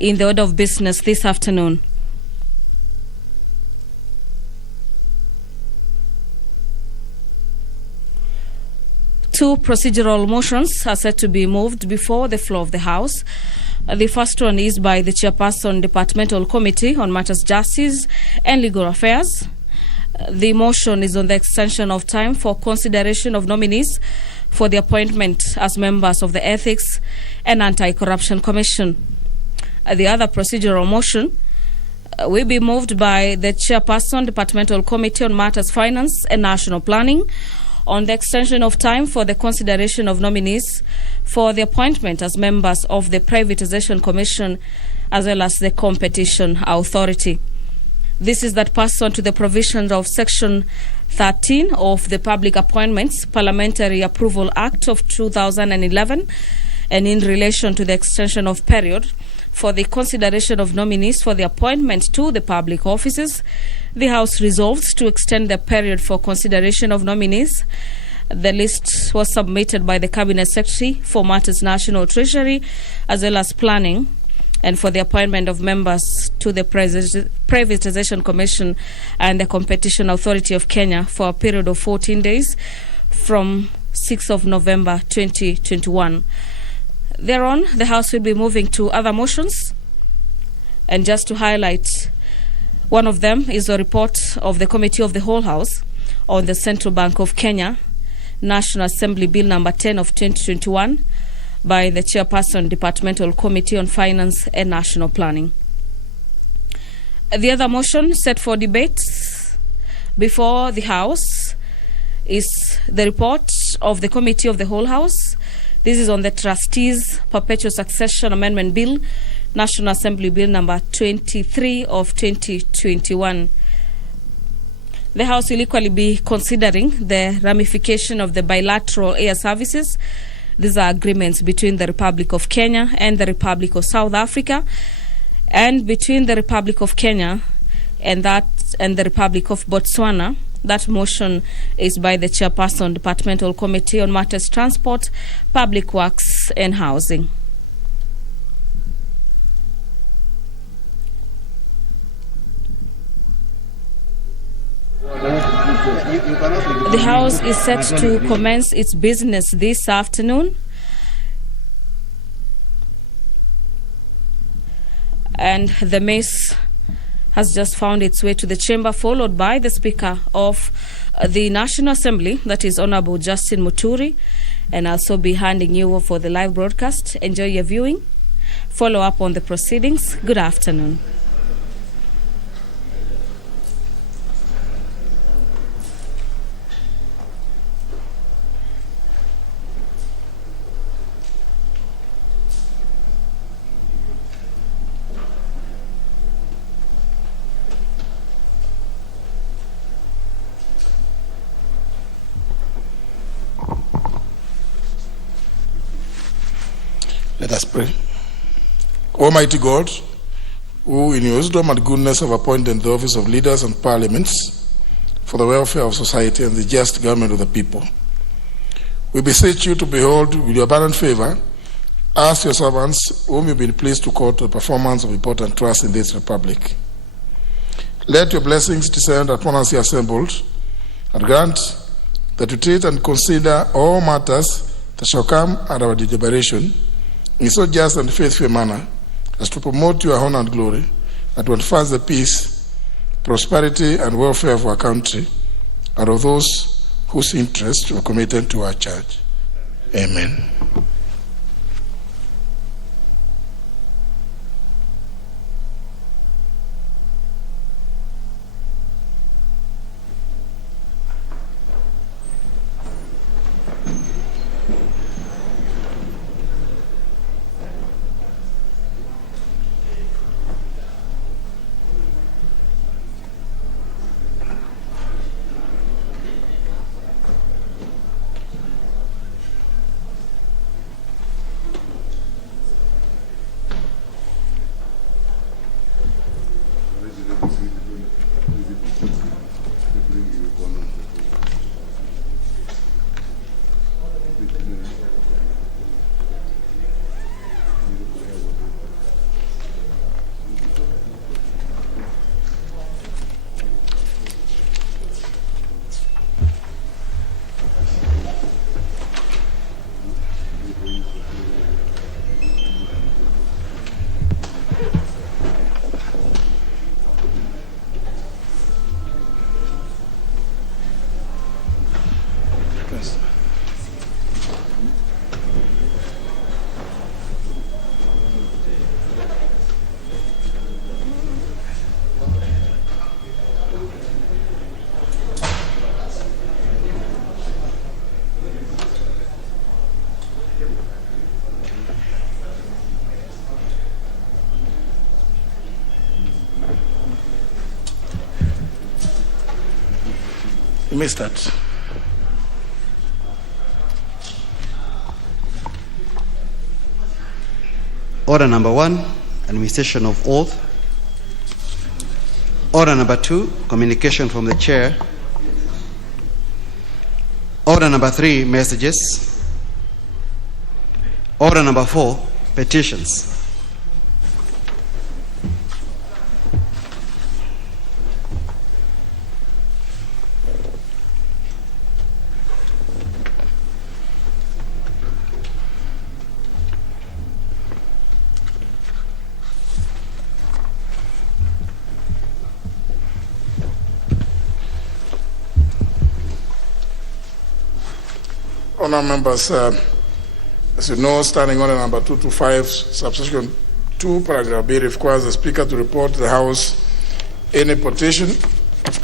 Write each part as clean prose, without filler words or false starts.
in the order of business this afternoon. Two procedural motions are set to be moved before the floor of the House. The first one is by the Chairperson, Departmental Committee on Matters Justice and Legal Affairs. The motion is on the extension of time for consideration of nominees for the appointment as members of the Ethics and Anti-Corruption Commission. The other procedural motion will be moved by the Chairperson, Departmental Committee on Matters Finance and National Planning, on the extension of time for the consideration of nominees for the appointment as members of the Privatization Commission as well as the Competition Authority. This is that pursuant to the provisions of Section 13 of the Public Appointments Parliamentary Approval Act of 2011, and in relation to the extension of period for the consideration of nominees for the appointment to the public offices, the House resolves to extend the period for consideration of nominees. The list was submitted by the Cabinet Secretary for Matters National Treasury as well as Planning, and for the appointment of members to the Privatization Commission and the Competition Authority of Kenya for a period of 14 days from 6th of November 2021. Thereon, the House will be moving to other motions. And just to highlight, one of them is a report of the Committee of the Whole House on the Central Bank of Kenya, National Assembly Bill number 10 of 2021, by the Chairperson, Departmental Committee on Finance and National Planning. The other motion set for debate before the House is the report of the Committee of the Whole House. This is on the Trustees Perpetual Succession Amendment Bill, National Assembly Bill number 23 of 2021. The House will equally be considering the ramification of the bilateral air services. These are agreements between the Republic of Kenya and the Republic of South Africa, and between the Republic of Kenya and the Republic of Botswana. That motion is by the Chairperson, Departmental Committee on Matters Transport, Public Works and Housing. The House is set to commence its business this afternoon. And the mace has just found its way to the chamber, followed by the Speaker of the National Assembly, that is Honorable Justin Muturi, and also be handing you over for the live broadcast. Enjoy your viewing. Follow up on the proceedings. Good afternoon. Let us pray. Almighty God, who in your wisdom and goodness have appointed the office of leaders and parliaments for the welfare of society and the just government of the people, we beseech you to behold with your abundant favor us, your servants, whom you've been pleased to call to the performance of important trusts in this republic. Let your blessings descend upon us here assembled, and grant that we treat and consider all matters that shall come at our deliberation in so just and faithful manner as to promote your honor and glory, and to advance the peace, prosperity, and welfare of our country and of those whose interests were committed to our church. Amen. may start. Order number 1, administration of oath. Order number 2, communication from the chair. Order number 3, messages. Order number 4, petitions. Honourable members, as you know, standing order number 225, subsection 2, paragraph B requires the Speaker to report to the House any petition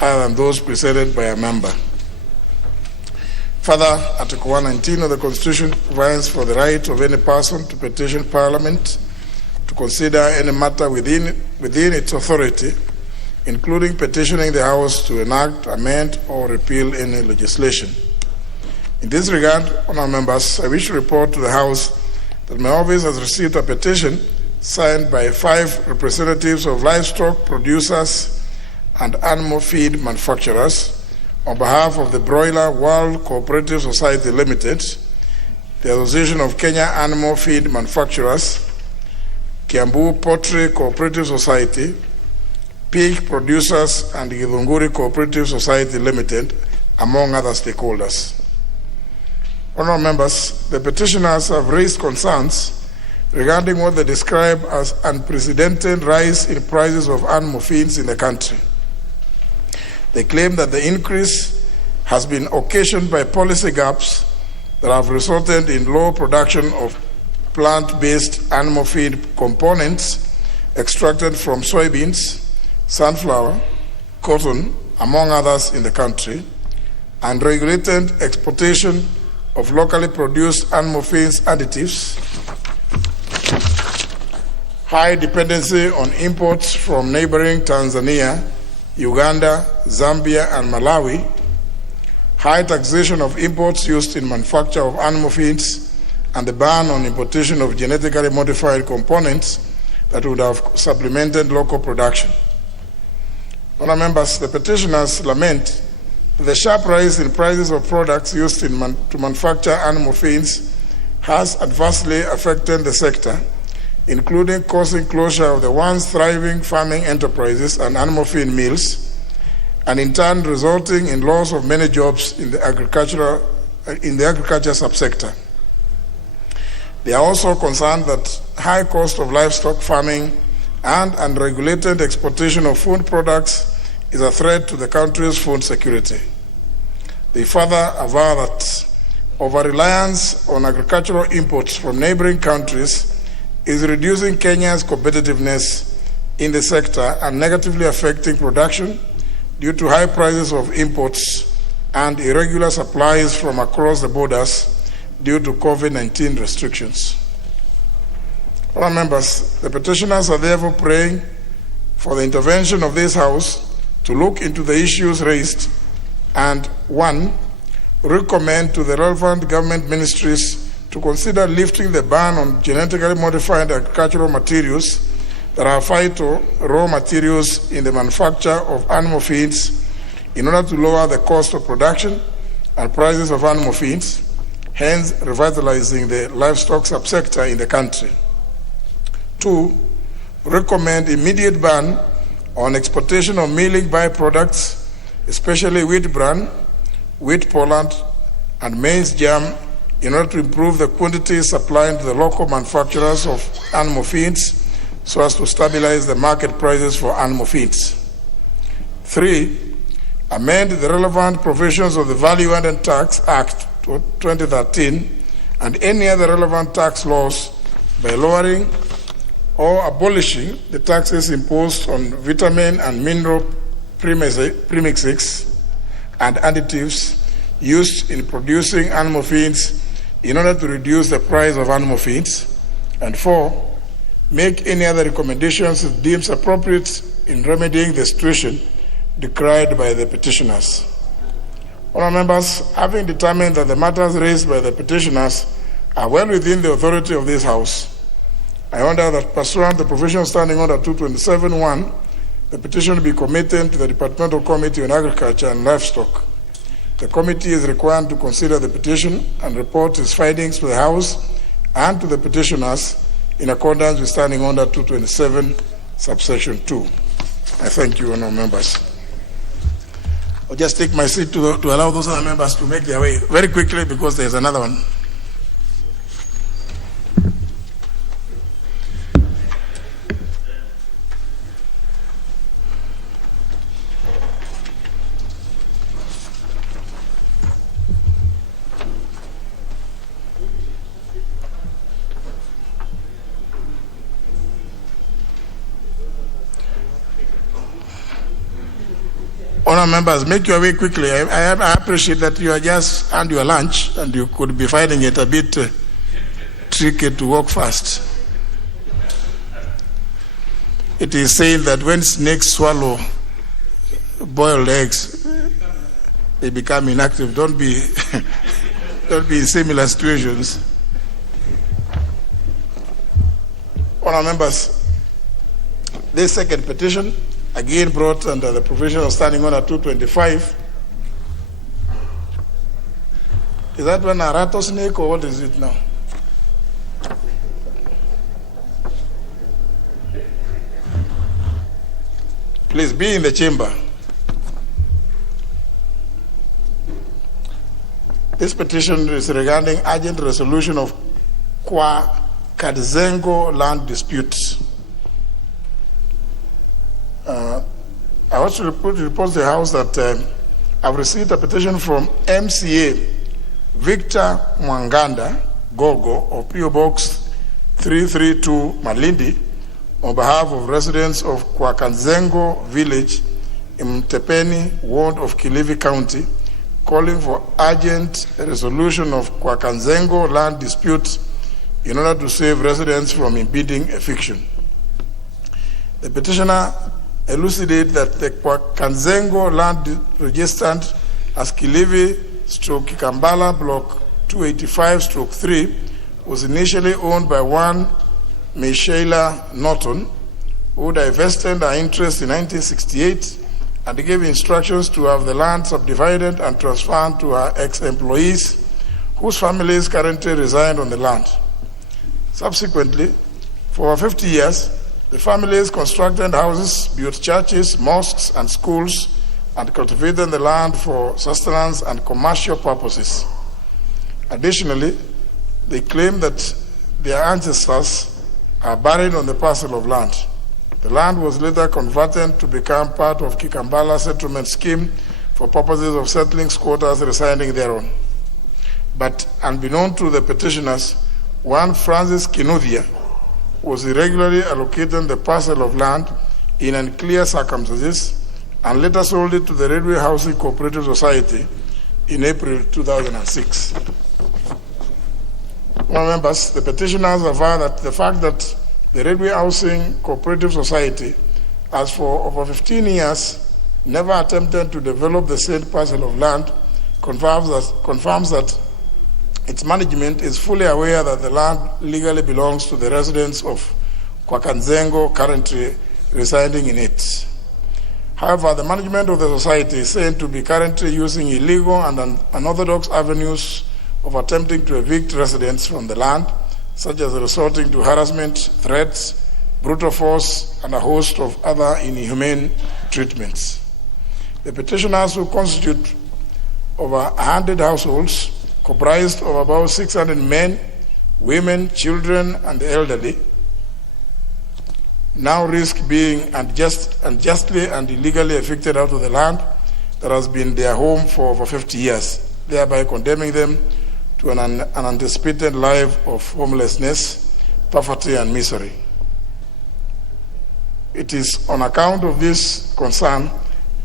other than those presented by a member. Further, Article 119 of the Constitution provides for the right of any person to petition Parliament to consider any matter within its authority, including petitioning the House to enact, amend, or repeal any legislation. In this regard, honourable members, I wish to report to the House that my office has received a petition signed by 5 representatives of livestock producers and animal feed manufacturers on behalf of the Broiler World Cooperative Society Limited, the Association of Kenya Animal Feed Manufacturers, Kiambu Poultry Cooperative Society, Pig Producers and Githunguri Cooperative Society Limited, among other stakeholders. Honourable members, the petitioners have raised concerns regarding what they describe as unprecedented rise in prices of animal feeds in the country. They claim that the increase has been occasioned by policy gaps that have resulted in low production of plant-based animal feed components extracted from soybeans, sunflower, cotton, among others in the country, and regulated exportation of locally produced animal feeds additives, high dependency on imports from neighboring Tanzania, Uganda, Zambia, and Malawi, high taxation of imports used in manufacture of animal feeds, and the ban on importation of genetically modified components that would have supplemented local production. Honourable members, the petitioners lament the sharp rise in prices of products used to manufacture animal feeds has adversely affected the sector, including causing closure of the once thriving farming enterprises and animal feed mills, and in turn resulting in loss of many jobs in the agriculture subsector. They are also concerned that high cost of livestock farming and unregulated exportation of food products is a threat to the country's food security. They further aver that over-reliance on agricultural imports from neighboring countries is reducing Kenya's competitiveness in the sector and negatively affecting production due to high prices of imports and irregular supplies from across the borders due to COVID-19 restrictions. Honourable members, the petitioners are therefore praying for the intervention of this House to look into the issues raised and, 1, recommend to the relevant government ministries to consider lifting the ban on genetically modified agricultural materials that are vital raw materials in the manufacture of animal feeds in order to lower the cost of production and prices of animal feeds, hence revitalizing the livestock subsector in the country. 2, recommend immediate ban on exportation of milling byproducts, especially wheat bran, wheat pollen, and maize germ, in order to improve the quantity supplied to the local manufacturers of animal feeds so as to stabilize the market prices for animal feeds. 3, amend the relevant provisions of the Value-Added Tax Act 2013 and any other relevant tax laws by lowering or abolishing the taxes imposed on vitamin and mineral premixes and additives used in producing animal feeds in order to reduce the price of animal feeds. And 4, make any other recommendations it deems appropriate in remedying the situation decried by the petitioners. Honourable members, having determined that the matters raised by the petitioners are well within the authority of this House, I order that pursuant to the provision standing under 227(1), the petition be committed to the Departmental Committee on Agriculture and Livestock. The committee is required to consider the petition and report its findings to the House and to the petitioners in accordance with standing order 227, subsection 2. I thank you, honourable members. I'll just take my seat to allow those other members to make their way very quickly because there's another one. Honourable members, make your way quickly. I appreciate that you are just on your lunch and you could be finding it a bit tricky to walk fast. It is said that when snakes swallow boiled eggs, they become inactive. Don't be in similar situations. Honourable members, this second petition, again brought under the provision of standing order 225. Is that one a rattlesnake or what is it now? Please be in the chamber. This petition is regarding urgent resolution of Kwa Kadzengo land disputes. I want to report to the House that I've received a petition from MCA Victor Mwanganda Gogo of PO Box 332 Malindi on behalf of residents of Kwakanzengo village in Mtepeni ward of Kilifi County, calling for urgent resolution of Kwakanzengo land dispute in order to save residents from impending eviction. The petitioner elucidate that the Kwakanzengo land registered as Kilifi/Kikambala block 285/3 was initially owned by one Michaela Norton, who divested her interest in 1968 and gave instructions to have the land subdivided and transferred to her ex-employees, whose families currently reside on the land. Subsequently, for 50 years, the families constructed houses, built churches, mosques, and schools, and cultivated the land for sustenance and commercial purposes. Additionally, they claim that their ancestors are buried on the parcel of land. The land was later converted to become part of Kikambala settlement scheme for purposes of settling squatters residing thereon. But unbeknown to the petitioners, one Francis Kinuthia was irregularly allocated the parcel of land in unclear circumstances and later sold it to the Railway Housing Cooperative Society in April 2006. Members, the petitioners aver that the fact that the Railway Housing Cooperative Society has for over 15 years never attempted to develop the said parcel of land confirms that its management is fully aware that the land legally belongs to the residents of Kwakanzengo currently residing in it. However, the management of the society is said to be currently using illegal and unorthodox avenues of attempting to evict residents from the land, such as resorting to harassment, threats, brutal force, and a host of other inhumane treatments. The petitioners, who constitute over 100 households, comprised of about 600 men, women, children, and the elderly, now risk being unjustly and illegally evicted out of the land that has been their home for over 50 years, thereby condemning them to an unanticipated life of homelessness, poverty, and misery. It is on account of this concern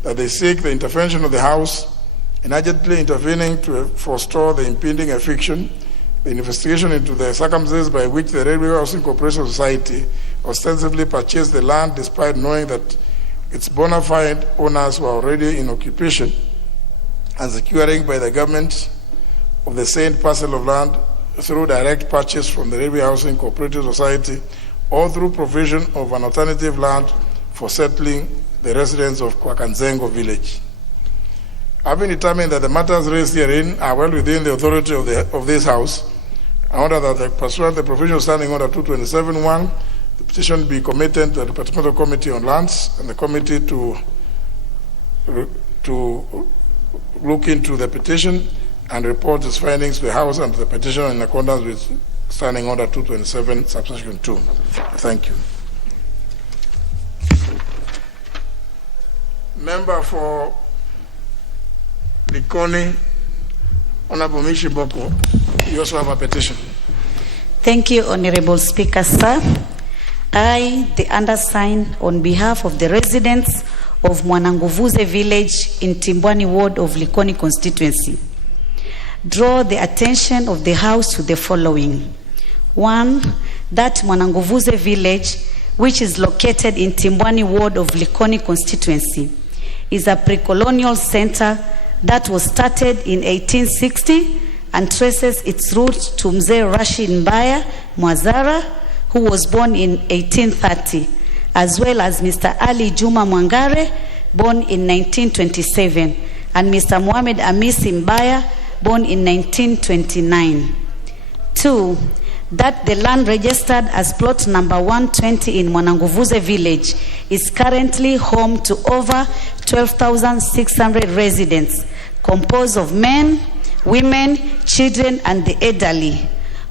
that they seek the intervention of the House in urgently intervening to forestall the impending eviction, the investigation into the circumstances by which the Railway Housing Corporation Society ostensibly purchased the land despite knowing that its bona fide owners were already in occupation, and securing by the government of the same parcel of land through direct purchase from the Railway Housing Cooperative Society or through provision of an alternative land for settling the residents of Kwakanzengo village. Having determined that the matters raised herein are well within the authority of this House, I order that pursuant to the provision of Standing Order 227.1, the petition be committed to the Departmental Committee on Lands and the committee to look into the petition and report its findings to the House and to the petition in accordance with Standing Order 227, subsection 2. Thank you. Member for Likoni, Honorable Mishi Boko, you also have a petition. Thank you, Honorable Speaker, sir. I, the undersigned, on behalf of the residents of Mwananguvuze village in Timbwani ward of Likoni constituency, draw the attention of the House to the following. 1, that Mwananguvuze village, which is located in Timbwani ward of Likoni constituency, is a pre-colonial center that was started in 1860 and traces its roots to Mzee Rashid Mbaya Mwazara, who was born in 1830, as well as Mr. Ali Juma Mwangare, born in 1927, and Mr. Mohamed Amisi Mbaya, born in 1929. 2, that the land registered as plot number 120 in Mwananguvuze village is currently home to over 12,600 residents, composed of men, women, children, and the elderly,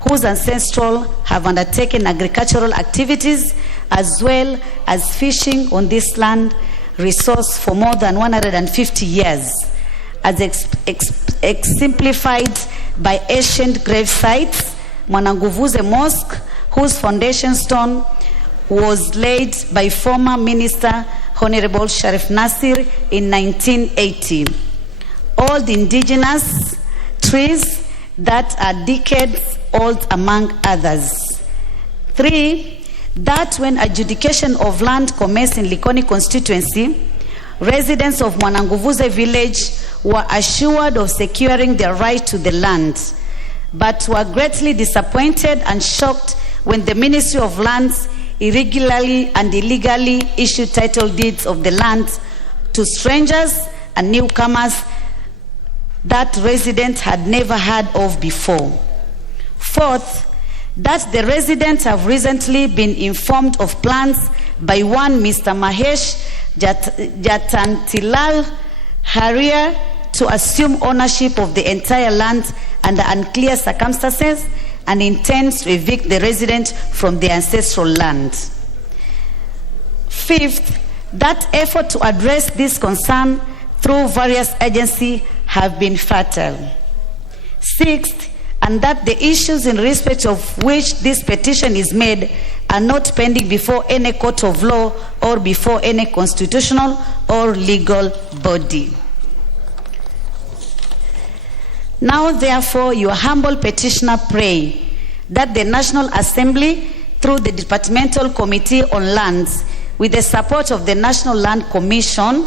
whose ancestral have undertaken agricultural activities as well as fishing on this land resource for more than 150 years, as exemplified by ancient grave sites, Mwananguvuze Mosque, whose foundation stone was laid by former Minister Honorable Sharif Nasir in 1980. All the indigenous trees that are decades old, among others. 3, that when adjudication of land commenced in Likoni constituency, residents of Mwananguvuze village were assured of securing their right to the land, but were greatly disappointed and shocked when the Ministry of Lands irregularly and illegally issued title deeds of the land to strangers and newcomers that residents had never heard of before. 4th, that the residents have recently been informed of plans by one Mr. Mahesh Jatantilal Haria to assume ownership of the entire land under unclear circumstances and intends to evict the residents from their ancestral land. 5th, that effort to address this concern through various agencies have been fatal. 6th, and that the issues in respect of which this petition is made are not pending before any court of law or before any constitutional or legal body. Now, therefore, your humble petitioner pray that the National Assembly, through the Departmental Committee on Lands, with the support of the National Land Commission,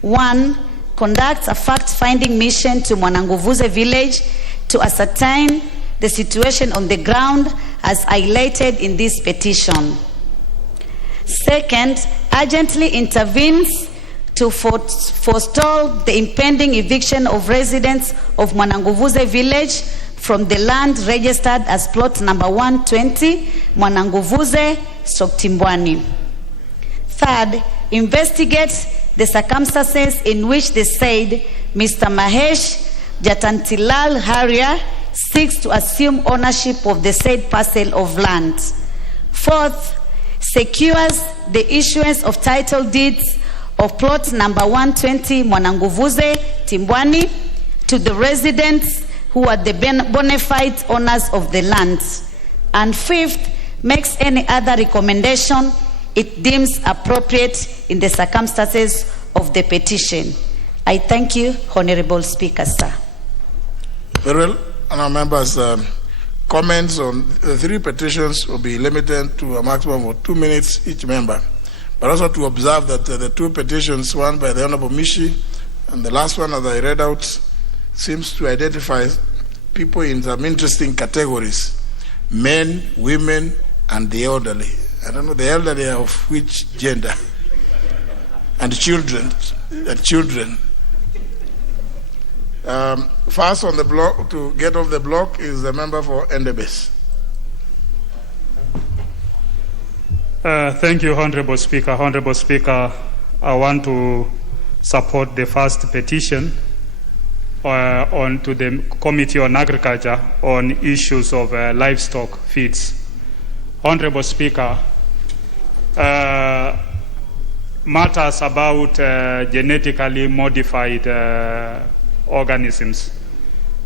1, conducts a fact-finding mission to Mwananguvuze village to ascertain the situation on the ground as highlighted in this petition. 2nd, urgently intervenes to forestall the impending eviction of residents of Mwananguvuze village from the land registered as plot number 120, Mwananguvuze, Timbwani. 3rd, investigate the circumstances in which the said Mr. Mahesh Jatantilal Haria seeks to assume ownership of the said parcel of land. 4th, secures the issuance of title deeds of plot number 120 Mwananguvuze, Timbwani, to the residents who are the bona fide owners of the land. And 5th, makes any other recommendation it deems appropriate in the circumstances of the petition. I thank you, Honorable Speaker, sir. Very well. And our members, comments on the 3 petitions will be limited to a maximum of 2 minutes each member. But also to observe that the 2 petitions, one by the Honorable Mishi and the last one, as I read out, seems to identify people in some interesting categories: men, women, and the elderly. I don't know the elderly are of which gender. And children. First on the block, to get off the block, is the member for Endebess. Thank you, Honorable Speaker. Honorable Speaker, I want to support the first petition on to the Committee on Agriculture on issues of livestock feeds. Honorable Speaker, matters about genetically modified organisms,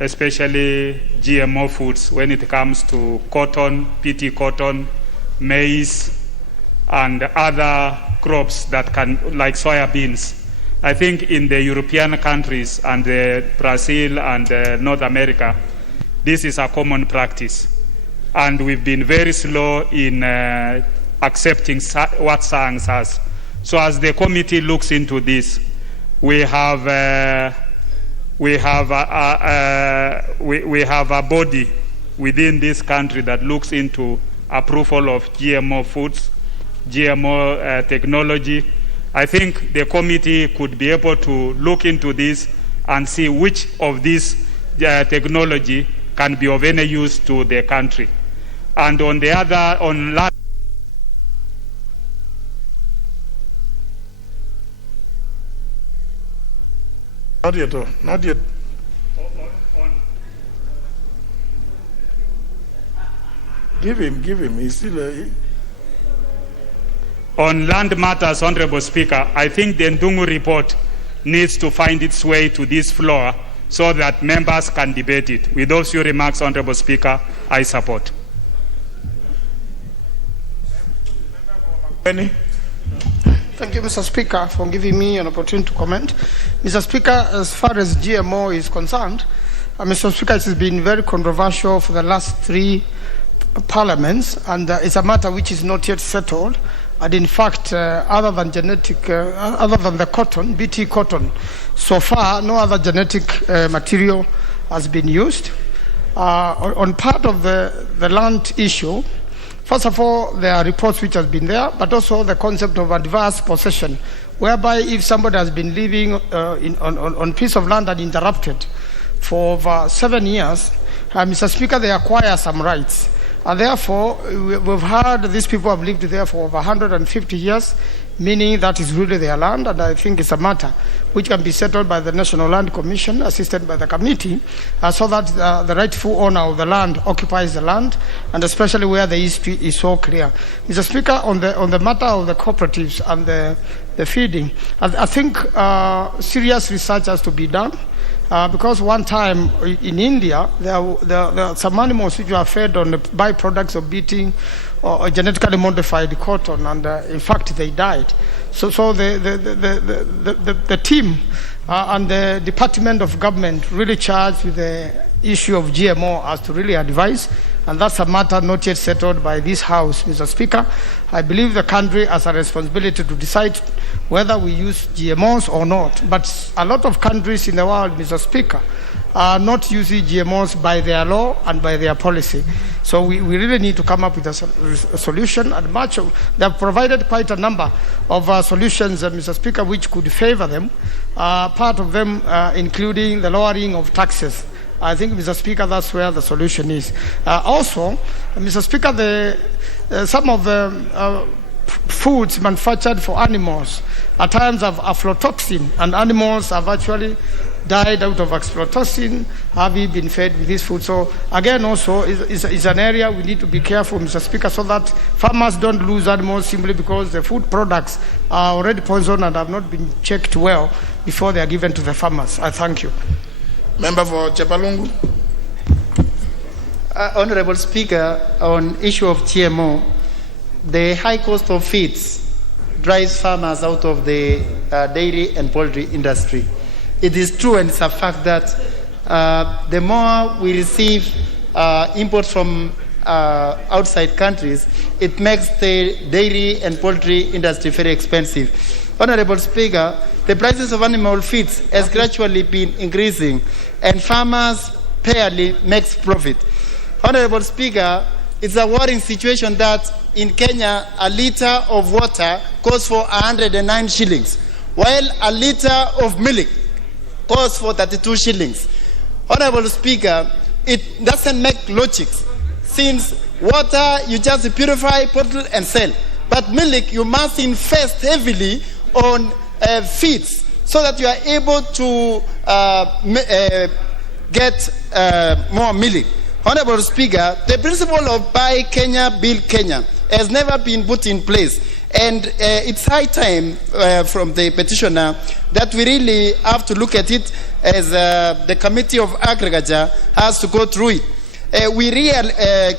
especially GMO foods, when it comes to cotton, PT cotton, maize, and other crops that can, like soya beans. I think in the European countries and Brazil and North America, this is a common practice. And we've been very slow in accepting what science says. So as the committee looks into this, we have a body within this country that looks into approval of GMO foods, GMO technology. I think the committee could be able to look into this and see which of this technology can be of any use to the country. And on the other, on land. Not yet, not yet. Give him, he's still On land matters, Honorable Speaker, I think the Ndungu report needs to find its way to this floor so that members can debate it. With those few remarks, Honorable Speaker, I support. Any? Thank you, Mr. Speaker, for giving me an opportunity to comment. Mr. Speaker, as far as GMO is concerned, Mr. Speaker, it has been very controversial for the last 3 parliaments, and it's a matter which is not yet settled. And in fact, other than the cotton, BT cotton, so far no other genetic material has been used. On part of the land issue, first of all, there are reports which have been there, but also the concept of adverse possession, whereby if somebody has been living on a piece of land uninterrupted for over 7 years, Mr. Speaker, they acquire some rights. And therefore, we've heard these people have lived there for over 150 years, meaning that is really their land, and I think it's a matter which can be settled by the National Land Commission, assisted by the committee, so that the rightful owner of the land occupies the land, and especially where the history is so clear. Mr. Speaker, on the matter of the cooperatives and the feeding, I think serious research has to be done. Because one time in India, there are some animals which were fed on the byproducts of beating or genetically modified cotton, and in fact they died. So the team and the Department of Government really charged with the issue of GMO has to really advise, and that's a matter not yet settled by this House, Mr. Speaker. I believe the country has a responsibility to decide whether we use GMOs or not. But a lot of countries in the world, Mr. Speaker, are not using GMOs by their law and by their policy. So we really need to come up with a solution, and they have provided quite a number of solutions, Mr. Speaker, which could favor them. Part of them including the lowering of taxes. I think, Mr. Speaker, that's where the solution is. Also, Mr. Speaker, some of the foods manufactured for animals at times have aflatoxin, and animals have actually died out of aflatoxin, having been fed with this food. So again, also is an area we need to be careful, Mr. Speaker, so that farmers don't lose animals simply because the food products are already poisoned and have not been checked well before they are given to the farmers. I thank you. Member for Chepalungu. Honorable Speaker, on issue of GMO, the high cost of feeds drives farmers out of the dairy and poultry industry. It is true, and it's a fact that the more we receive imports from outside countries, it makes the dairy and poultry industry very expensive. Honorable Speaker, the prices of animal feeds has gradually been increasing and farmers barely make profit. Honorable Speaker, it's a worrying situation that in Kenya, a litre of water costs for 109 shillings, while a litre of milk costs for 32 shillings. Honorable Speaker, it doesn't make logic, since water you just purify, bottle and sell, but milk you must invest heavily on feeds so that you are able to get more milk. Honorable Speaker, the principle of Buy Kenya, Build Kenya has never been put in place, and it's high time from the petitioner that we really have to look at it as the Committee of Agriculture has to go through it.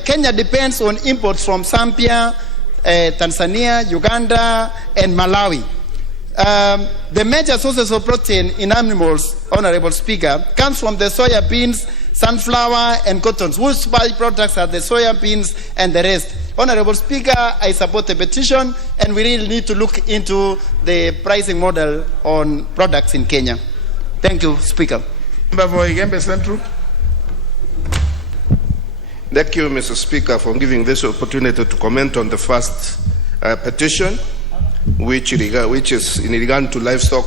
Kenya depends on imports from Zambia, Tanzania, Uganda, and Malawi. The major sources of protein in animals, Honorable Speaker, comes from the soya beans, sunflower, and cotton, whose byproducts are the soya beans and the rest. Honorable Speaker, I support the petition, and we really need to look into the pricing model on products in Kenya. Thank you, Speaker. Thank you, Mr. Speaker, for giving this opportunity to comment on the first petition, which is in regard to livestock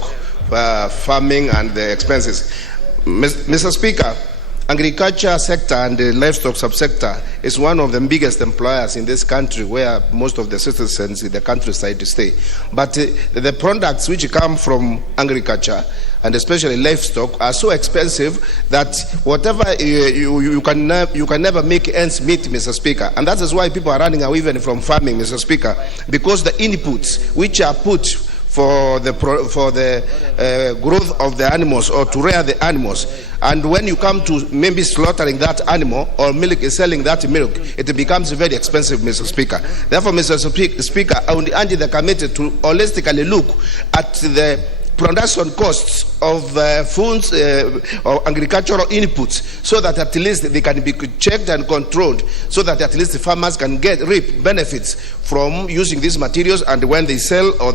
farming and the expenses. Mr. Speaker, agriculture sector and the livestock subsector is one of the biggest employers in this country, where most of the citizens in the countryside stay. But the products which come from agriculture and especially livestock are so expensive that whatever you can never make ends meet, Mr. Speaker. And that is why people are running away even from farming, Mr. Speaker, because the inputs which are put for the growth of the animals or to rear the animals, and when you come to maybe slaughtering that animal or selling that milk, it becomes very expensive, Mr. Speaker. Therefore, Mr. Speaker, I would urge the committee to holistically look at the production costs of foods or agricultural inputs, so that at least they can be checked and controlled, so that at least the farmers can reap benefits from using these materials, and when they sell or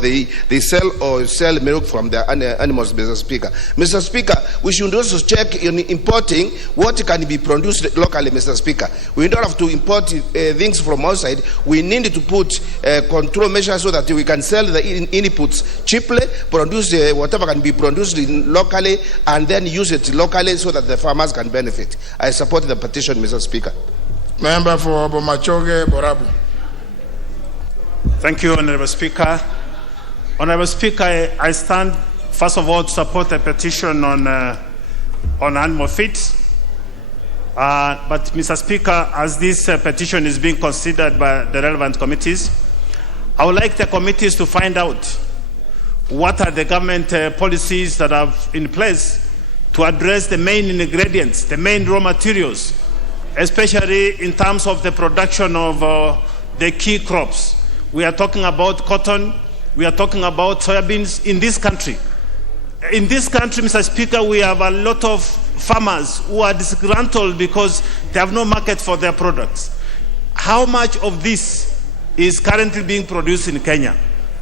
sell milk from their animals, Mr. Speaker. Mr. Speaker, we should also check in importing what can be produced locally, Mr. Speaker. We don't have to import things from outside. We need to put control measures so that we can sell the inputs cheaply, produce whatever can be produced locally, and then use it locally so that the farmers can benefit. I support the petition, Mr. Speaker. Member for Bomachoge Borabu. Thank you, Honorable Speaker. Honorable Speaker, I stand first of all to support the petition on animal feeds. But Mr. Speaker, as this petition is being considered by the relevant committees, I would like the committees to find out what are the government policies that are in place to address the main ingredients, the main raw materials, especially in terms of the production of the key crops. We are talking about cotton, we are talking about soybeans in this country. In this country, Mr. Speaker, we have a lot of farmers who are disgruntled because they have no market for their products. How much of this is currently being produced in Kenya?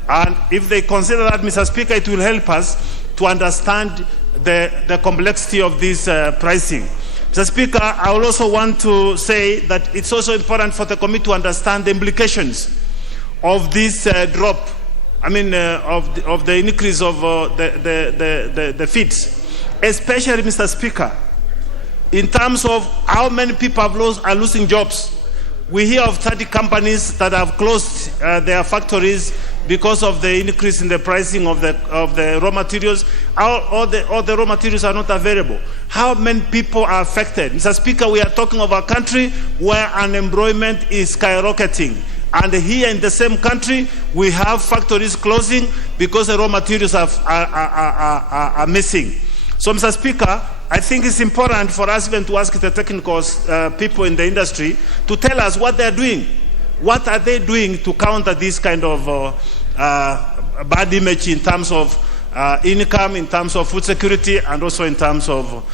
And if they consider that, Mr. Speaker, it will help us to understand the complexity of this pricing. Mr. Speaker, I will also want to say that it's also important for the committee to understand the implications of this drop, of the increase of the feeds, especially, Mr. Speaker, in terms of how many people are losing jobs. We hear of 30 companies that have closed their factories because of the increase in the pricing of the raw materials. All the raw materials are not available. How many people are affected? Mr. Speaker, we are talking of a country where unemployment is skyrocketing. And here in the same country, we have factories closing because the raw materials are missing. So, Mr. Speaker, I think it's important for us even to ask the technical people in the industry to tell us what they're doing. What are they doing to counter this kind of bad image in terms of income, in terms of food security, and also in terms of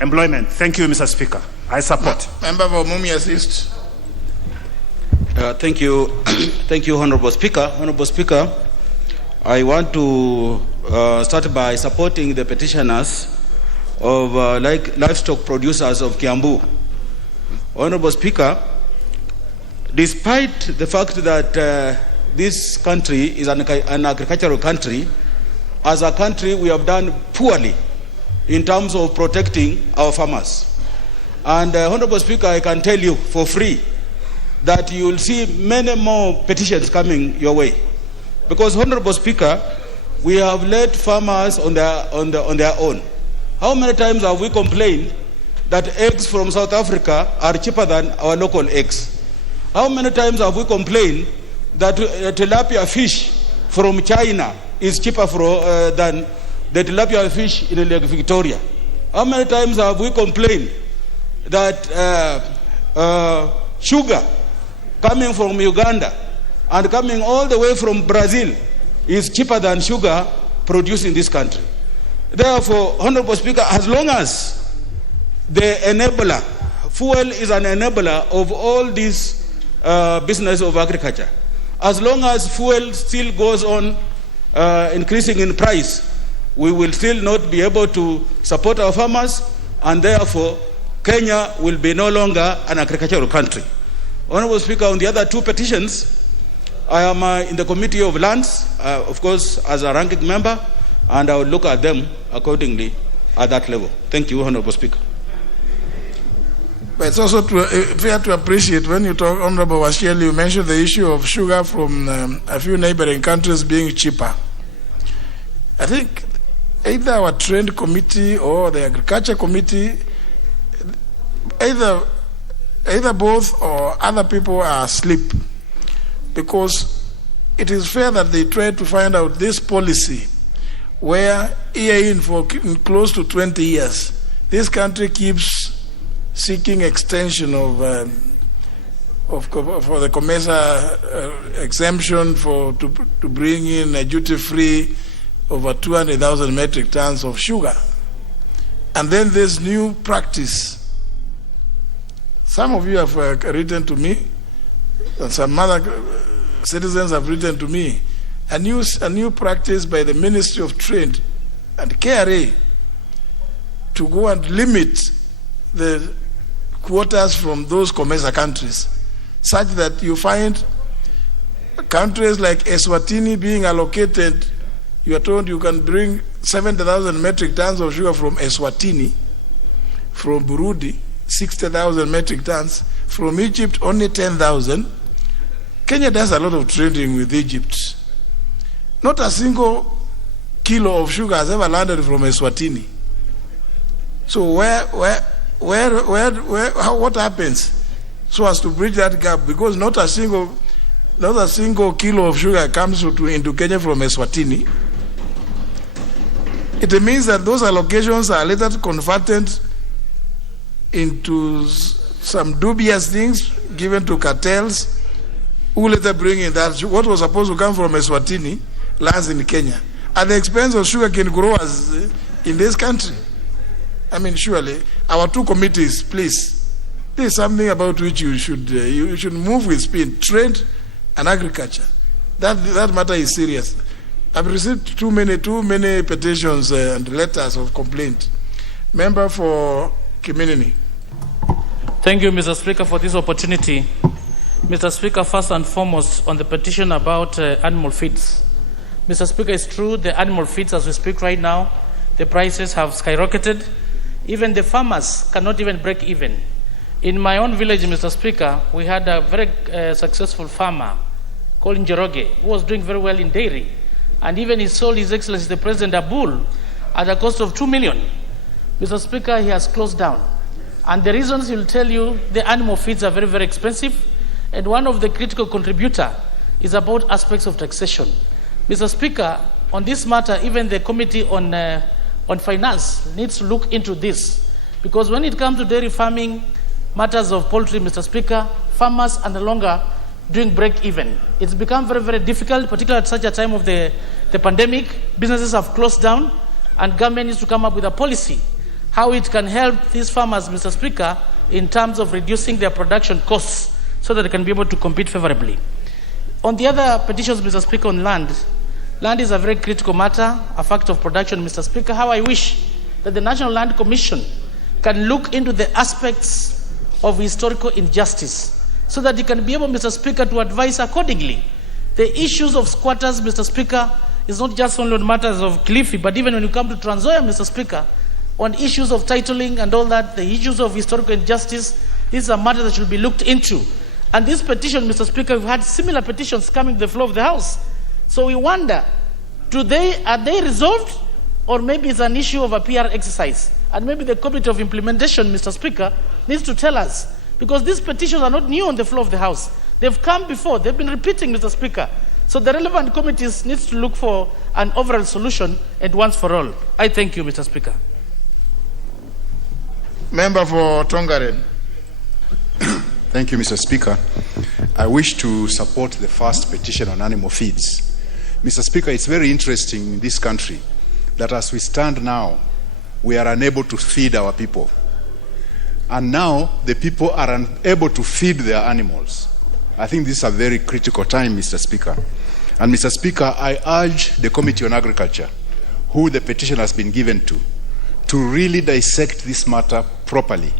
employment? Thank you, Mr. Speaker. I support. Member for Mumi assist. Thank you. Thank you, Honorable Speaker. Honorable Speaker, I want to start by supporting the petitioners of livestock producers of Kiambu. Honorable Speaker, despite the fact that this country is an agricultural country, as a country we have done poorly in terms of protecting our farmers. And Honorable Speaker, I can tell you for free that you will see many more petitions coming your way. Because, Honorable Speaker, we have let farmers on their own. How many times have we complained that eggs from South Africa are cheaper than our local eggs? How many times have we complained that tilapia fish from China is cheaper than the tilapia fish in Lake Victoria? How many times have we complained that sugar coming from Uganda and coming all the way from Brazil is cheaper than sugar produced in this country? Therefore, Honorable Speaker, as long as the enabler, fuel is an enabler of all this business of agriculture, as long as fuel still goes on increasing in price, we will still not be able to support our farmers, and therefore Kenya will be no longer an agricultural country. Honorable Speaker, on the other two petitions, I am in the Committee of Lands, of course, as a ranking member, and I will look at them accordingly at that level. Thank you, Honorable Speaker. But it's also fair to appreciate when you talk, Honorable Washiali, you mentioned the issue of sugar from a few neighboring countries being cheaper. I think either our trade committee or the agriculture committee, either both or other people are asleep, because it is fair that they try to find out this policy where year in for close to 20 years, this country keeps seeking extension of for the COMESA exemption to bring in a duty-free over 200,000 metric tons of sugar. And then this new practice. Some of you have written to me, and some other citizens have written to me, a new practice by the Ministry of Trade and KRA to go and limit the quotas from those COMESA countries, such that you find countries like Eswatini being allocated, you are told you can bring 70,000 metric tons of sugar from Eswatini, from Burundi, 60,000 metric tons, from Egypt only 10,000. Kenya does a lot of trading with Egypt. Not a single kilo of sugar has ever landed from Eswatini. So what happens so as to bridge that gap? Because not a single kilo of sugar comes into Kenya from Eswatini. It means that those allocations are later converted into some dubious things given to cartels, who later bring in that what was supposed to come from Eswatini lands in Kenya at the expense of sugarcane growers in this country. I mean, surely our two committees, please, there is something about which you should move with speed. Trade and agriculture. That matter is serious. I've received too many petitions and letters of complaint. Member for Kiminini. Thank you, Mr. Speaker, for this opportunity. Mr. Speaker, first and foremost, on the petition about animal feeds. Mr. Speaker, it's true, the animal feeds, as we speak right now, the prices have skyrocketed. Even the farmers cannot even break even. In my own village, Mr. Speaker, we had a very successful farmer called Njue, who was doing very well in dairy. And even he sold His Excellency the President a bull at a cost of 2 million. Mr. Speaker, he has closed down. And the reasons he'll tell you, the animal feeds are very, very expensive. And one of the critical contributor is about aspects of taxation. Mr. Speaker, on this matter, even the Committee on Finance needs to look into this. Because when it comes to dairy farming, matters of poultry, Mr. Speaker, farmers are no longer doing break even. It's become very, very difficult, particularly at such a time of the pandemic. Businesses have closed down, and government needs to come up with a policy how it can help these farmers, Mr. Speaker, in terms of reducing their production costs so that they can be able to compete favorably. On the other petitions, Mr. Speaker, on land is a very critical matter, a factor of production, Mr. Speaker. How I wish that the National Land Commission can look into the aspects of historical injustice so that it can be able, Mr. Speaker, to advise accordingly. The issues of squatters, Mr. Speaker, is not just only on matters of Cliffy, but even when you come to Trans Nzoia, Mr. Speaker, on issues of titling and all that, the issues of historical injustice, these are matters that should be looked into. And this petition, Mr. Speaker, we've had similar petitions coming to the floor of the House. So we wonder, are they resolved? Or maybe it's an issue of a PR exercise. And maybe the Committee of Implementation, Mr. Speaker, needs to tell us. Because these petitions are not new on the floor of the House. They've come before. They've been repeating, Mr. Speaker. So the relevant committees needs to look for an overall solution and once for all. I thank you, Mr. Speaker. Member for Tongaren. Thank you, Mr. Speaker. I wish to support the first petition on animal feeds. Mr. Speaker, it's very interesting in this country that as we stand now, we are unable to feed our people. And now the people are unable to feed their animals. I think this is a very critical time, Mr. Speaker. And Mr. Speaker, I urge the Committee on Agriculture, who the petition has been given to really dissect this matter properly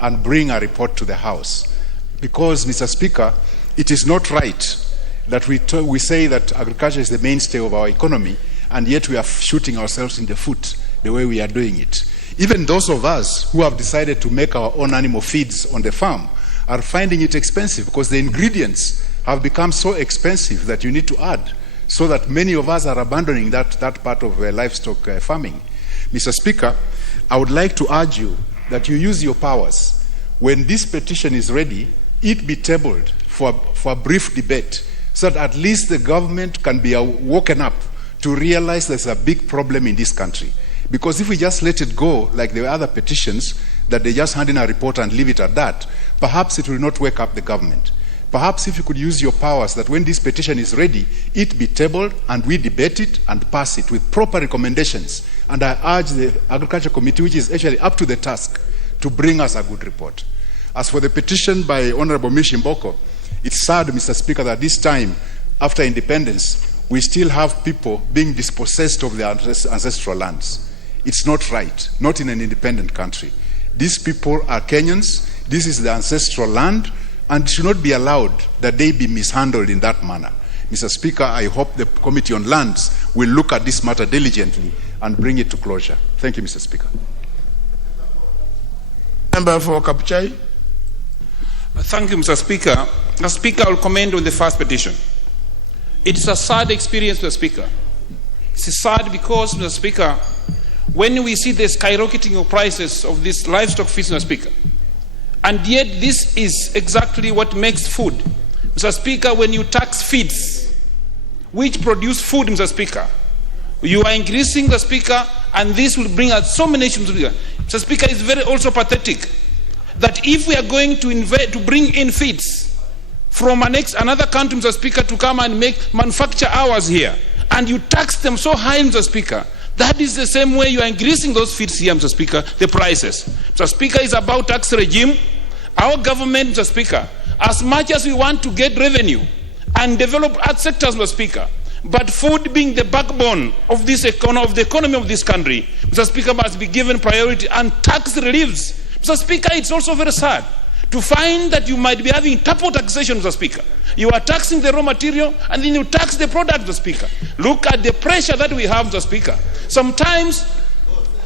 and bring a report to the House. Because, Mr. Speaker, it is not right that we say that agriculture is the mainstay of our economy, and yet we are shooting ourselves in the foot the way we are doing it. Even those of us who have decided to make our own animal feeds on the farm are finding it expensive because the ingredients have become so expensive that you need to add, so that many of us are abandoning that part of livestock farming. Mr. Speaker, I would like to urge you that you use your powers. When this petition is ready, it be tabled for a brief debate so that at least the government can be woken up to realize there's a big problem in this country. Because if we just let it go like the other petitions, that they just hand in a report and leave it at that, perhaps it will not wake up the government. Perhaps if you could use your powers that when this petition is ready, it be tabled and we debate it and pass it with proper recommendations. And I urge the Agriculture Committee, which is actually up to the task, to bring us a good report. As for the petition by Honorable Mishimboko, it's sad, Mr. Speaker, that this time, after independence, we still have people being dispossessed of their ancestral lands. It's not right, not in an independent country. These people are Kenyans, this is their ancestral land, and it should not be allowed that they be mishandled in that manner. Mr. Speaker, I hope the Committee on Lands will look at this matter diligently and bring it to closure. Thank you, Mr. Speaker. Member for Kapuchai. Thank you, Mr. Speaker. Mr. Speaker, I will comment on the first petition. It is a sad experience, Mr. Speaker. It's sad because, Mr. Speaker, when we see the skyrocketing of prices of these livestock feeds, Mr. Speaker, and yet this is exactly what makes food. Mr. Speaker, when you tax feeds, which produce food, Mr. Speaker, you are increasing, Mr. Speaker, and this will bring us so many issues. Mr. Speaker, it's very also pathetic that if we are going to bring in feeds from another country, Mr. Speaker, to come and manufacture ours here, and you tax them so high, Mr. Speaker, that is the same way you are increasing those feeds here, Mr. Speaker, the prices. Mr. Speaker, is about tax regime. Our government, Mr. Speaker, as much as we want to get revenue and develop other sectors, Mr. Speaker, but food being the backbone of this the economy of this country, Mr. Speaker, must be given priority and tax reliefs. Mr. Speaker, it's also very sad to find that you might be having double taxation, Mr. Speaker. You are taxing the raw material and then you tax the product, Mr. Speaker. Look at the pressure that we have, Mr. Speaker. Sometimes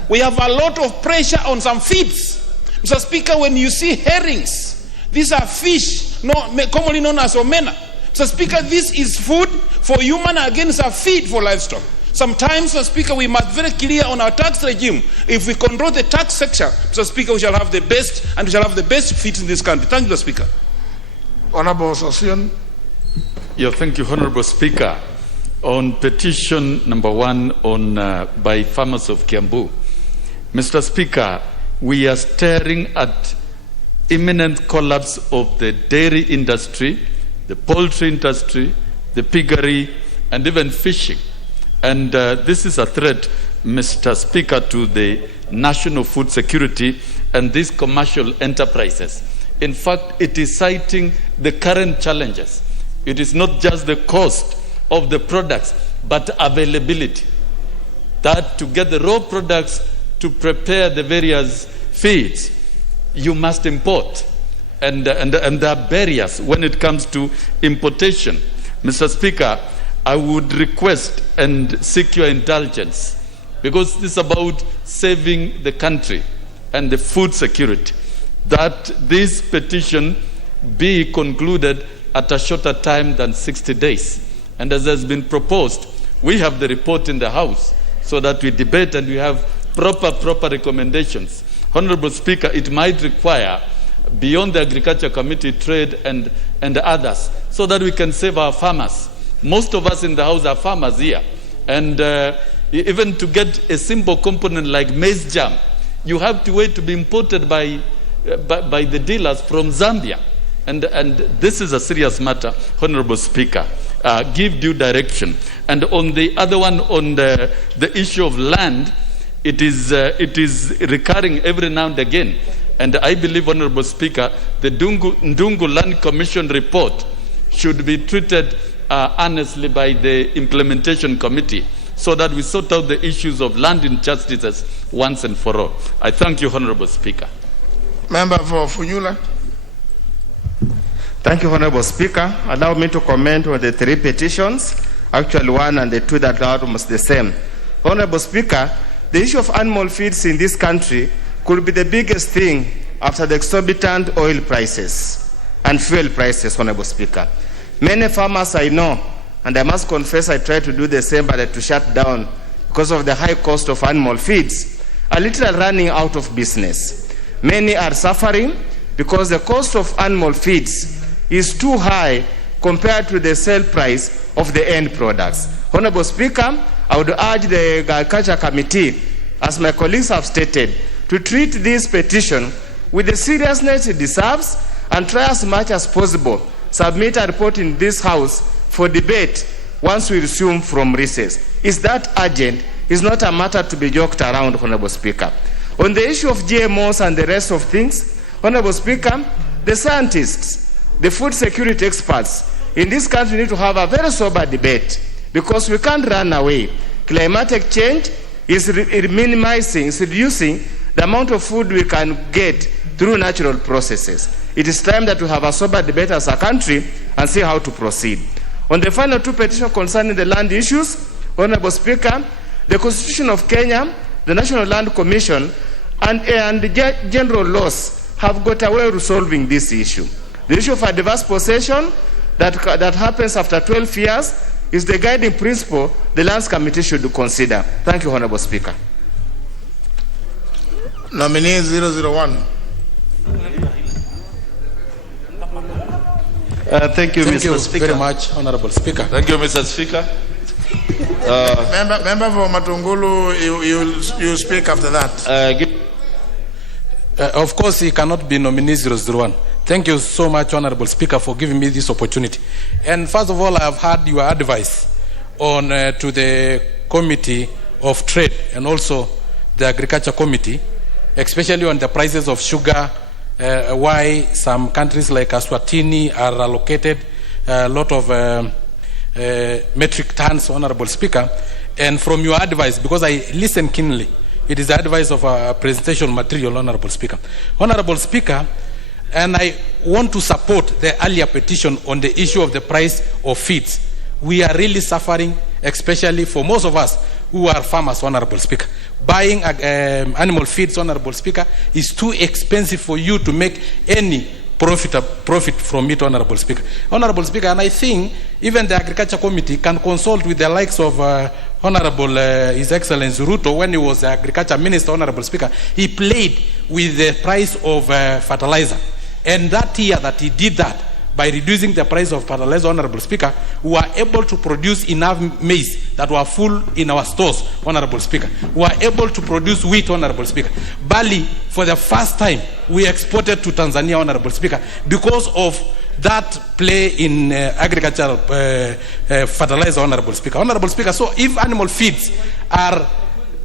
we have a lot of pressure on some feeds. Mr. Speaker, when you see herrings, these are fish commonly known as omena. Mr. Speaker, this is food for human against a feed for livestock. Sometimes, Mr. Speaker, we must be very clear on our tax regime. If we control the tax sector, Mr. Speaker, we shall have the best and we shall have the best feeds in this country. Thank you, Mr. Speaker. Honorable Sossion. Yeah, thank you, Honorable Speaker. On petition number 1 on by farmers of Kiambu, Mr. Speaker, we are staring at imminent collapse of the dairy industry, the poultry industry, the piggery, and even fishing. And this is a threat, Mr. Speaker, to the national food security and these commercial enterprises. In fact, it is citing the current challenges. It is not just the cost of the products, but availability. That to get the raw products to prepare the various feeds, you must import. And there are barriers when it comes to importation. Mr. Speaker, I would request and seek your indulgence, because this is about saving the country and the food security, that this petition be concluded at a shorter time than 60 days. And as has been proposed, we have the report in the House so that we debate and we have proper recommendations. Honorable Speaker, it might require, beyond the Agriculture Committee, Trade and others, so that we can save our farmers. Most of us in the House are farmers here. And even to get a simple component like maize jam, you have to wait to be imported by the dealers from Zambia. And this is a serious matter, Honorable Speaker. Give due direction. And on the other one, on the issue of land, it is recurring every now and again. And I believe, Honorable Speaker, the Ndungu Land Commission report should be treated honestly by the Implementation Committee, so that we sort out the issues of land injustices once and for all. I thank you, Honorable Speaker. Member for Funyula. Thank you, Honorable Speaker. Allow me to comment on the 3 petitions, actually 1 and the 2 that are almost the same. Honorable Speaker, the issue of animal feeds in this country could be the biggest thing after the exorbitant oil prices and fuel prices, Honorable Speaker. Many farmers I know, and I must confess I try to do the same, but I had to shut down because of the high cost of animal feeds, are literally running out of business. Many are suffering because the cost of animal feeds is too high compared to the sale price of the end products. Honorable Speaker, I would urge the Agriculture Committee, as my colleagues have stated, to treat this petition with the seriousness it deserves and try as much as possible submit a report in this House for debate once we resume from recess. Is that urgent? It's not a matter to be joked around, Honorable Speaker. On the issue of GMOs and the rest of things, Honorable Speaker, the scientists, the food security experts in this country need to have a very sober debate, because we can't run away. Climatic change is reducing the amount of food we can get through natural processes. It is time that we have a sober debate as a country and see how to proceed. On the final 2 petitions concerning the land issues, Honorable Speaker, the Constitution of Kenya, the National Land Commission, and the general laws have got a way of resolving this issue. The issue of adverse possession that happens after 12 years is the guiding principle the Lands Committee should consider. Thank you, Honorable Speaker. Nominee 001. Thank you, Mr. Speaker. Very much, Honorable Speaker. Thank you, Mr. Speaker. Member for Matungulu, you speak after that. Of course, he cannot be nominee 001. Thank you so much, Honorable Speaker, for giving me this opportunity. And first of all, I have heard your advice on to the Committee of Trade and also the Agriculture Committee, especially on the prices of sugar, why some countries like Eswatini are allocated a lot of metric tons, Honorable Speaker. And from your advice, because I listen keenly, it is the advice of a presentation material, Honorable Speaker. Honorable Speaker, and I want to support the earlier petition on the issue of the price of feeds. We are really suffering, especially for most of us who are farmers, Honorable Speaker. Buying animal feeds, Honorable Speaker, is too expensive for you to make any profit from it, Honorable Speaker. Honorable Speaker, and I think even the Agriculture Committee can consult with the likes of Honorable His Excellency Ruto when he was the Agriculture Minister, Honorable Speaker. He played with the price of fertilizer. And that year that he did that, by reducing the price of fertilizer, Honorable Speaker, we were able to produce enough maize that were full in our stores, Honorable Speaker. We were able to produce wheat, Honorable Speaker. Barley, for the first time, we exported to Tanzania, Honorable Speaker, because of that play in agricultural fertilizer, Honorable Speaker. Honorable Speaker, so if animal feeds are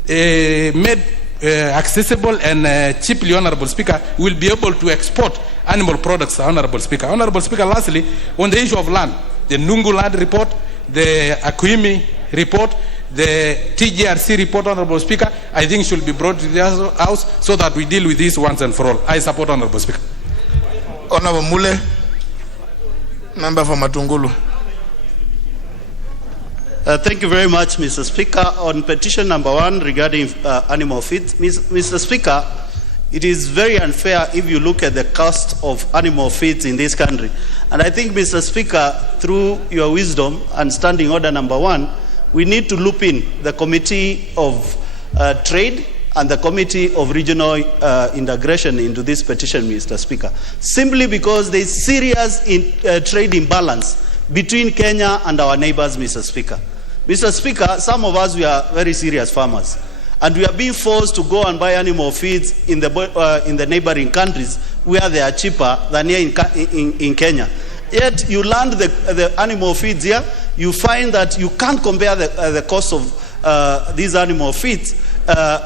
made accessible and cheaply, Honorable Speaker, we'll be able to export animal products, Honorable Speaker. Honorable Speaker, lastly, on the issue of land, the Nungu land report, the Akuimi report, the TGRC report, Honorable Speaker, I think should be brought to the House so that we deal with this once and for all. I support, Honorable Speaker. Honorable Mule, member for Matungulu. Thank you very much, Mr. Speaker. On petition number 1 regarding animal feed, Mr. Speaker, it is very unfair if you look at the cost of animal feeds in this country. And I think, Mr. Speaker, through your wisdom and standing order number 1, we need to loop in the Committee of Trade and the Committee of Regional Integration into this petition, Mr. Speaker, simply because there is serious trade imbalance between Kenya and our neighbors, Mr. Speaker. Mr. Speaker, some of us, we are very serious farmers, and we are being forced to go and buy animal feeds in the neighboring countries where they are cheaper than here in Kenya. Yet you land the animal feeds here, you find that you can't compare the cost of these animal feeds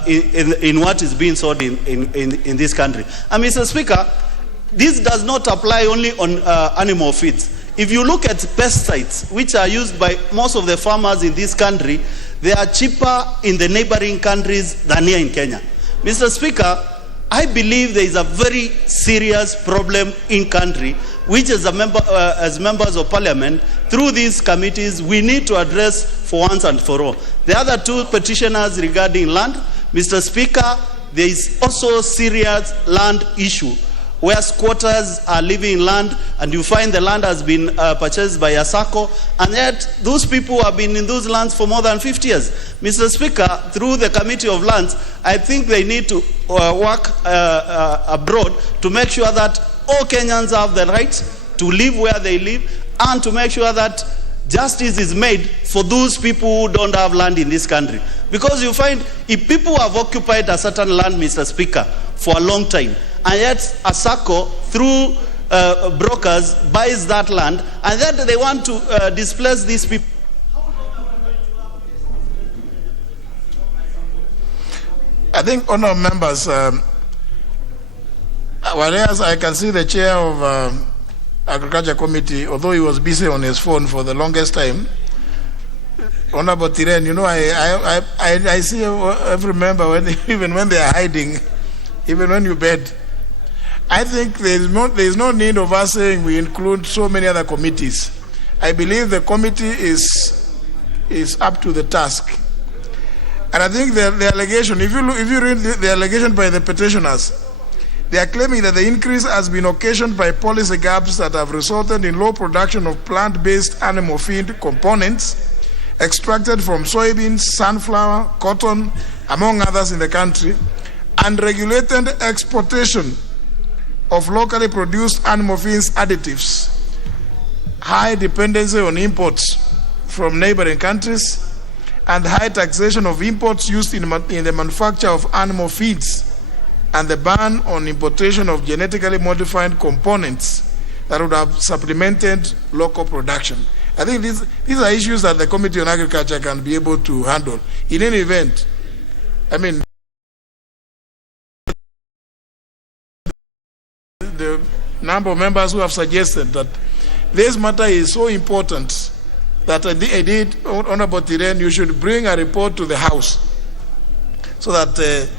in what is being sold in this country. And Mr. Speaker, this does not apply only on animal feeds. If you look at pesticides, which are used by most of the farmers in this country, they are cheaper in the neighboring countries than here in Kenya. Mr. Speaker, I believe there is a very serious problem in country, which as members of parliament, through these committees, we need to address for once and for all. The other 2 petitioners regarding land, Mr. Speaker, there is also serious land issue, where squatters are living in land, and you find the land has been purchased by a SACCO, and yet those people have been in those lands for more than 50 years. Mr. Speaker, through the Committee of Lands, I think they need to work abroad to make sure that all Kenyans have the right to live where they live, and to make sure that justice is made for those people who don't have land in this country. Because you find, if people have occupied a certain land, Mr. Speaker, for a long time, and yet a SACCO, through brokers, buys that land, and then they want to displace these people. I think, honourable members, whereas I can see the chair of Agriculture Committee, although he was busy on his phone for the longest time, Honourable Tiren, you know, I see every member, even when they are hiding, even when you bed. I think there is no need of us saying we include so many other committees. I believe the committee is up to the task. And I think the allegation, if you read the allegation by the petitioners, they are claiming that the increase has been occasioned by policy gaps that have resulted in low production of plant-based animal feed components extracted from soybeans, sunflower, cotton, among others in the country, and regulated exportation of locally produced animal feeds additives, high dependency on imports from neighboring countries, and high taxation of imports used in the manufacture of animal feeds, and the ban on importation of genetically modified components that would have supplemented local production. I think these are issues that the Committee on Agriculture can be able to handle. In any event, I mean, the number of members who have suggested that this matter is so important that indeed, Honourable Tiren, you should bring a report to the House so that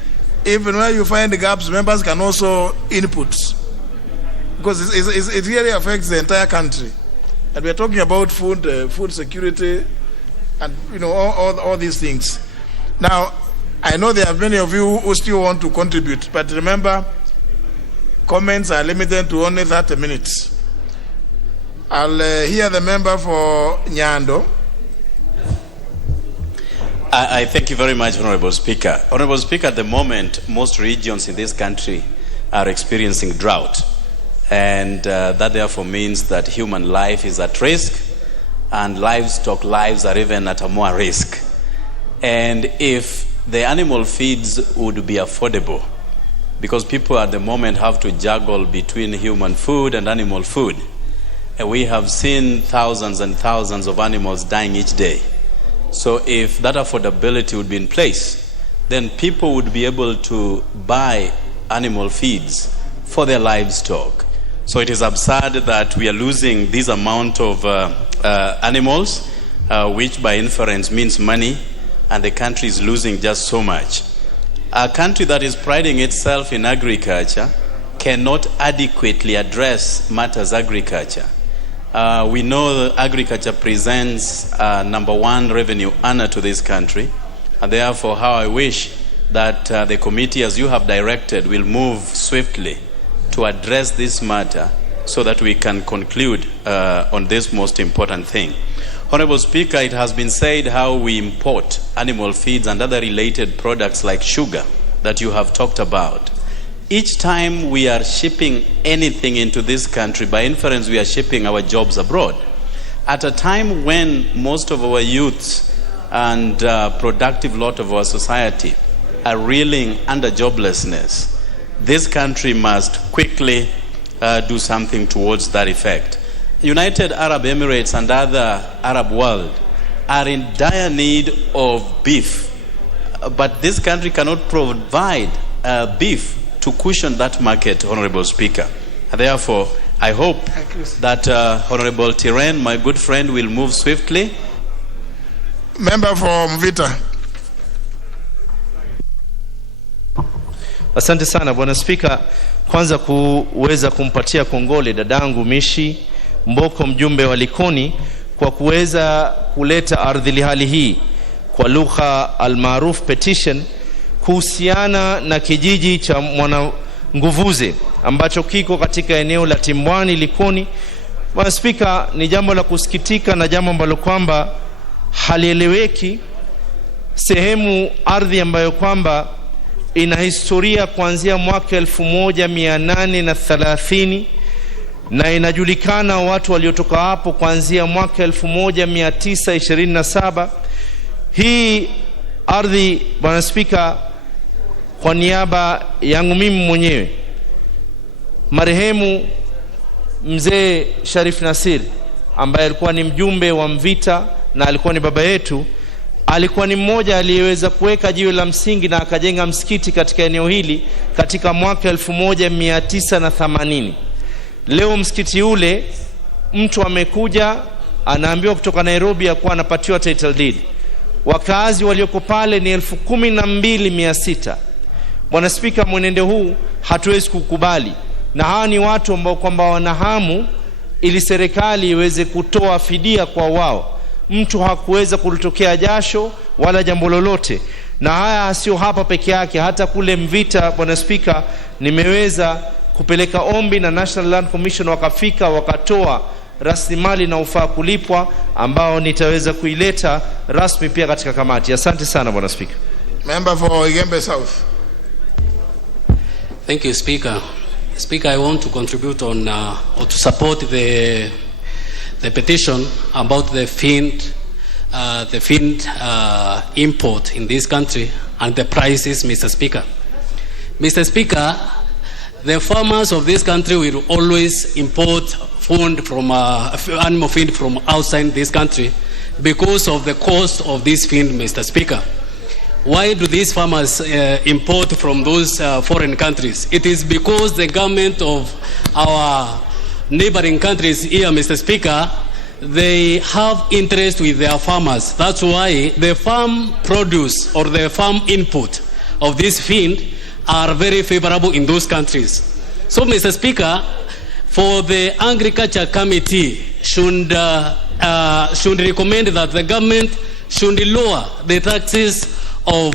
even where you find the gaps, members can also input, because it really affects the entire country. And we're talking about food security, and you know all these things. Now, I know there are many of you who still want to contribute, but remember, comments are limited to only 30 minutes. I'll hear the member for Nyando. I thank you very much, Honorable Speaker. Honorable Speaker, at the moment, most regions in this country are experiencing drought. And that therefore means that human life is at risk, and livestock lives are even at a more risk. And if the animal feeds would be affordable, because people at the moment have to juggle between human food and animal food, and we have seen thousands and thousands of animals dying each day. So if that affordability would be in place, then people would be able to buy animal feeds for their livestock. So it is absurd that we are losing this amount of animals, which by inference means money, and the country is losing just so much. A country that is priding itself in agriculture cannot adequately address matters agriculture. We know that agriculture presents number one revenue earner to this country, and therefore how I wish that the committee, as you have directed, will move swiftly to address this matter so that we can conclude on this most important thing. Honorable Speaker, it has been said how we import animal feeds and other related products like sugar that you have talked about. Each time we are shipping anything into this country, by inference we are shipping our jobs abroad. At a time when most of our youths and productive lot of our society are reeling under joblessness, this country must quickly do something towards that effect. United Arab Emirates and other Arab world are in dire need of beef, but this country cannot provide beef to cushion that market, Honorable Speaker. Therefore, I hope that Honorable Tiren, my good friend, will move swiftly. Member for Mvita. Asante sana Bwana Spika, kwanza kuweza kumpatia kongole dadangu Mishi Mboko, mjumbe wa Likoni, kwa kuweza kuleta ardhi hali hii kwa lugha almaruf petition kuhusiana na kijiji cha Mwananguvuze ambacho kiko katika eneo la Timbwani Likoni. Bwana Spika, ni jambo la kusikitika na jambo ambalo kwamba halieleweki. Sehemu ardhi ambayo kwamba ina historia kuanzia mwaka 1830 na inajulikana watu waliotoka hapo kuanzia mwaka 1927. Hii ardhi, Bwana Spika, kwa niaba yangu mimi mwenyewe, marehemu mzee Sharif Nasir ambaye alikuwa ni mjumbe wa Mvita na alikuwa ni baba yetu, alikuwa ni mmoja aliyeweza kuweka jiwe la msingi na akajenga msikiti katika eneo hili katika mwaka 1980. Leo msikiti ule mtu amekuja anaambiwa kutoka Nairobi ya kuwa anapatiwa title deed. Wakazi walioko pale ni 12,600. Bwana Spika, mwenendo huu hatuwezi kukubali, na hawa ni watu ambao kwamba wanahamu ili serikali iweze kutoa fidia kwa wao. Mtu hakuweza kulitokea jasho wala jambo lolote, na haya sio hapa peke yake, hata kule Mvita. Bwana Spika, nimeweza kupeleka ombi na National Land Commission, wakafika wakatoa rasilimali na ufaa kulipwa ambao nitaweza kuileta rasmi pia katika kamati. Asante sana Bwana Spika. Member for Igembe South. Thank you, Speaker. Speaker, I want to contribute on or to support the petition about the feed import in this country and the prices, Mr. Speaker. Mr. Speaker, the farmers of this country will always import food from animal feed from outside this country because of the cost of this feed, Mr. Speaker. Why do these farmers import from those foreign countries? It is because the government of our neighboring countries here, Mr. Speaker, they have interest with their farmers. That's why the farm produce or the farm input of this feed are very favorable in those countries. So, Mr. Speaker, for the Agriculture Committee should recommend that the government should lower the taxes of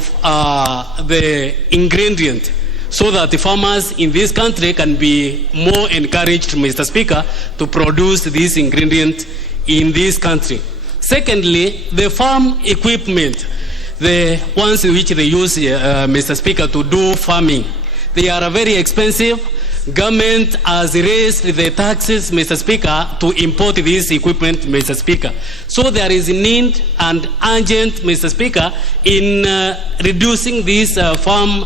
the ingredient so that the farmers in this country can be more encouraged, Mr. Speaker, to produce this ingredient in this country. Secondly, the farm equipment, the ones which they use, Mr. Speaker, to do farming, they are very expensive. Government has raised the taxes, Mr. Speaker, to import this equipment, Mr. Speaker. So there is a need and urgent, Mr. Speaker, in reducing these farm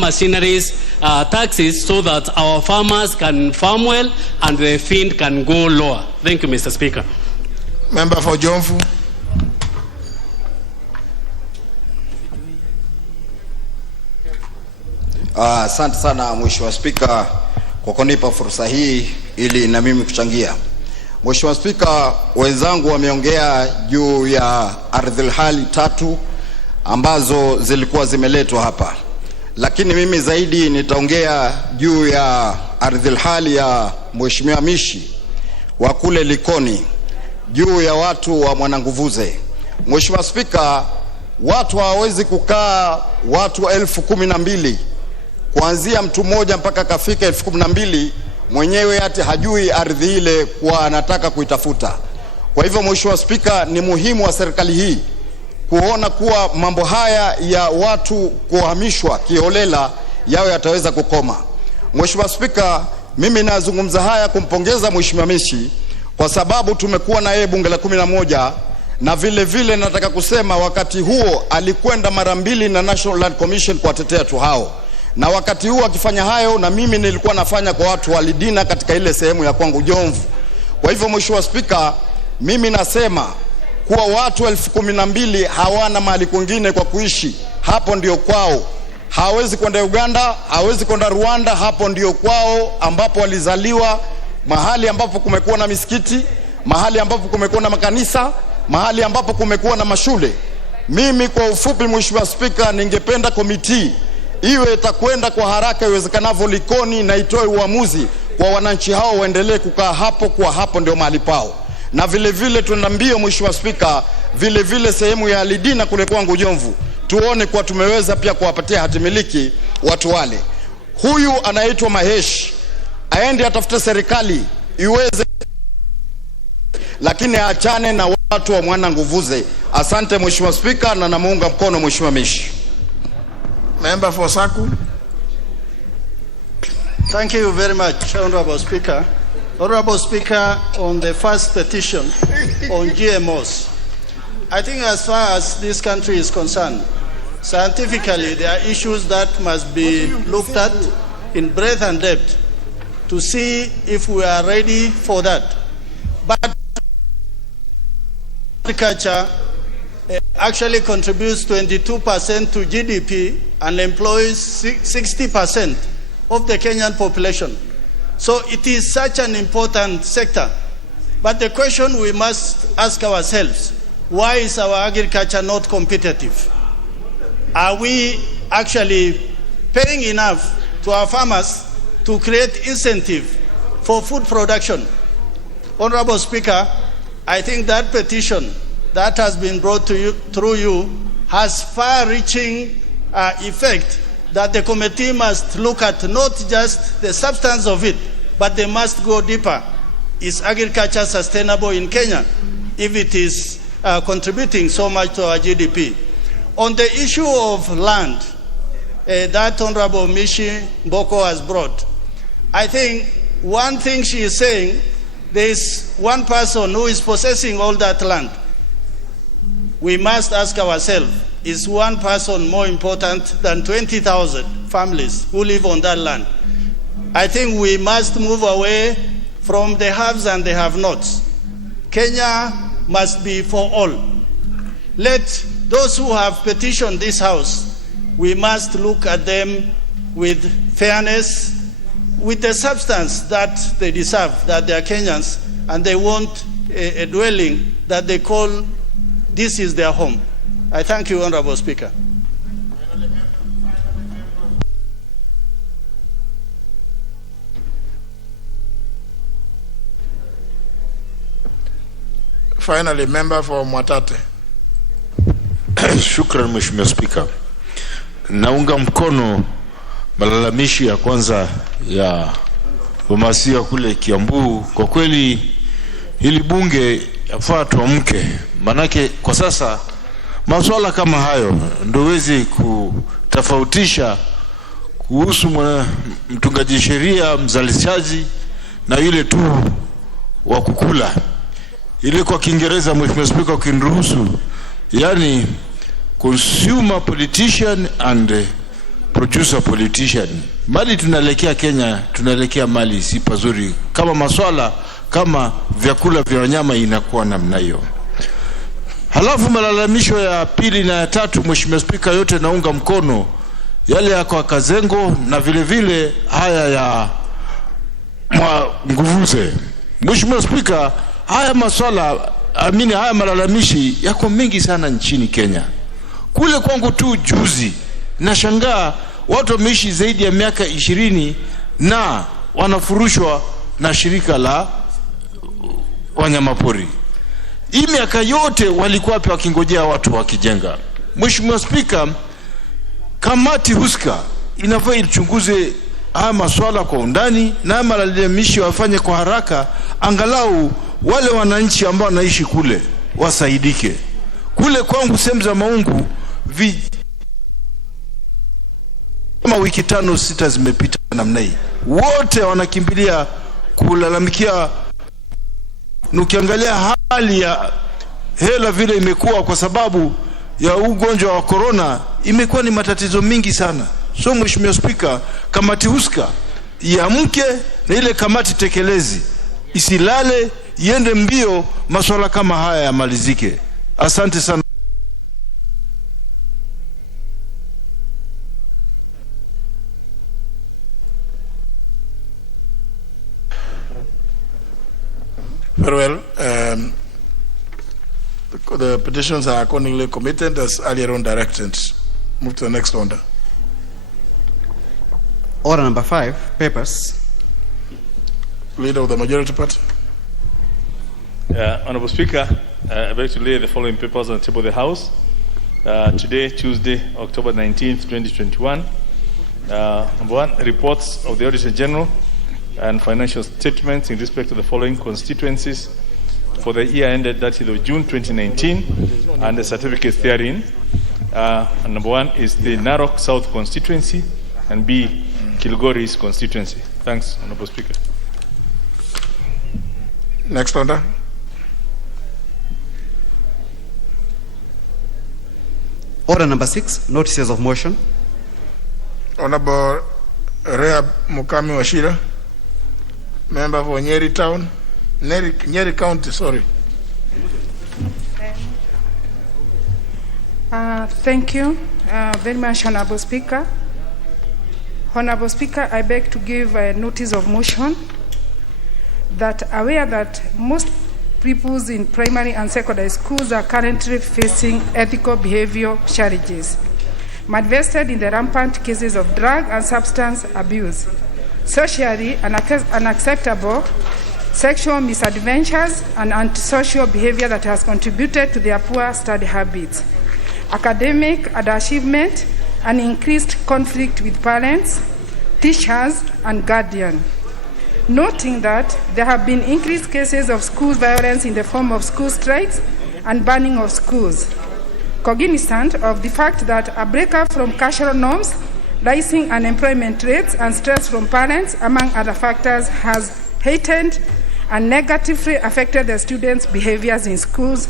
machineries taxes so that our farmers can farm well and the feed can go lower. Thank you, Mr. Speaker. Member for Jomfu. Asante sana Mheshimiwa Spika kwa kunipa fursa hii ili na mimi kuchangia. Mheshimiwa Spika, wenzangu wameongea juu ya ardhilhali 3 ambazo zilikuwa zimeletwa hapa. Lakini mimi zaidi nitaongea juu ya ardhilhali ya Mheshimiwa Mishi wa kule Likoni, juu ya watu wa Mwananguvuze. Mheshimiwa Spika, watu hawawezi kukaa watu 12,000 kuanzia mtu mmoja mpaka kafika 12,000 mwenyewe hata hajui ardhi ile kwa anataka kuitafuta. Kwa hivyo Mheshimiwa Spika, ni muhimu wa serikali hii kuona kuwa mambo haya ya watu kuhamishwa kiholela yawe yataweza kukoma. Mheshimiwa Spika, mimi nazungumza haya kumpongeza Mheshimiwa Mishi kwa sababu tumekuwa na yeye bunge la 11, na vile vile nataka kusema wakati huo alikwenda mara 2 na National Land Commission kuwatetea watu hao. Na wakati huo akifanya hayo, na mimi nilikuwa nafanya kwa watu wa Lidina katika ile sehemu ya kwangu Jomvu. Kwa hivyo Mheshimiwa Spika, mimi nasema kuwa watu 12,000 hawana mahali kwingine kwa kuishi. Hapo ndio kwao. Hawezi kwenda Uganda, hawezi kwenda Rwanda, hapo ndio kwao ambapo walizaliwa, mahali ambapo kumekuwa na misikiti, mahali ambapo kumekuwa na makanisa, mahali ambapo kumekuwa na mashule. Mimi kwa ufupi Mheshimiwa Spika, ningependa komiti iwe itakwenda kwa haraka iwezekanavyo Likoni na itoe uamuzi kwa wananchi hao waendelee kukaa hapo, kwa hapo ndio mahali pao. Na vile vile tunaambia Mheshimiwa Spika, vile vile sehemu ya Lidina kule kwangu Jomvu, tuone kwa tumeweza pia kuwapatia hatimiliki watu wale. Huyu anaitwa Mahesh aende atafute serikali iweze, lakini aachane na watu wa Mwananguvuze. Asante Mheshimiwa Spika, na namuunga mkono Mheshimiwa Mishi. Member for Saku. Thank you very much, Honorable Speaker. Honorable Speaker, on the first petition on GMOs, I think as far as this country is concerned, scientifically there are issues that must be looked at in breadth and depth to see if we are ready for that. But agriculture actually contributes 22% to GDP and employs 60% of the Kenyan population. So it is such an important sector. But the question we must ask ourselves, why is our agriculture not competitive? Are we actually paying enough to our farmers to create incentive for food production? Honorable Speaker, I think that petition that has been brought to you through you has far-reaching effect that the committee must look at, not just the substance of it, but they must go deeper. Is agriculture sustainable in Kenya if it is contributing so much to our GDP? On the issue of land that Honorable Mishi Mboko has brought, I think one thing she is saying, there is one person who is possessing all that land. We must ask ourselves, is one person more important than 20,000 families who live on that land? I think we must move away from the haves and the have-nots. Kenya must be for all. Let those who have petitioned this House, we must look at them with fairness, with the substance that they deserve, that they are Kenyans, and they want a dwelling that they call this is their home. I thank you, Honorable Speaker. Finally, member for Mwatate. Shukran Mheshimiwa Spika. Naunga mkono malalamishi ya kwanza ya Wamasia kule Kiambu. Kwa kweli hili bunge yafaa tuamke, manake kwa sasa masuala kama hayo ndio wezi kutofautisha kuhusu mtungaji sheria, mzalishaji na yule tu wa kukula. Ile kwa Kiingereza Mheshimiwa Spika ukiniruhusu, yani consumer politician and producer politician. Mali tunalekea Kenya, tunalekea mali si pazuri kama maswala kama vyakula vya wanyama inakuwa namna hiyo. Halafu malalamisho ya pili na ya tatu Mheshimiwa Spika yote naunga mkono, yale ya kwa Kazengo na vile vile haya ya Nguvuze. Mheshimiwa Spika, haya maswala haya malalamishi yako mengi sana nchini Kenya. Kule kwangu tu juzi nashangaa watu wameishi zaidi ya miaka 20 na wanafurushwa na shirika la wanyamapori. Hii miaka yote walikuwa hapa wakingojea watu wakijenga. Mheshimiwa Spika, kamati husika inafaa ichunguze haya maswala kwa undani na malalamishi wafanye kwa haraka, angalau wale wananchi ambao wanaishi kule wasaidike. Kule kwangu sehemu za Maungu kama wiki 5-6 zimepita namna hii, wote wanakimbilia kulalamikia. Nukiangalia hali ya hela vile imekuwa kwa sababu ya ugonjwa wa corona, imekuwa ni matatizo mingi sana. So Mheshimiwa Spika, kamati husika iamke na ile kamati tekelezi isilale, iende mbio, masuala kama haya yamalizike. Asante sana. Very well. The petitions are accordingly committed as earlier on directed. Move to the next order. Order number 5, papers. Leader of the majority party. Honorable Speaker, I beg to lay the following papers on the table of the House. Today, Tuesday, October 19th, 2021. Number 1, reports of the Auditor General and financial statements in respect to the following constituencies for the year ended 30th of June 2019 and the certificates therein. And number 1 is the Narok South constituency, and B, Kilgoris constituency. Thanks, Honorable Speaker. Next order. Order number 6, notices of motion. Honorable Rehab Mukami Washira, member for Nyeri Town, Nyeri County, sorry. Thank you very much, Honorable Speaker. Honorable Speaker, I beg to give a notice of motion that aware that most pupils in primary and secondary schools are currently facing ethical behavior challenges manifested in the rampant cases of drug and substance abuse, socially unacceptable sexual misadventures, and antisocial behavior that has contributed to their poor study habits, academic underachievement, and increased conflict with parents, teachers, and guardians. Noting that there have been increased cases of school violence in the form of school strikes and burning of schools. Cognizant of the fact that a breakup from cultural norms, rising unemployment rates, and stress from parents, among other factors, has heightened and negatively affected the students' behaviors in schools,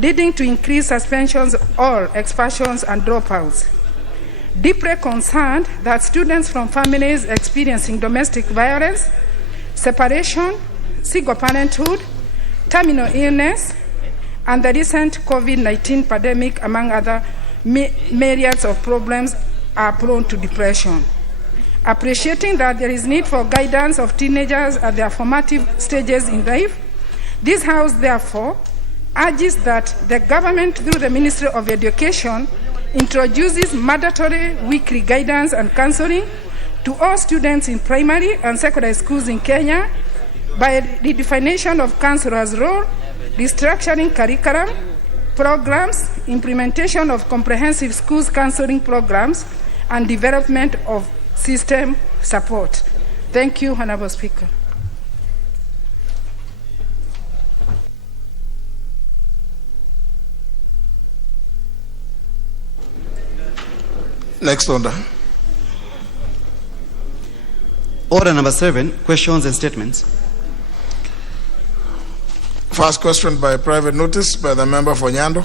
leading to increased suspensions or expulsions and dropouts. Deeply concerned that students from families experiencing domestic violence, separation, single parenthood, terminal illness, and the recent COVID-19 pandemic, among other myriads of problems, are prone to depression. Appreciating that there is need for guidance of teenagers at their formative stages in life, this House therefore urges that the government, through the Ministry of Education, introduces mandatory weekly guidance and counseling to all students in primary and secondary schools in Kenya by redefinition of counselors' role, restructuring curriculum, programs, implementation of comprehensive schools counseling programs, and development of system support. Thank you, Honorable Speaker. Next order. Order number 7, questions and statements. First question by private notice by the member for Nyando.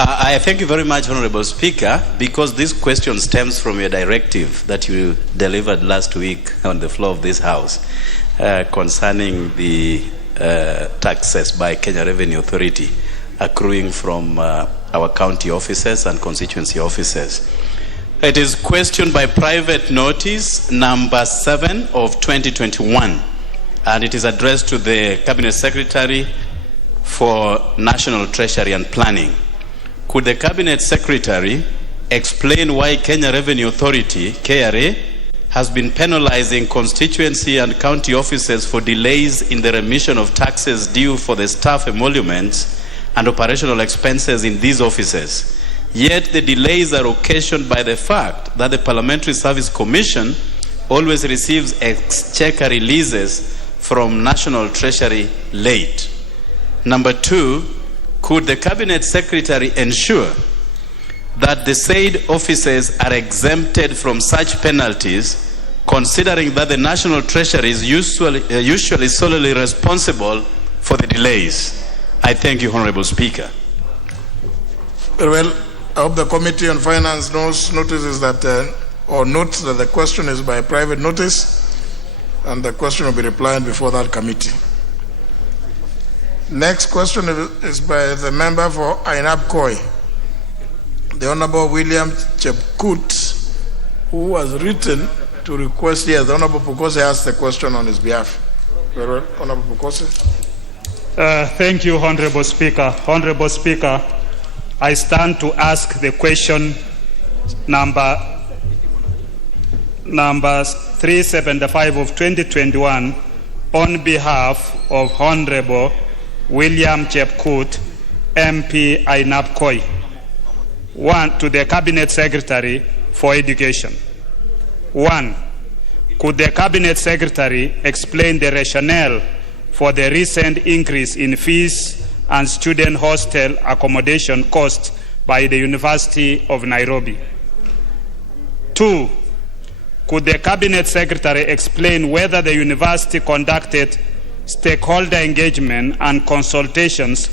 I thank you very much, Honorable Speaker, because this question stems from your directive that you delivered last week on the floor of this House concerning the taxes by Kenya Revenue Authority accruing from our county offices and constituency offices. It is questioned by private notice number 7 of 2021, and it is addressed to the Cabinet Secretary for National Treasury and Planning. Could the Cabinet Secretary explain why Kenya Revenue Authority, KRA, has been penalizing constituency and county offices for delays in the remission of taxes due for the staff emoluments and operational expenses in these offices? Yet the delays are occasioned by the fact that the Parliamentary Service Commission always receives exchequer releases from National Treasury late. Number 2, could the Cabinet Secretary ensure that the said offices are exempted from such penalties, considering that the National Treasury is usually solely responsible for the delays? I thank you, Honorable Speaker. Very well. I hope the Committee on Finance notices that, or notes that the question is by private notice, and the question will be replied before that committee. Next question is by the member for Ainab Koi, the Honorable William Chepkut, who has written to request here. The Honorable Pukose asked the question on his behalf. Very well, Honorable Pukose. Thank you, Honorable Speaker. Honorable Speaker, I stand to ask the question number 375 of 2021 on behalf of Honorable William Chepkut, MP Ainab Koi. 1, to the Cabinet Secretary for Education. 1, could the Cabinet Secretary explain the rationale for the recent increase in fees and student hostel accommodation costs by the University of Nairobi? 2, could the Cabinet Secretary explain whether the university conducted stakeholder engagement and consultations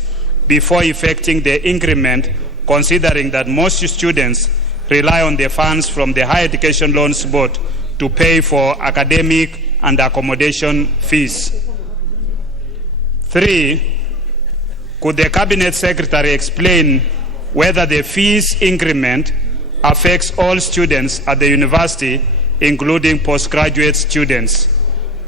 before effecting the increment, considering that most students rely on the funds from the Higher Education Loans Board to pay for academic and accommodation fees? 3, could the Cabinet Secretary explain whether the fees increment affects all students at the university, including postgraduate students?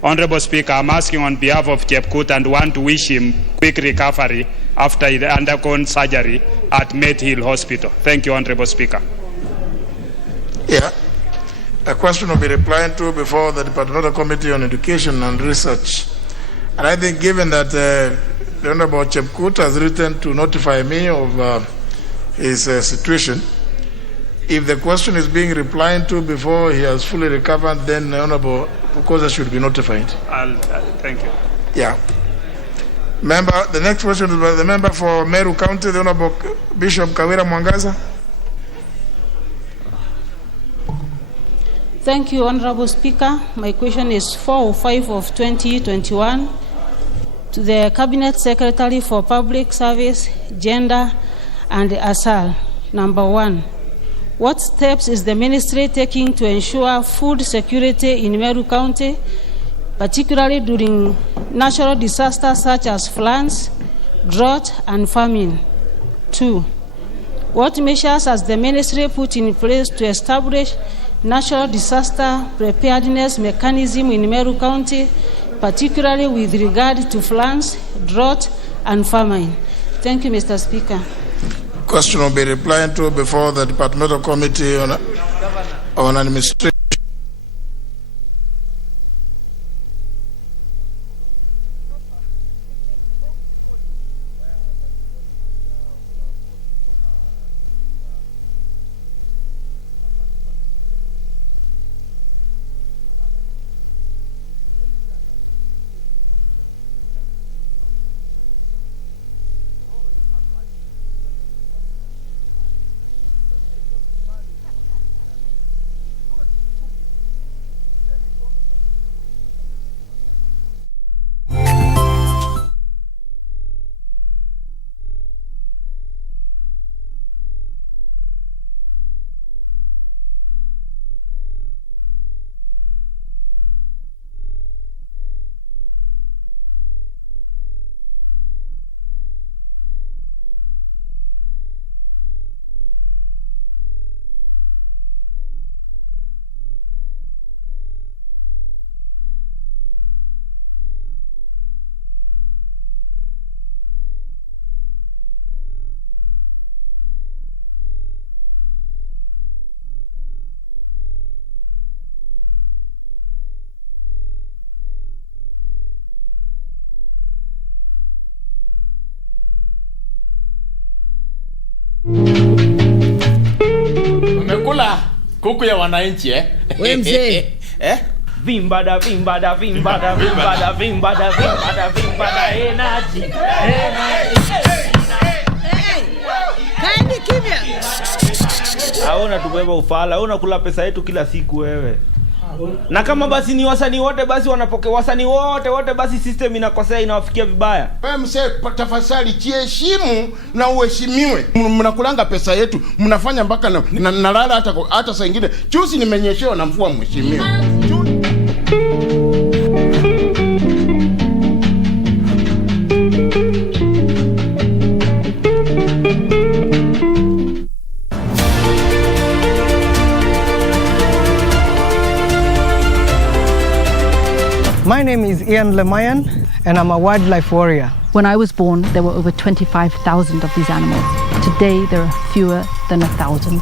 Honorable Speaker, I'm asking on behalf of Chepkut and want to wish him quick recovery after he undergone surgery at Medhill Hospital. Thank you, Honorable Speaker. Yeah. A question will be replied to before the Departmental Committee on Education and Research. And I think given that the Honorable Chepkut has written to notify me of his situation, if the question is being replied to before he has fully recovered, then the Honorable Pukosa should be notified. Thank you. Yeah. The next question is by the member for Meru County, the Honorable Bishop Kawira Mwangaza. Thank you, Honorable Speaker. My question is 405 of 2021 to the Cabinet Secretary for Public Service, Gender and ASAL. Number 1, what steps is the ministry taking to ensure food security in Meru County, particularly during natural disasters such as floods, drought, and famine? 2, what measures has the ministry put in place to establish natural disaster preparedness mechanism in Meru County, particularly with regard to floods, drought, and famine? Thank you, Mr. Speaker. Question will be replied to before the Departmental Committee on Administration. Umekula kuku ya wananchi Wewe mzee. Vimbada energy. Kaeni kimya. Haona tubeba ufala, haona kula pesa yetu kila siku wewe. Na kama basi ni wasanii wote basi wanapokea wasanii wote basi system inakosea inawafikia vibaya. Wewe mzee tafadhali jiheshimu na uheshimiwe. Mnakulanga pesa yetu, mnafanya mpaka nalala hata saa nyingine. Juzi nimenyeshewa na mvua mheshimiwa. My name is Ian Lemayan, and I'm a wildlife warrior. When I was born, there were over 25,000 of these animals. Today, there are fewer than 1,000.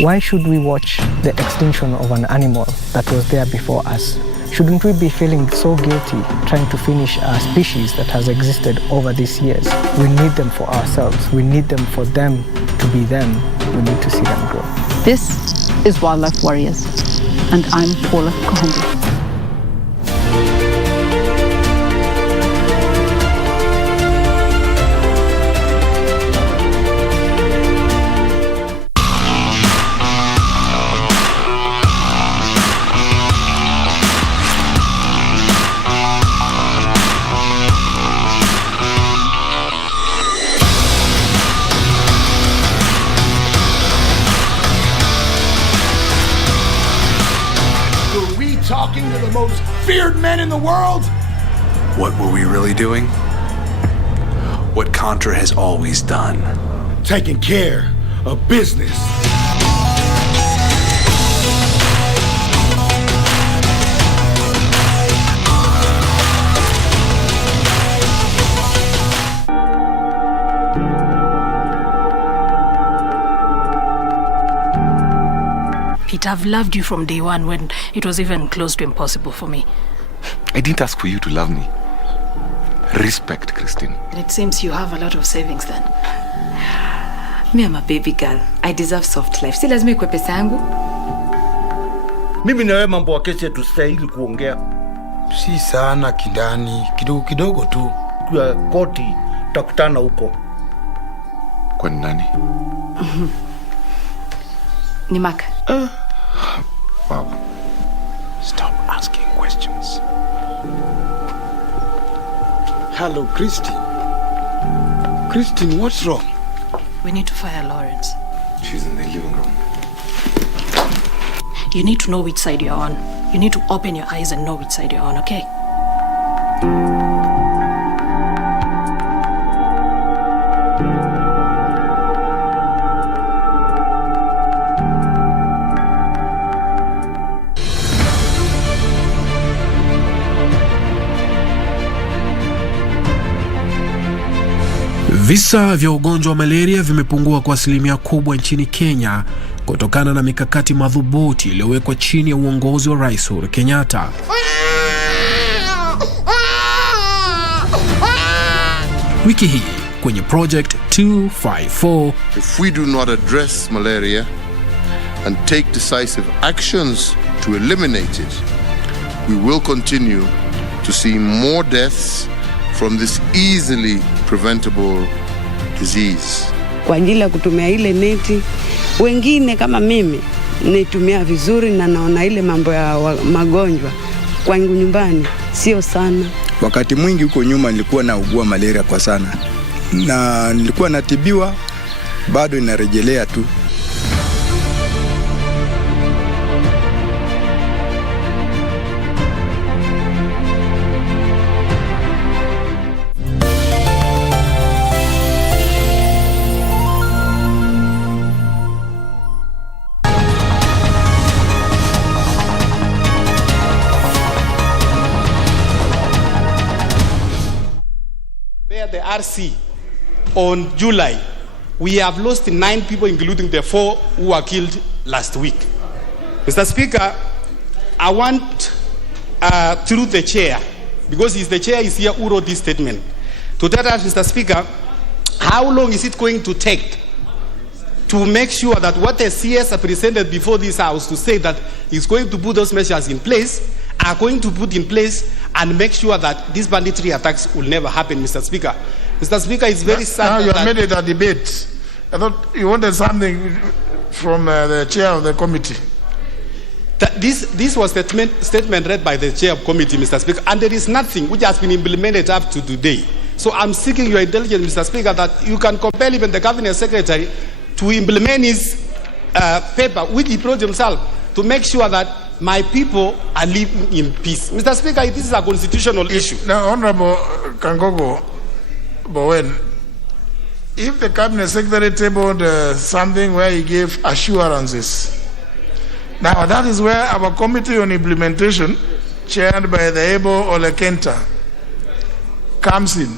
Why should we watch the extinction of an animal that was there before us? Shouldn't we be feeling so guilty trying to finish a species that has existed over these years? We need them for ourselves. We need them for them to be them. We need to see them grow. This is Wildlife Warriors, and I'm Paula Kahongi. Talking to the most feared men in the world? What were we really doing? What Contra has always done. Taking care of business. Peter, I've loved you from day one when it was even close to impossible for me. I didn't ask for you to love me. Respect, Christine. It seems you have a lot of savings then. Me, I'm a baby girl. I deserve soft life. Si lazima ikuwe pesa yangu. Mimi na wewe mambo ya kesi tustahili kuongea. Si sana kindani, kidogo tu. Kwa koti tutakutana huko. Kwa nani? Ni Mark. Wow. Stop asking questions. Hello, Christine. Christine, what's wrong? We need to fire Lawrence. She's in the living room. You need to know which side you're on. You need to open your eyes and know which side you're on, okay? Visa vya ugonjwa wa malaria vimepungua kwa asilimia kubwa nchini Kenya kutokana na mikakati madhubuti iliyowekwa chini ya uongozi wa Rais Uhuru Kenyatta. Wiki hii kwenye Project 254, if we do not address malaria and take decisive actions to eliminate it, we will continue to see more deaths from this easily preventable disease. Kwa ajili ya kutumia ile neti, wengine kama mimi naitumia vizuri na naona ile mambo ya magonjwa kwangu nyumbani sio sana. Wakati mwingi huko nyuma nilikuwa naugua malaria kwa sana, na nilikuwa natibiwa, bado inarejelea tu. The RC on July, we have lost 9 people, including the 4 who were killed last week. Mr. Speaker, I want, through the chair, because the chair is here who wrote this statement, to tell us, Mr. Speaker, how long is it going to take to make sure that what the CS are presented before this House to say that is going to put those measures in place, are going to put in place and make sure that these banditry attacks will never happen, Mr. Speaker. Mr. Speaker, it's very sad. Now you have made it a debate. I thought you wanted something from the chair of the committee. This was the statement read by the chair of committee, Mr. Speaker, and there is nothing which has been implemented up to today. So I'm seeking your intelligence, Mr. Speaker, that you can compel even the cabinet secretary to implement his paper, which he wrote himself, to make sure that my people are living in peace. Mr. Speaker, this is a constitutional issue. Now, Honorable Kangogo Bowen, if the cabinet secretary tabled something where he gave assurances, now that is where our committee on implementation, chaired by the able Olekenta, comes in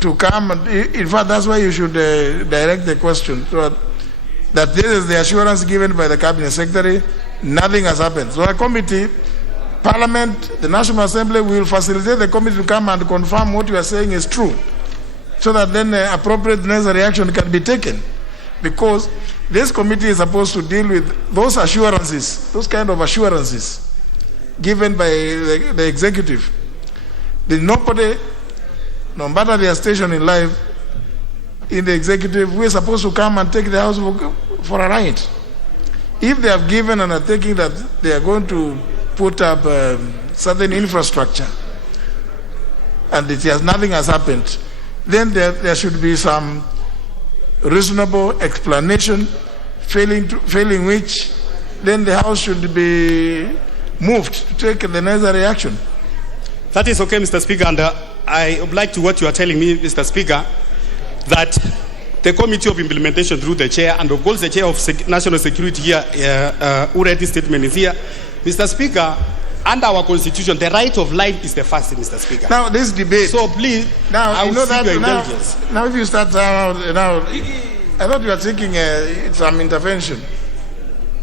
to come. And in fact, that's why you should direct the question so that this is the assurance given by the cabinet secretary. Nothing has happened. So a committee, Parliament, the National Assembly will facilitate the committee to come and confirm what you are saying is true, so that then appropriate necessary action can be taken. Because this committee is supposed to deal with those assurances, those kind of assurances given by the executive. There's nobody, no matter their station in life, in the executive, we're supposed to come and take the House for a ride. If they have given an undertaking that they are going to put up certain infrastructure and nothing has happened, then there should be some reasonable explanation, failing which then the House should be moved to take the necessary action. That is okay, Mr. Speaker, and I oblige to what you are telling me, Mr. Speaker, that the Committee of Implementation through the chair, and of course the chair of National Security here, who read this statement is here. Mr. Speaker, under our constitution, the right of life is the first, Mr. Speaker. Now this debate. So please, now I will seek your indulgence. Now if you start now, I thought you were taking some intervention.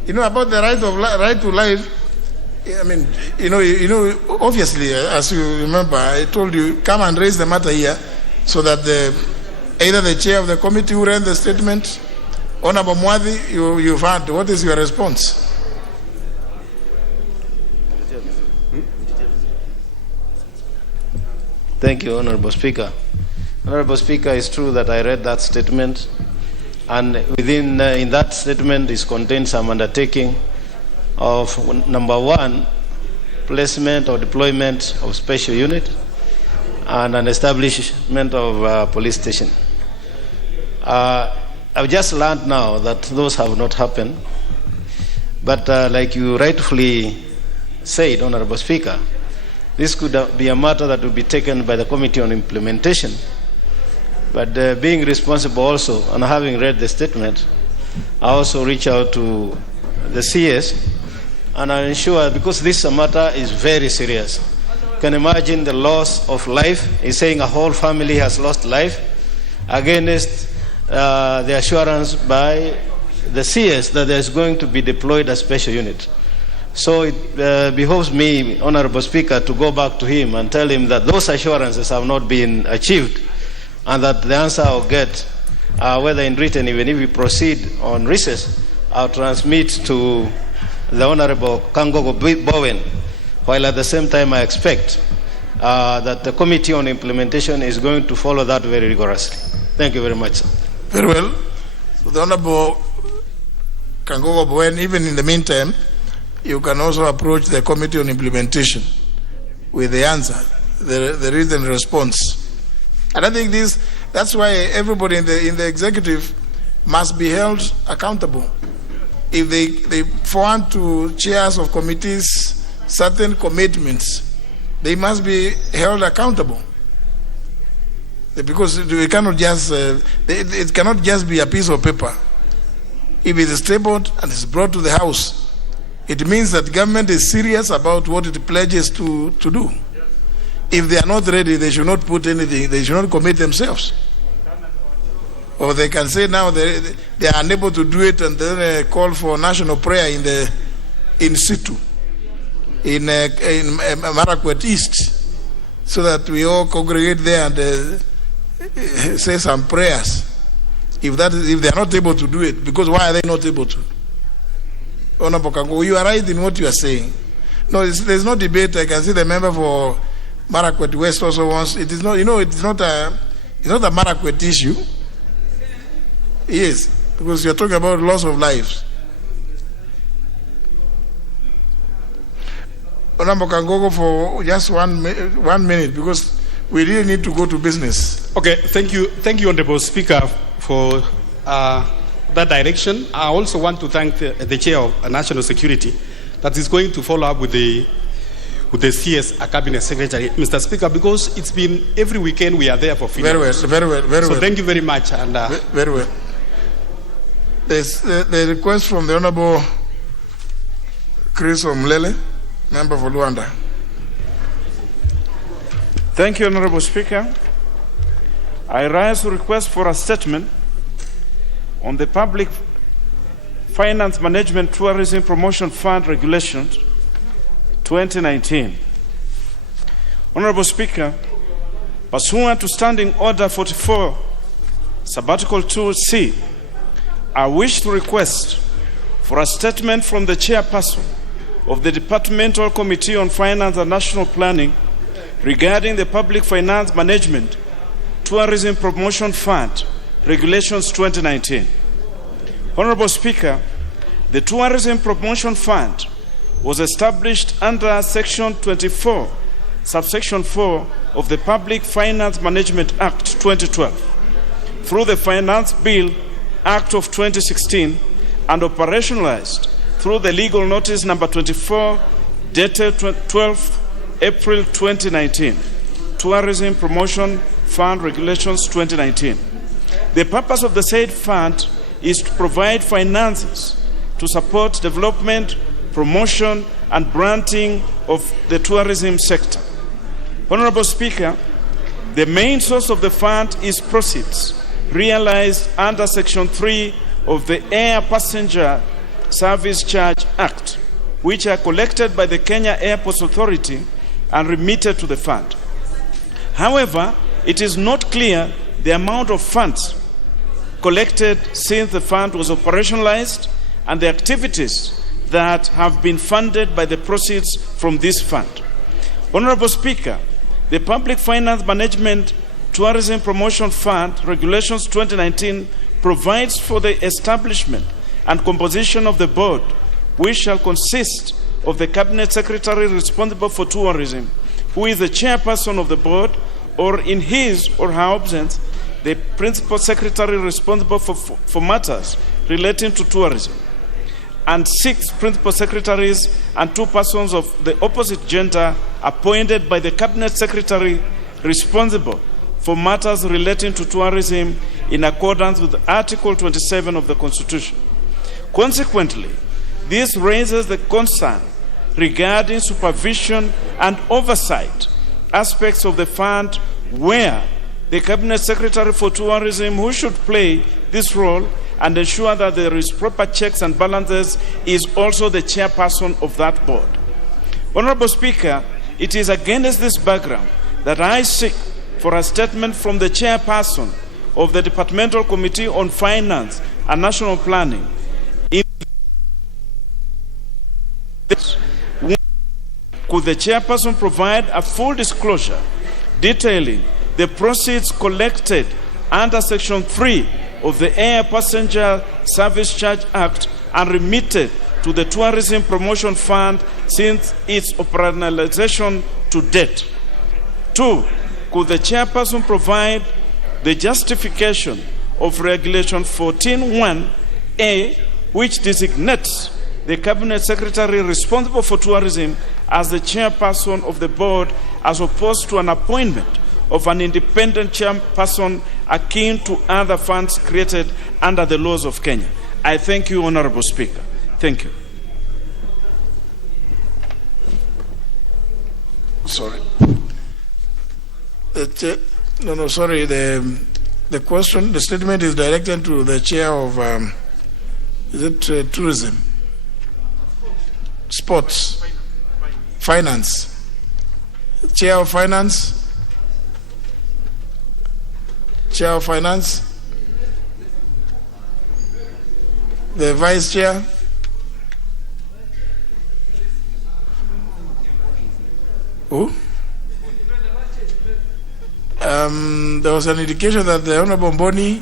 You know about the right to life. I mean, you know, obviously, as you remember, I told you come and raise the matter here, so that either the chair of the committee who read the statement, Honorable Mwadhi, you've heard. What is your response? Thank you, Honorable Speaker. Honorable Speaker, it's true that I read that statement, and within in that statement is contained some undertaking of, number one, placement or deployment of special unit and an establishment of police station. I've just learned now that those have not happened, but like you rightfully said, Honorable Speaker, this could be a matter that will be taken by the Committee on Implementation. But being responsible also, and having read the statement, I also reach out to the CS, and I ensure, because this matter is very serious. You can imagine the loss of life. He's saying a whole family has lost life against the assurance by the CS that there's going to be deployed a special unit. So it behoves me, Honorable Speaker, to go back to him and tell him that those assurances have not been achieved, and that the answer I'll get, whether in written, even if we proceed on recess, I'll transmit to the Honorable Kangogo Bowen, while at the same time I expect that the Committee on Implementation is going to follow that very rigorously. Thank you very much, sir. Very well. So the Honorable Kangogo Bowen, even in the meantime, you can also approach the Committee on Implementation with the answer, the written response. And I think that's why everybody in the executive must be held accountable. If they want to chairs of committees certain commitments, they must be held accountable. Because we cannot just, it cannot just be a piece of paper. If it is tabled and is brought to the House, it means that government is serious about what it pledges to do. If they are not ready, they should not put anything, they should not commit themselves. Or they can say now they are unable to do it, and then call for national prayer in situ, in Marakwet East, so that we all congregate there and say some prayers. if they are not able to do it, because why are they not able to? Honorable Kango, you are right in what you are saying. No, there's no debate. I can see the member for Marakwet West also wants. It is not. It's not a Marakwet issue. Yes, because you are talking about loss of lives. Honorable Kangogo, for just one minute, because we really need to go to business. Okay, thank you, Honorable Speaker, for that direction. I also want to thank the Chair of National Security that is going to follow up with the CS Cabinet Secretary, Mr. Speaker, because it's been every weekend we are there for very well. So thank you very much. And very well. There's the request from the Honorable Chris Omlele, member for Luanda. Thank you, Honorable Speaker. I rise to request for a statement on the Public Finance Management Tourism Promotion Fund Regulations 2019. Honorable Speaker, pursuant to Standing Order 44, Sabbatical 2C, I wish to request for a statement from the Chairperson of the Departmental Committee on Finance and National Planning regarding the Public Finance Management Tourism Promotion Fund Regulations 2019. Honorable Speaker, the Tourism Promotion Fund was established under Section 24, Subsection 4 of the Public Finance Management Act 2012 through the Finance Bill Act of 2016 and operationalized through the legal notice number 24 dated 12 April 2019, Tourism Promotion Fund Regulations 2019. The purpose of the said fund is to provide finances to support development, promotion, and branding of the tourism sector. Honorable Speaker, the main source of the fund is proceeds realized under Section 3 of the Air Passenger Service Charge Act, which are collected by the Kenya Airports Authority and remitted to the fund. However, it is not clear the amount of funds collected since the fund was operationalized and the activities that have been funded by the proceeds from this fund. Honorable Speaker, the Public Finance Management Tourism Promotion Fund Regulations 2019 provides for the establishment and composition of the board, which shall consist of the Cabinet Secretary responsible for tourism, who is the chairperson of the board, or in his or her absence, the Principal Secretary responsible for matters relating to tourism, and 6 Principal Secretaries and 2 persons of the opposite gender appointed by the Cabinet Secretary responsible for matters relating to tourism in accordance with Article 27 of the Constitution. Consequently, this raises the concern regarding supervision and oversight aspects of the fund, where the Cabinet Secretary for Tourism, who should play this role and ensure that there is proper checks and balances, is also the chairperson of that board. Honorable Speaker, it is against this background that I seek for a statement from the chairperson of the Departmental Committee on Finance and National Planning. Could the chairperson provide a full disclosure detailing the proceeds collected under Section 3 of the Air Passenger Service Charge Act and remitted to the Tourism Promotion Fund since its operationalization to date? 2, could the chairperson provide the justification of Regulation 14(1)A, which designates the Cabinet Secretary responsible for tourism as the chairperson of the board, as opposed to an appointment of an independent chairperson akin to other funds created under the laws of Kenya? I thank you, Honorable Speaker. Thank you. Sorry. Sorry. The question, the statement is directed to the chair of tourism, sports, finance. Chair of finance. Chair of finance. The Vice Chair. Who? There was an indication that the Honorable Mboni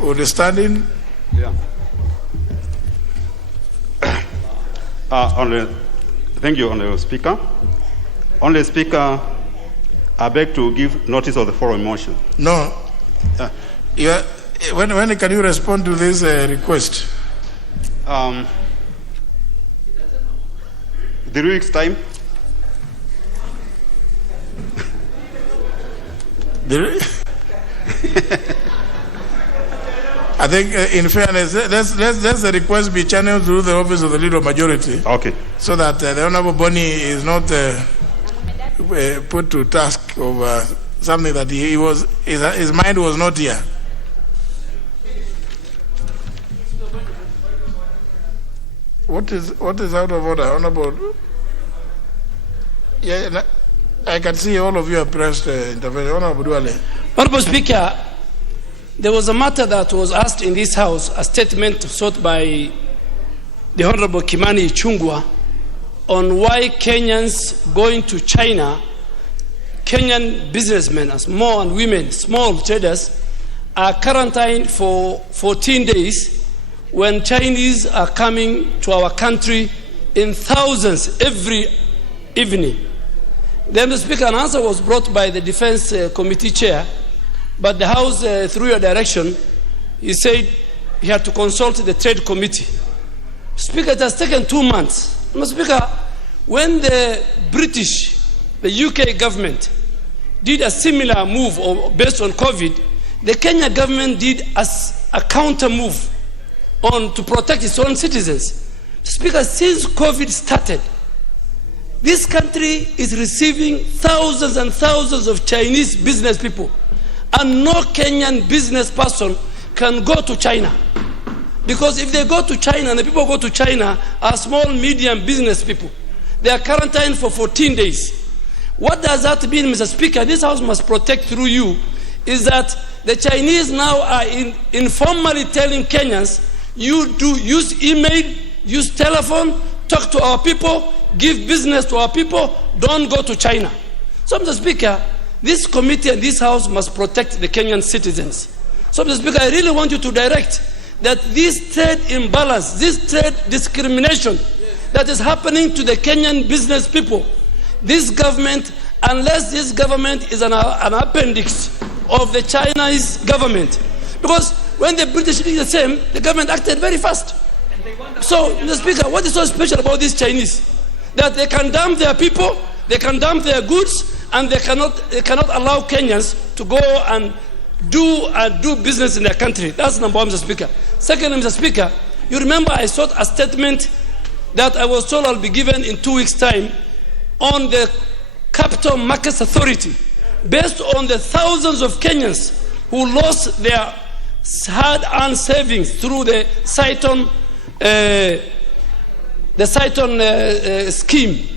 would stand in. Yeah. Thank you, Honorable Speaker. Honorable Speaker, I beg to give notice of the following motion. No. When can you respond to this request? 3 weeks' time. I think, in fairness, let's the request be channeled through the office of the Leader of Majority. Okay. So that the Honorable Boni is not put to task of something that his mind was not here. What is out of order, Honorable? Yeah, I can see all of you have pressed intervention. Honorable Duale. Honorable Speaker, there was a matter that was asked in this House, a statement sought by the Honorable Kimani Ichung'wah on why Kenyans going to China, Kenyan businessmen, small and women, small traders, are quarantined for 14 days when Chinese are coming to our country in thousands every evening. Then the Speaker, an answer was brought by the Defense Committee Chair, but the House, through your direction, he said he had to consult the Trade Committee. Speaker, it has taken 2 months. Mr. Speaker, when the British, the UK government, did a similar move based on COVID, the Kenya government did a counter move to protect its own citizens. Speaker, since COVID started, this country is receiving thousands and thousands of Chinese business people, and no Kenyan business person can go to China. Because if they go to China, and the people who go to China are small, medium business people, they are quarantined for 14 days. What does that mean, Mr. Speaker? This House must protect through you, is that the Chinese now are informally telling Kenyans, you do use email, use telephone, talk to our people, give business to our people, don't go to China. So, Mr. Speaker, this committee and this House must protect the Kenyan citizens. So, Mr. Speaker, I really want you to direct that this trade imbalance, this trade discrimination that is happening to the Kenyan business people, this government, unless this government is an appendix of the Chinese government, because when the British did the same, the government acted very fast. So, Mr. Speaker, what is so special about these Chinese? That they can dump their people, they can dump their goods, and they cannot allow Kenyans to go and do business in their country. That's number one, Mr. Speaker. Second, Mr. Speaker, you remember I sought a statement that I was told I'll be given in 2 weeks' time on the Capital Markets Authority, based on the thousands of Kenyans who lost their hard-earned savings through the Cyton scheme.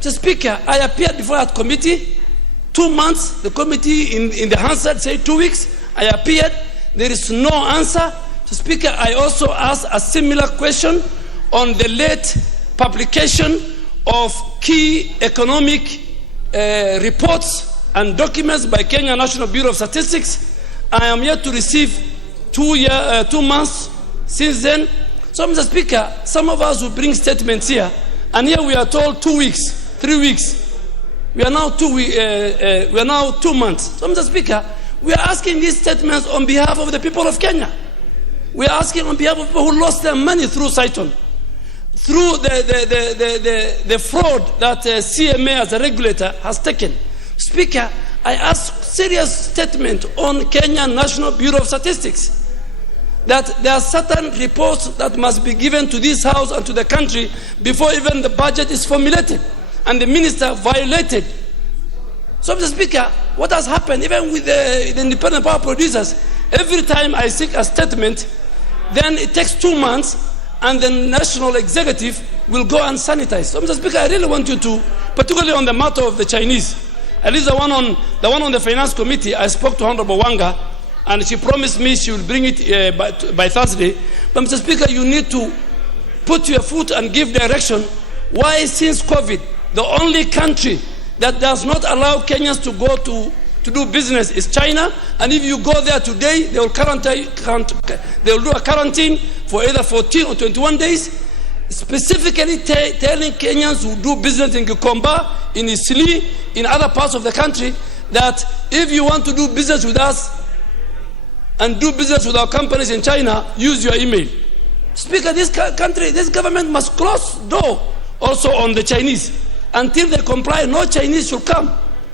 Mr. Speaker, I appeared before that committee. 2 months, the committee in the Hansard said 2 weeks. I appeared. There is no answer. Mr. Speaker, I also asked a similar question on the late publication of key economic reports and documents by Kenya National Bureau of Statistics. I am yet to receive 2 months since then. So, Mr. Speaker, some of us will bring statements here, and here we are told 2 weeks, 3 weeks. We are now 2 months. So, Mr. Speaker, we are asking these statements on behalf of the people of Kenya. We are asking on behalf of people who lost their money through Cyton, through the fraud that CMA as a regulator has taken. Speaker, I ask serious statement on Kenya National Bureau of Statistics, that there are certain reports that must be given to this House and to the country before even the budget is formulated, and the minister violated. So, Mr. Speaker, what has happened, even with the independent power producers, every time I seek a statement, then it takes 2 months, and the national executive will go and sanitize. So, Mr. Speaker, I really want you to, particularly on the matter of the Chinese, at least the one on the Finance Committee, I spoke to Honorable Wanga, and she promised me she will bring it by Thursday. But Mr. Speaker, you need to put your foot and give direction. Why, since COVID, the only country that does not allow Kenyans to go to do business is China, and if you go there today, they will do a quarantine for either 14 or 21 days, specifically telling Kenyans who do business in Gikomba, in Isili, in other parts of the country, that if you want to do business with us and do business with our companies in China, use your email. Speaker, this country, this government must close door also on the Chinese. Until they comply, no Chinese should come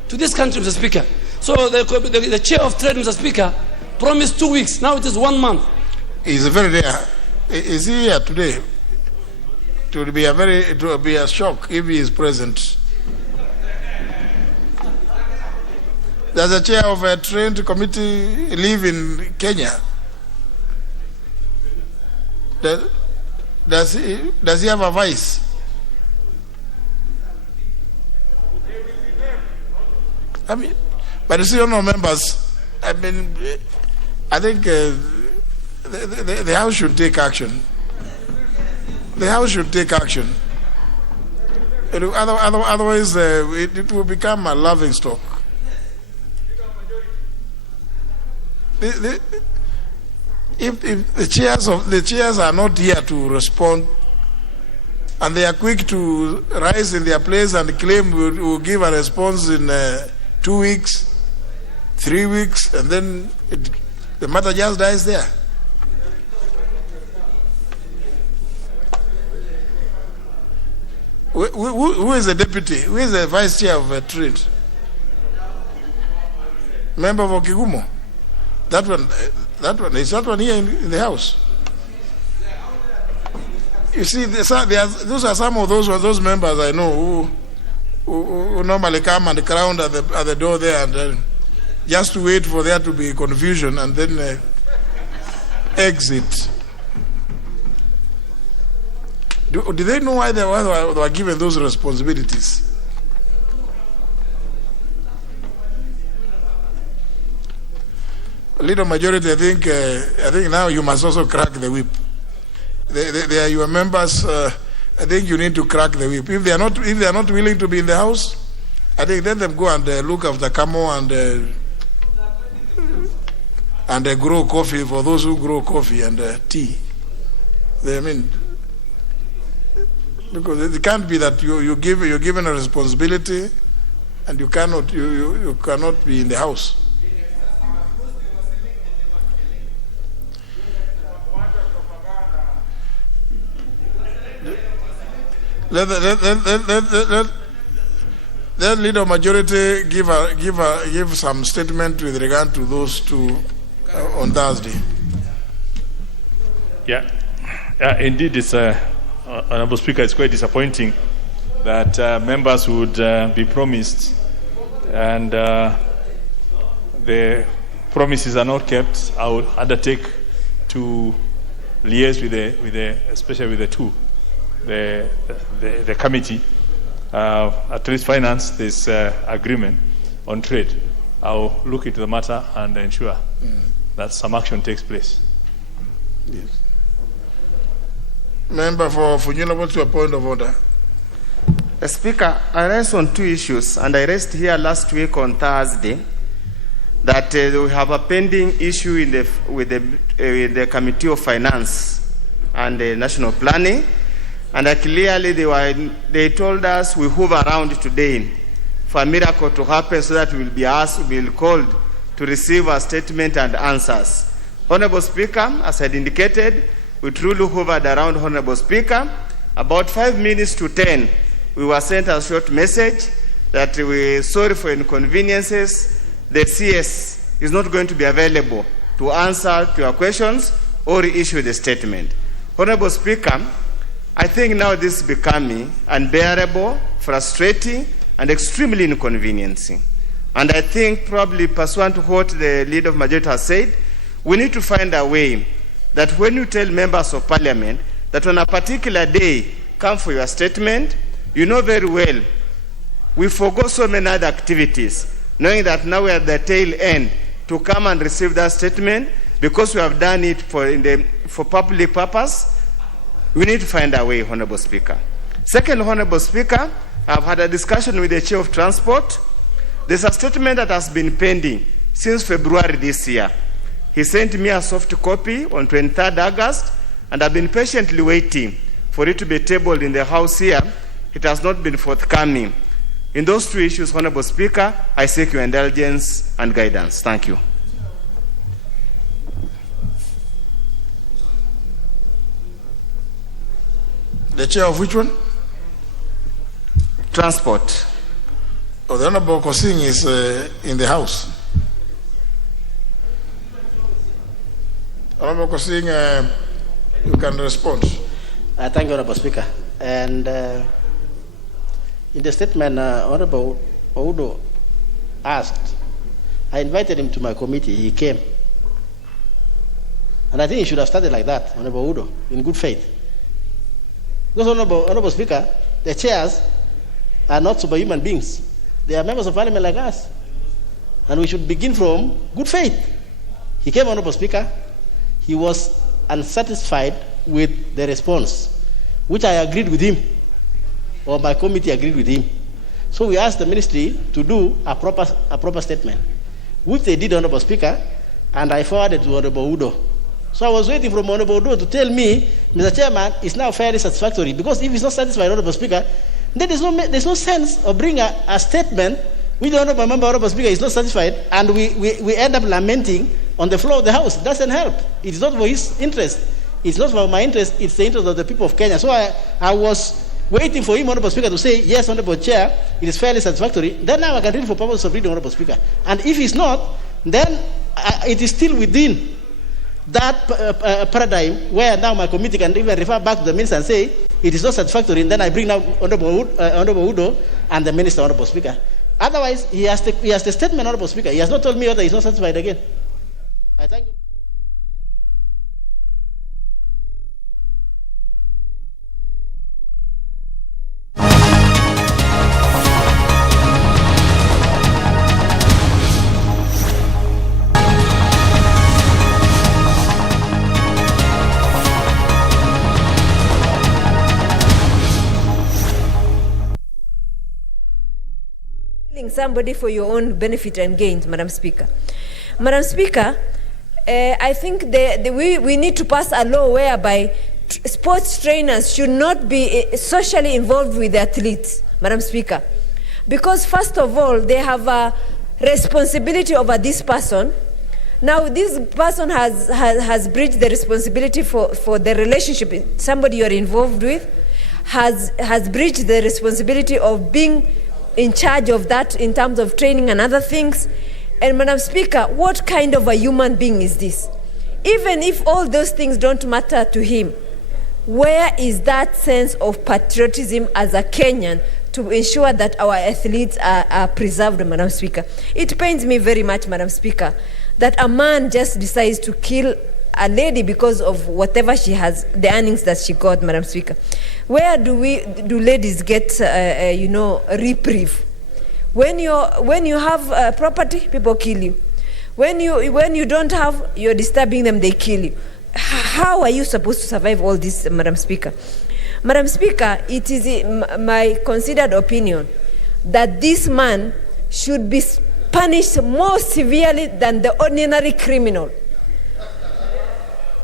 to this country, Mr. Speaker. So the chair of trade, Mr. Speaker, promised 2 weeks. Now it is 1 month. It's very rare. Is he here today? It will be a shock if he is present. Does the chair of a trade committee live in Kenya? Does he have a vice? I mean, but you see, honourable members, I mean, I think the House should take action. The House should take action. Otherwise, it will become a laughing stock. If the chairs are not here to respond, and they are quick to rise in their place and claim we'll give a response in 2 weeks, 3 weeks, and then the matter just dies there. Who is the deputy? Who is the vice chair of trade? Member of Okigumo? That one. Is that one here in the House? You see, those are some of those members I know who normally come and crowd at the door there, and just to wait for there to be confusion and then exit. Do they know why they were given those responsibilities? Leader majority, I think now you must also crack the whip. They are your members. I think you need to crack the whip. If they are not willing to be in the House, I think let them go and look after Camo and grow coffee for those who grow coffee and tea. Because it can't be that you're given a responsibility and you cannot be in the House. Let leader majority give some statement with regard to those two on Thursday. Yeah, indeed, it's Honourable Speaker, it's quite disappointing that members would be promised and the promises are not kept. I would undertake to liaise especially with the two. The committee, at least finance this agreement on trade. I'll look into the matter and ensure that some action takes place. Yes. Member for Funyula, what's your point of order? Speaker, I raised on two issues, and I raised here last week on Thursday that we have a pending issue with the Committee of Finance and National Planning. And clearly they told us we move around today for a miracle to happen so that we'll be called to receive a statement and answers. Honorable Speaker, as I indicated, we truly hovered around, Honorable Speaker. About 5 minutes to 10, we were sent a short message that we're sorry for inconveniences. The CS is not going to be available to answer to your questions or issue the statement. Honorable Speaker, I think now this is becoming unbearable, frustrating, and extremely inconveniencing. And I think probably pursuant to what the leader of majority has said, we need to find a way that when you tell members of parliament that on a particular day, come for your statement, you know very well, we forgo so many other activities, knowing that now we are at the tail end, to come and receive that statement, because we have done it for public purpose. We need to find a way, Honorable Speaker. Second, Honorable Speaker, I've had a discussion with the Chair of Transport. There's a statement that has been pending since February this year. He sent me a soft copy on 23rd August, and I've been patiently waiting for it to be tabled in the House here. It has not been forthcoming. In those two issues, Honorable Speaker, I seek your indulgence and guidance. Thank you. The chair of which one? Transport. Oh, the Honorable Kosing is in the House. Honorable Kosing, you can respond. Thank you, Honorable Speaker. And in the statement, Honorable Oudo asked, I invited him to my committee. He came. And I think he should have started like that, Honorable Oudo, in good faith. Because, Honorable Speaker, the chairs are not superhuman beings. They are members of parliament like us. And we should begin from good faith. He came, Honorable Speaker. He was unsatisfied with the response, which I agreed with him, or my committee agreed with him. So we asked the ministry to do a proper statement, which they did, Honorable Speaker, and I forwarded to Honorable Udo. So I was waiting for Honorable Udo to tell me, Mr. Chairman, it's now fairly satisfactory, because if he's not satisfied, Honorable Speaker, then there's no sense of bringing a statement which the Honorable Member, Honorable Speaker, is not satisfied, and we end up lamenting on the floor of the House. It doesn't help. It's not for his interest. It's not for my interest. It's the interest of the people of Kenya. So I was waiting for him, Honorable Speaker, to say, yes, Honorable Chair, it is fairly satisfactory. Then now I can read for purposes of reading, Honorable Speaker. And if it's not, then it is still within that paradigm where now my committee can even refer back to the minister and say, it is not satisfactory, and then I bring now Honorable Udo and the minister, Honorable Speaker. Otherwise, he has the statement, Honorable Speaker. He has not told me whether he's not satisfied again. I thank you. Somebody for your own benefit and gains, Madam Speaker. Madam Speaker, I think we need to pass a law whereby sports trainers should not be socially involved with the athletes, Madam Speaker. Because first of all, they have a responsibility over this person. Now this person has breached the responsibility for the relationship somebody you're involved with, has breached the responsibility of being in charge of that in terms of training and other things. And Madam Speaker, what kind of a human being is this? Even if all those things don't matter to him, where is that sense of patriotism as a Kenyan to ensure that our athletes are preserved, Madam Speaker? It pains me very much, Madam Speaker, that a man just decides to kill a lady because of whatever she has, the earnings that she got, Madam Speaker. Where do ladies get, a reprieve? When you have property, people kill you. When you don't have, you're disturbing them, they kill you. How are you supposed to survive all this, Madam Speaker? Madam Speaker, it is my considered opinion that this man should be punished more severely than the ordinary criminal.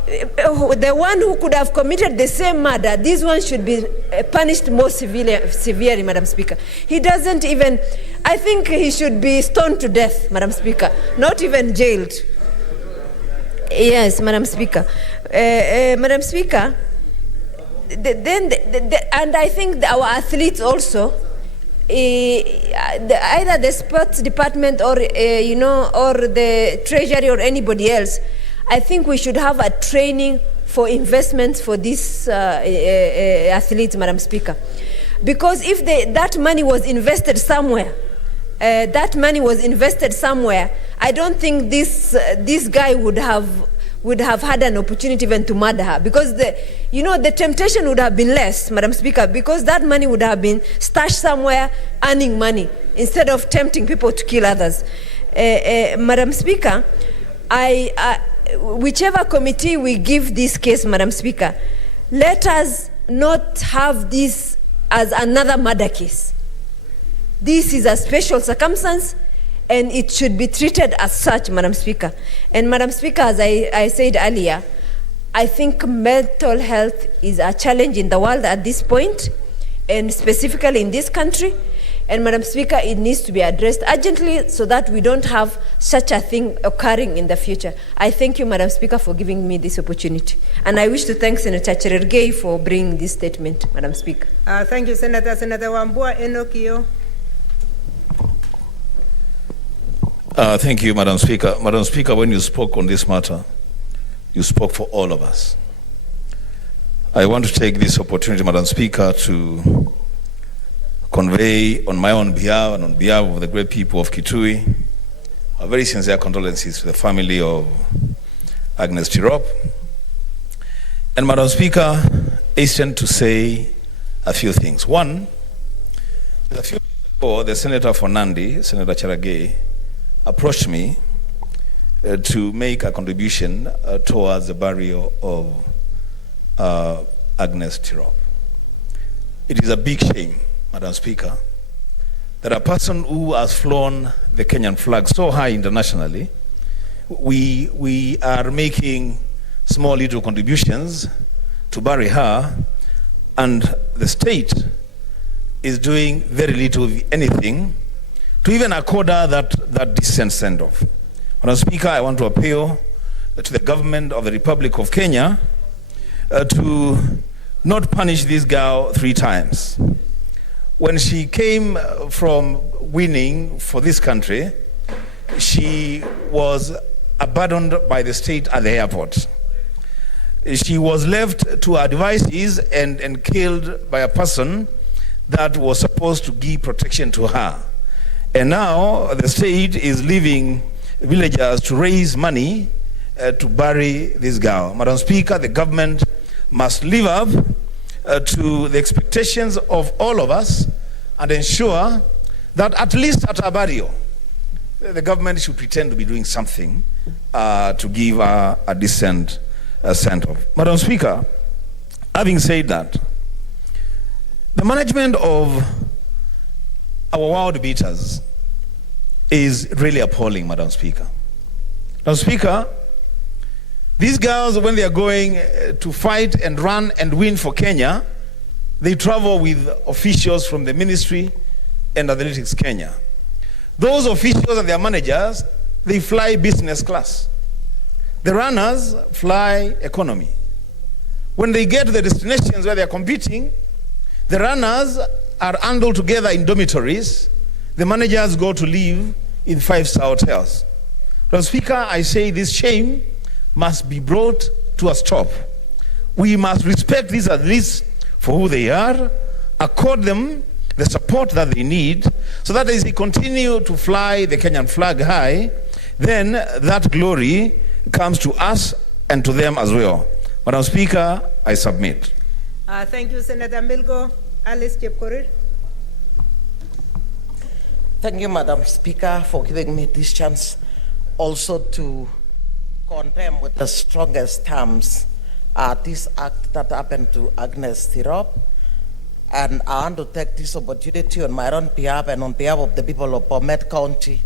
The one who could have committed the same murder, this one should be punished more severely, Madam Speaker. He doesn't even, I think he should be stoned to death, Madam Speaker, not even jailed. Yes, Madam Speaker. Madam Speaker, and I think our athletes also, either the sports department or, or the treasury or anybody else, I think we should have a training for investments for these athletes, Madam Speaker. Because if that money was invested somewhere, I don't think this guy would have had an opportunity even to murder her. Because the temptation would have been less, Madam Speaker, because that money would have been stashed somewhere earning money instead of tempting people to kill others. Madam Speaker, whichever committee we give this case, Madam Speaker, let us not have this as another murder case. This is a special circumstance, and it should be treated as such, Madam Speaker. And Madam Speaker, as I said earlier, I think mental health is a challenge in the world at this point, and specifically in this country. And Madam Speaker, it needs to be addressed urgently so that we don't have such a thing occurring in the future. I thank you, Madam Speaker, for giving me this opportunity. And I wish to thank Senator Cherargei for bringing this statement, Madam Speaker. Thank you, Senator. Senator Wambua Enokio. Thank you, Madam Speaker. Madam Speaker, when you spoke on this matter, you spoke for all of us. I want to take this opportunity, Madam Speaker, to convey on my own behalf and on behalf of the great people of Kitui our very sincere condolences to the family of Agnes Tirop. And Madam Speaker, I hasten to say a few things. One, a few minutes ago, the Senator for Nandi, Senator Cherargei, approached me to make a contribution towards the burial of Agnes Tirop. It is a big shame, Madam Speaker, that a person who has flown the Kenyan flag so high internationally, we are making small little contributions to bury her, and the state is doing very little, if anything, to even accord her that decent send-off. Madam Speaker, I want to appeal to the government of the Republic of Kenya to not punish this girl 3 times. When she came from winning for this country, she was abandoned by the state at the airport. She was left to her devices and killed by a person that was supposed to give protection to her. And now the state is leaving villagers to raise money to bury this girl. Madam Speaker, the government must live up to the expectations of all of us and ensure that at least at our burial, the government should pretend to be doing something to give a decent send-off. Madam Speaker, having said that, the management of our world beaters is really appalling, Madam Speaker. Madam Speaker, these girls, when they are going to fight and run and win for Kenya, they travel with officials from the ministry and Athletics Kenya. Those officials and their managers, they fly business class. The runners fly economy. When they get to the destinations where they are competing, the runners are handled together in dormitories. The managers go to live in 5-star hotels. Madam Speaker, I say this shame must be brought to a stop. We must respect these athletes for who they are, accord them the support that they need, so that as they continue to fly the Kenyan flag high, then that glory comes to us and to them as well. Madam Speaker, I submit. Thank you, Senator Milgo. Alice Chepkorir. Thank you, Madam Speaker, for giving me this chance also to condemn with the strongest terms this act that happened to Agnes Tirop. And I want to take this opportunity on my own behalf and on behalf of the people of Bomet County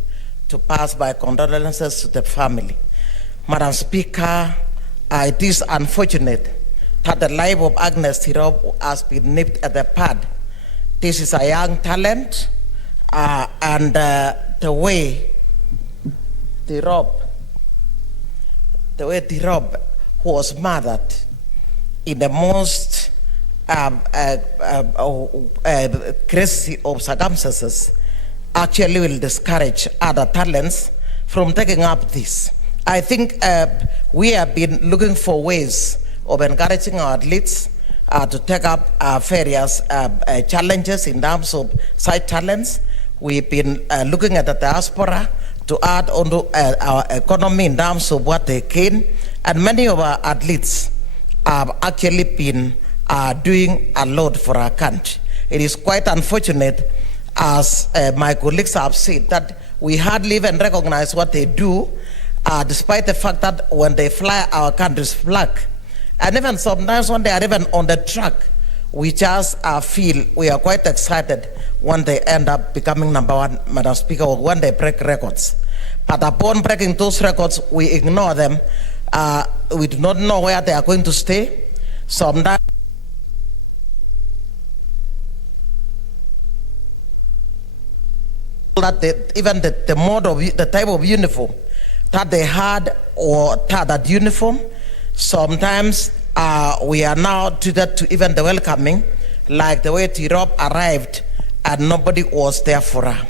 to pass my condolences to the family. Madam Speaker, it is unfortunate that the life of Agnes Tirop has been nipped at the bud. This is a young talent, and the way Tirop was murdered in the most crazy of circumstances actually will discourage other talents from taking up this. I think we have been looking for ways of encouraging our athletes to take up various challenges in terms of side talents. We've been looking at the diaspora to add onto our economy in terms of what they can, and many of our athletes have actually been doing a lot for our country. It is quite unfortunate, as my colleagues have said, that we hardly even recognize what they do, despite the fact that when they fly our country's flag, and even sometimes when they are even on the track, we just feel we are quite excited when they end up becoming number one, Madam Speaker, or when they break records. But upon breaking those records, we ignore them. We do not know where they are going to stay. Sometimes that even the mode of the type of uniform that they had or that uniform, sometimes we are now treated to even the welcoming, like the way Tirop arrived and nobody was there for her.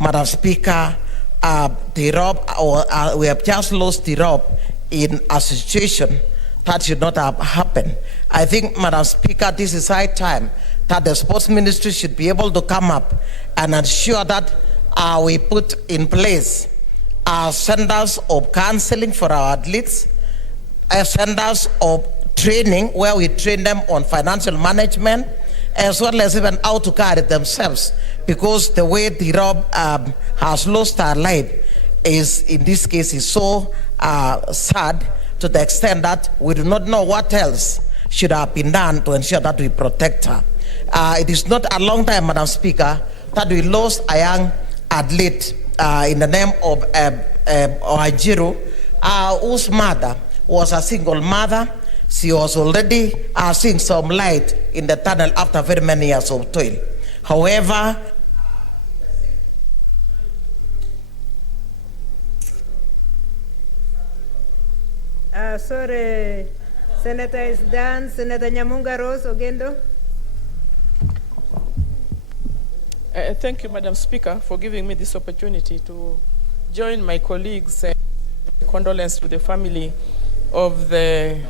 Madam Speaker, Tirop, we have just lost Tirop in a situation that should not have happened. I think, Madam Speaker, this is high time that the sports ministry should be able to come up and ensure that we put in place centers of counseling for our athletes, centers of training where we train them on financial management, as well as even how to carry themselves, because the way the Rob has lost her life is, in this case, is so sad, to the extent that we do not know what else should have been done to ensure that we protect her. It is not a long time, Madam Speaker, that we lost a young athlete in the name of Ohajiru, whose mother was a single mother. She was already seeing some light in the tunnel after very many years of toil. However, sorry, Senator is done. Senator Nyamunga Rose Ogendo. Thank you, Madam Speaker, for giving me this opportunity to join my colleagues in condolence to the family of the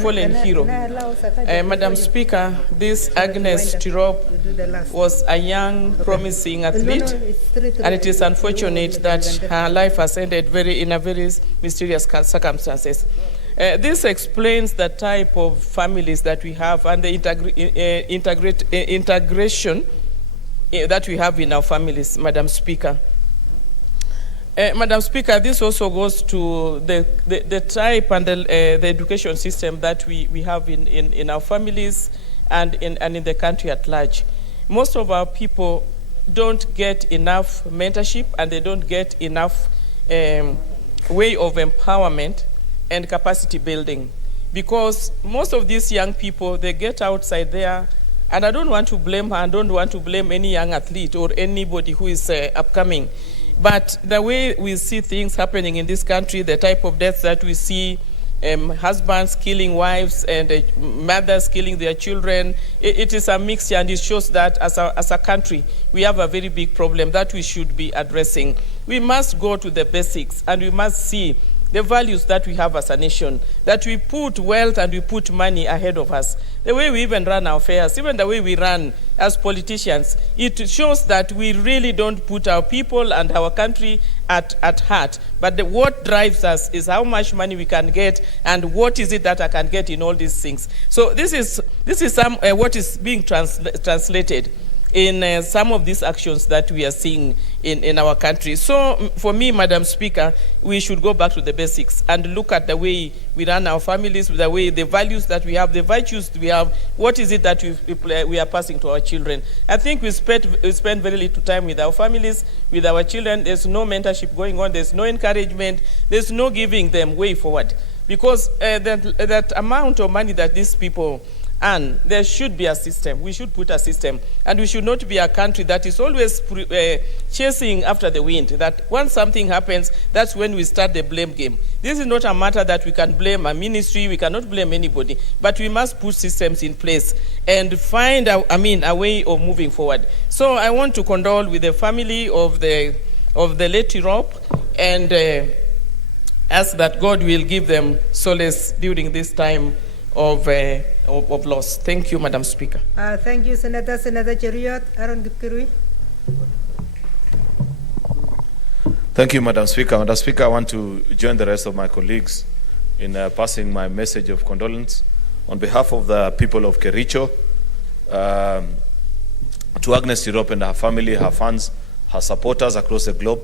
fallen hero. Madam Speaker, this Agnes Tirop was a young, promising athlete, and it is unfortunate that her life has ended in a very mysterious circumstances. This explains the type of families that we have and the integration that we have in our families, Madam Speaker. Madam Speaker, this also goes to the type and the education system that we have in our families and in the country at large. Most of our people don't get enough mentorship, and they don't get enough way of empowerment and capacity building, because most of these young people, they get outside there, and I don't want to blame her, I don't want to blame any young athlete or anybody who is upcoming. But the way we see things happening in this country, the type of deaths that we see, husbands killing wives and mothers killing their children, it is a mixture, and it shows that as a country, we have a very big problem that we should be addressing. We must go to the basics, and we must see the values that we have as a nation, that we put wealth and we put money ahead of us. The way we even run our affairs, even the way we run as politicians, it shows that we really don't put our people and our country at heart. But what drives us is how much money we can get and what is it that I can get in all these things. So this is what is being translated in some of these actions that we are seeing in our country. So for me, Madam Speaker, we should go back to the basics and look at the way we run our families, the way the values that we have, the virtues we have, what is it that we are passing to our children. I think we spend very little time with our families, with our children. There's no mentorship going on, there's no encouragement, there's no giving them way forward. Because that amount of money that these people and there should be a system. We should put a system. And we should not be a country that is always chasing after the wind, that once something happens, that's when we start the blame game. This is not a matter that we can blame a ministry, we cannot blame anybody, but we must put systems in place and find a way of moving forward. So I want to condole with the family of the late Tirop and ask that God will give them solace during this time of loss. Thank you, Madam Speaker. Thank you, Senator. Senator Cheruiyot, Aaron Kipkirui. Thank you, Madam Speaker. Madam Speaker, I want to join the rest of my colleagues in passing my message of condolence on behalf of the people of Kericho to Agnes Tirop and her family, her fans, her supporters across the globe,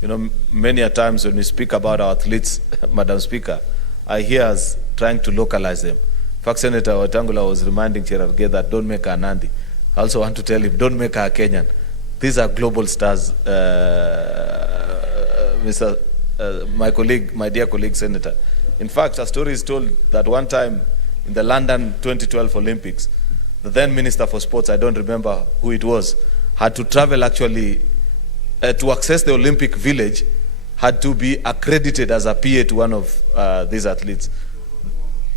You know, many a times when we speak about our athletes, Madam Speaker, I hear us trying to localize them. In fact, Senator Wetangula was reminding Cherargei that don't make her Nandi. I also want to tell him, don't make her a Kenyan. These are global stars, my dear colleague Senator. In fact, a story is told that one time in the London 2012 Olympics, the then Minister for Sports, I don't remember who it was, had to travel actually to access the Olympic Village, had to be accredited as a PA to one of these athletes.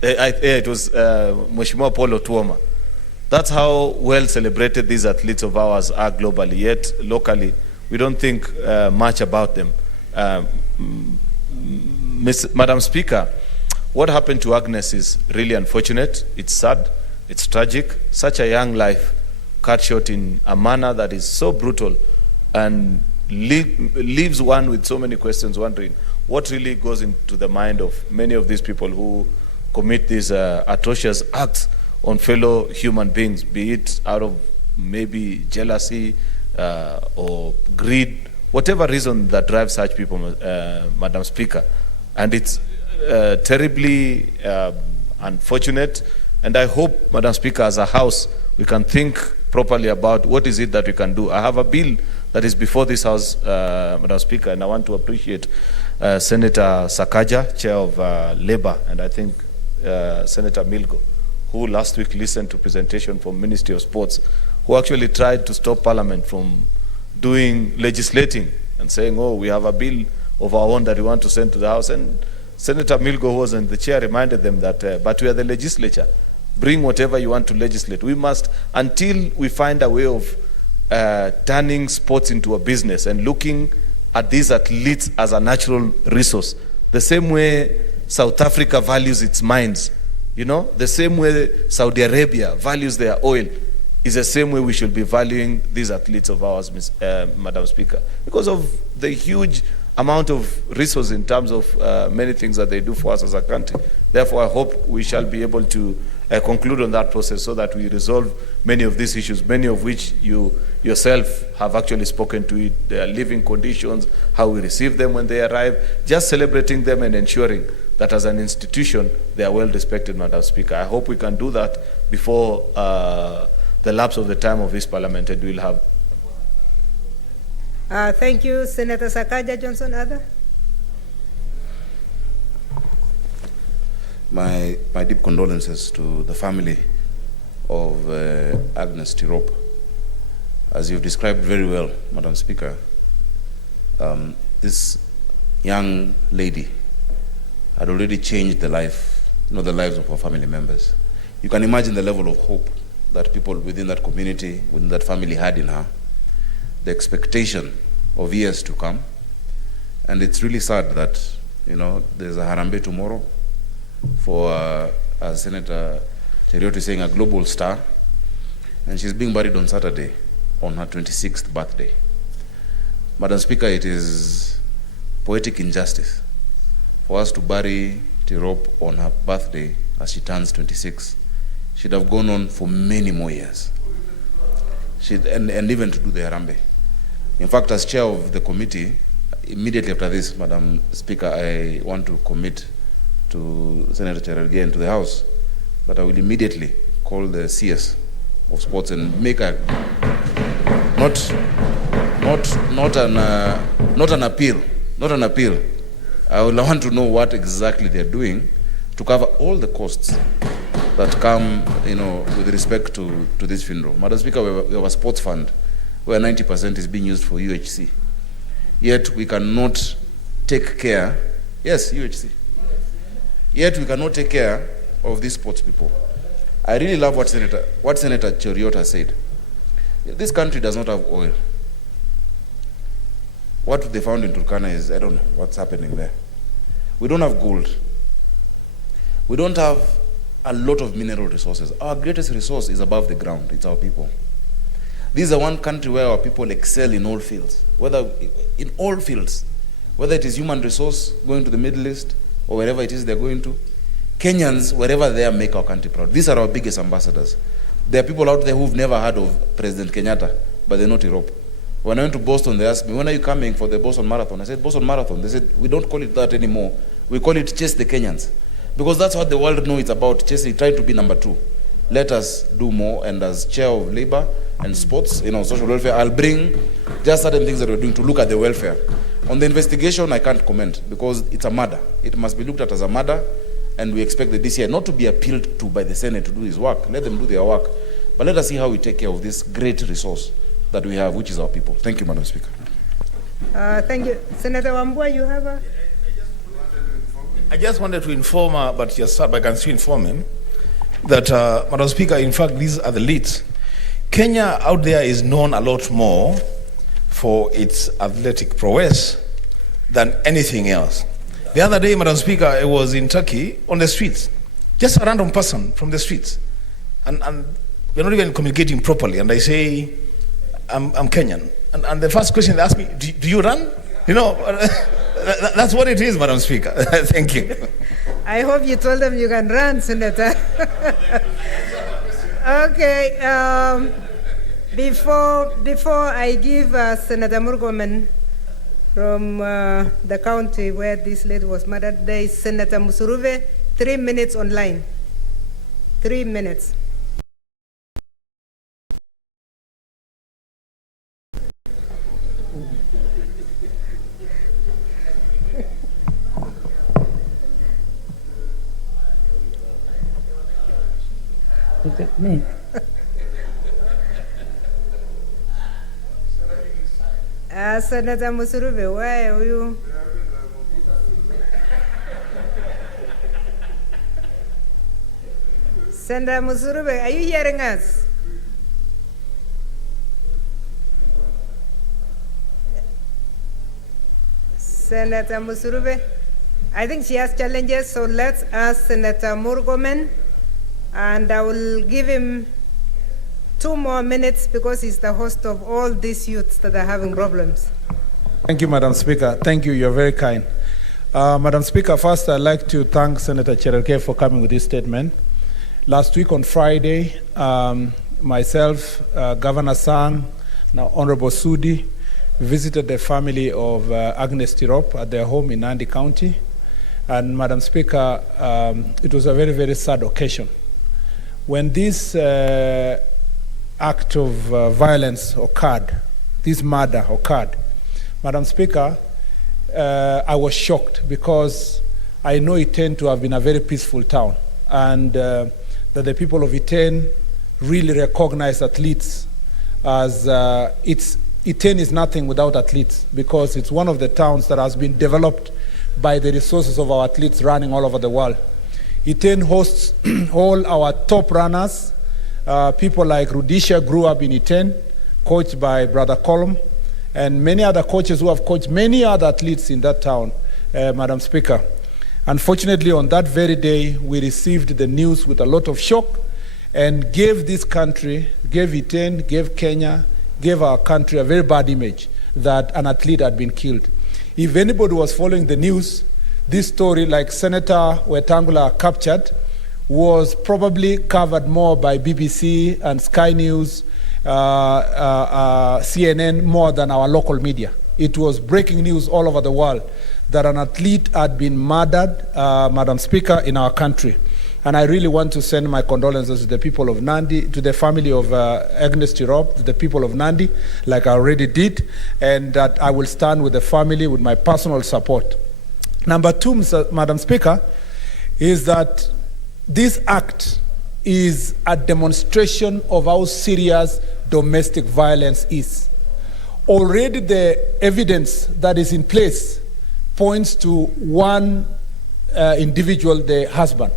It was Mheshimiwa Paul Otuoma. That's how well celebrated these athletes of ours are globally. Yet locally, we don't think much about them. Madam Speaker, what happened to Agnes is really unfortunate. It's sad. It's tragic. Such a young life cut short in a manner that is so brutal and leaves one with so many questions, wondering what really goes into the mind of many of these people who commit these atrocious acts on fellow human beings, be it out of maybe jealousy or greed, whatever reason that drives such people, Madam Speaker. And it's terribly unfortunate. And I hope, Madam Speaker, as a House, we can think properly about what is it that we can do. I have a bill that is before this House, Madam Speaker, and I want to appreciate Senator Sakaja, Chair of Labour, and I think Senator Milgo, who last week listened to presentation from Ministry of Sports, who actually tried to stop Parliament from legislating and saying, oh, we have a bill of our own that we want to send to the House. And Senator Milgo, who was in the chair, reminded them that, but we are the legislature. Bring whatever you want to legislate. We must, until we find a way of turning sports into a business and looking at these athletes as a natural resource, the same way South Africa values its mines, you know, the same way Saudi Arabia values their oil, is the same way we should be valuing these athletes of ours, Madam Speaker, because of the huge amount of resources in terms of many things that they do for us as a country. Therefore, I hope we shall be able to conclude on that process so that we resolve many of these issues, many of which you yourself have actually spoken to it, their living conditions, how we receive them when they arrive, just celebrating them and ensuring that as an institution, they are well respected, Madam Speaker. I hope we can do that before the lapse of the time of this Parliament, and we'll have. Thank you, Senator Sakaja. Johnson, other? My deep condolences to the family of Agnes Tirop. As you've described very well, Madam Speaker, this young lady had already changed the lives of her family members. You can imagine the level of hope that people within that community, within that family had in her, the expectation of years to come. And it's really sad that, you know, there's a Harambee tomorrow for, as Senator Cheriot is saying, a global star, and she's being buried on Saturday on her 26th birthday. Madam Speaker, it is poetic injustice for us to bury Tirop on her birthday as she turns 26. She'd have gone on for many more years. And even to do the Harambee. In fact, as chair of the committee, immediately after this, Madam Speaker, I want to commit to Senator Cherargei and to the House that I will immediately call the CS of Sports and make a not an appeal. I will want to know what exactly they're doing to cover all the costs that come, you know, with respect to this funeral. Madam Speaker, we have a sports fund where 90% is being used for UHC. Yet we cannot take care, yes, UHC. Yet we cannot take care of these sports people. I really love what Senator Cheriot has said. This country does not have oil. What they found in Turkana is, I don't know what's happening there. We don't have gold. We don't have a lot of mineral resources. Our greatest resource is above the ground. It's our people. This is one country where our people excel in all fields, whether it is human resource going to the Middle East or wherever it is they're going to. Kenyans, wherever they are, make our country proud. These are our biggest ambassadors. There are people out there who've never heard of President Kenyatta, but they know Tirop. When I went to Boston, they asked me, when are you coming for the Boston Marathon? I said, Boston Marathon. They said, we don't call it that anymore. We call it Chase the Kenyans. Because that's what the world knows it's about, chasing, trying to be number 2. Let us do more, and as chair of labor and sports, social welfare, I'll bring just certain things that we're doing to look at the welfare. On the investigation, I can't comment because it's a murder. It must be looked at as a murder, and we expect the DCI not to be appealed to by the Senate to do his work. Let them do their work. But let us see how we take care of this great resource that we have, which is our people. Thank you, Madam Speaker. Thank you. Senator Wambua, you have a... I just wanted to inform her, but just I can still inform him, that, Madam Speaker, in fact, these are the leads. Kenya out there is known a lot more for its athletic prowess than anything else. The other day, Madam Speaker, I was in Turkey on the streets, just a random person from the streets, and we're not even communicating properly, and I say, I'm Kenyan. And the first question they ask me, do you run? That's what it is, Madam Speaker. Thank you. I hope you told them you can run, Senator. Okay. Before I give Senator Murgomen from the county where this lady was murdered, there is Senator Musuruve, 3 minutes online. 3 minutes. Look at me. Senator Musuruve, why are you? Senator Musuruve, are you hearing us? Senator Musuruve, I think she has challenges, so let's ask Senator Murgomen. And I will give him 2 more minutes because he's the host of all these youths that are having problems. Thank you, Madam Speaker. Thank you. You're very kind. Madam Speaker, first I'd like to thank Senator Cherargei for coming with this statement. Last week on Friday, myself, Governor Sang, now Honorable Sudi, visited the family of Agnes Tirop at their home in Nandi County. And Madam Speaker, it was a very, very sad occasion. When this act of violence occurred, this murder occurred, Madam Speaker, I was shocked because I know Iten to have been a very peaceful town, and that the people of Iten really recognize athletes as Iten is nothing without athletes, because it's one of the towns that has been developed by the resources of our athletes running all over the world. Iten hosts all our top runners. People like Rudisha grew up in Iten, coached by Brother Colum, and many other coaches who have coached many other athletes in that town, Madam Speaker. Unfortunately, on that very day, we received the news with a lot of shock and gave this country, gave Iten, gave Kenya, gave our country a very bad image that an athlete had been killed. If anybody was following the news, this story, like Senator Wetangula captured, was probably covered more by BBC and Sky News, CNN, more than our local media. It was breaking news all over the world that an athlete had been murdered, Madam Speaker, in our country. And I really want to send my condolences to the people of Nandi, to the family of Agnes Tirop, to the people of Nandi, like I already did, and that I will stand with the family with my personal support. Number 2, Madam Speaker, is that this act is a demonstration of how serious domestic violence is. Already the evidence that is in place points to one individual, the husband,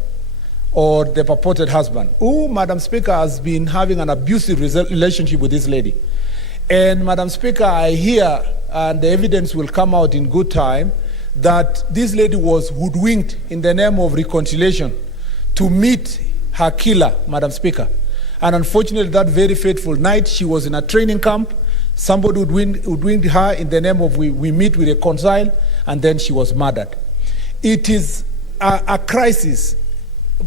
or the purported husband, who, Madam Speaker, has been having an abusive relationship with this lady. And Madam Speaker, I hear, and the evidence will come out in good time, that this lady was hoodwinked in the name of reconciliation to meet her killer, Madam Speaker. And unfortunately, that very fateful night, she was in a training camp. Somebody hoodwinked her in the name of we meet, we reconcile, and then she was murdered. It is a crisis.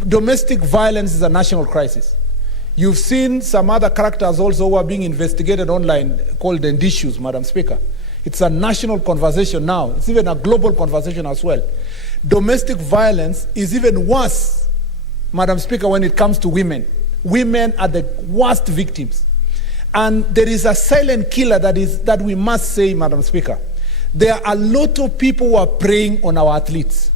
Domestic violence is a national crisis. You've seen some other characters also who are being investigated online called the issues, Madam Speaker. It's a national conversation now. It's even a global conversation as well. Domestic violence is even worse, Madam Speaker, when it comes to women. Women are the worst victims. And there is a silent killer that we must say, Madam Speaker. There are a lot of people who are preying on our athletes.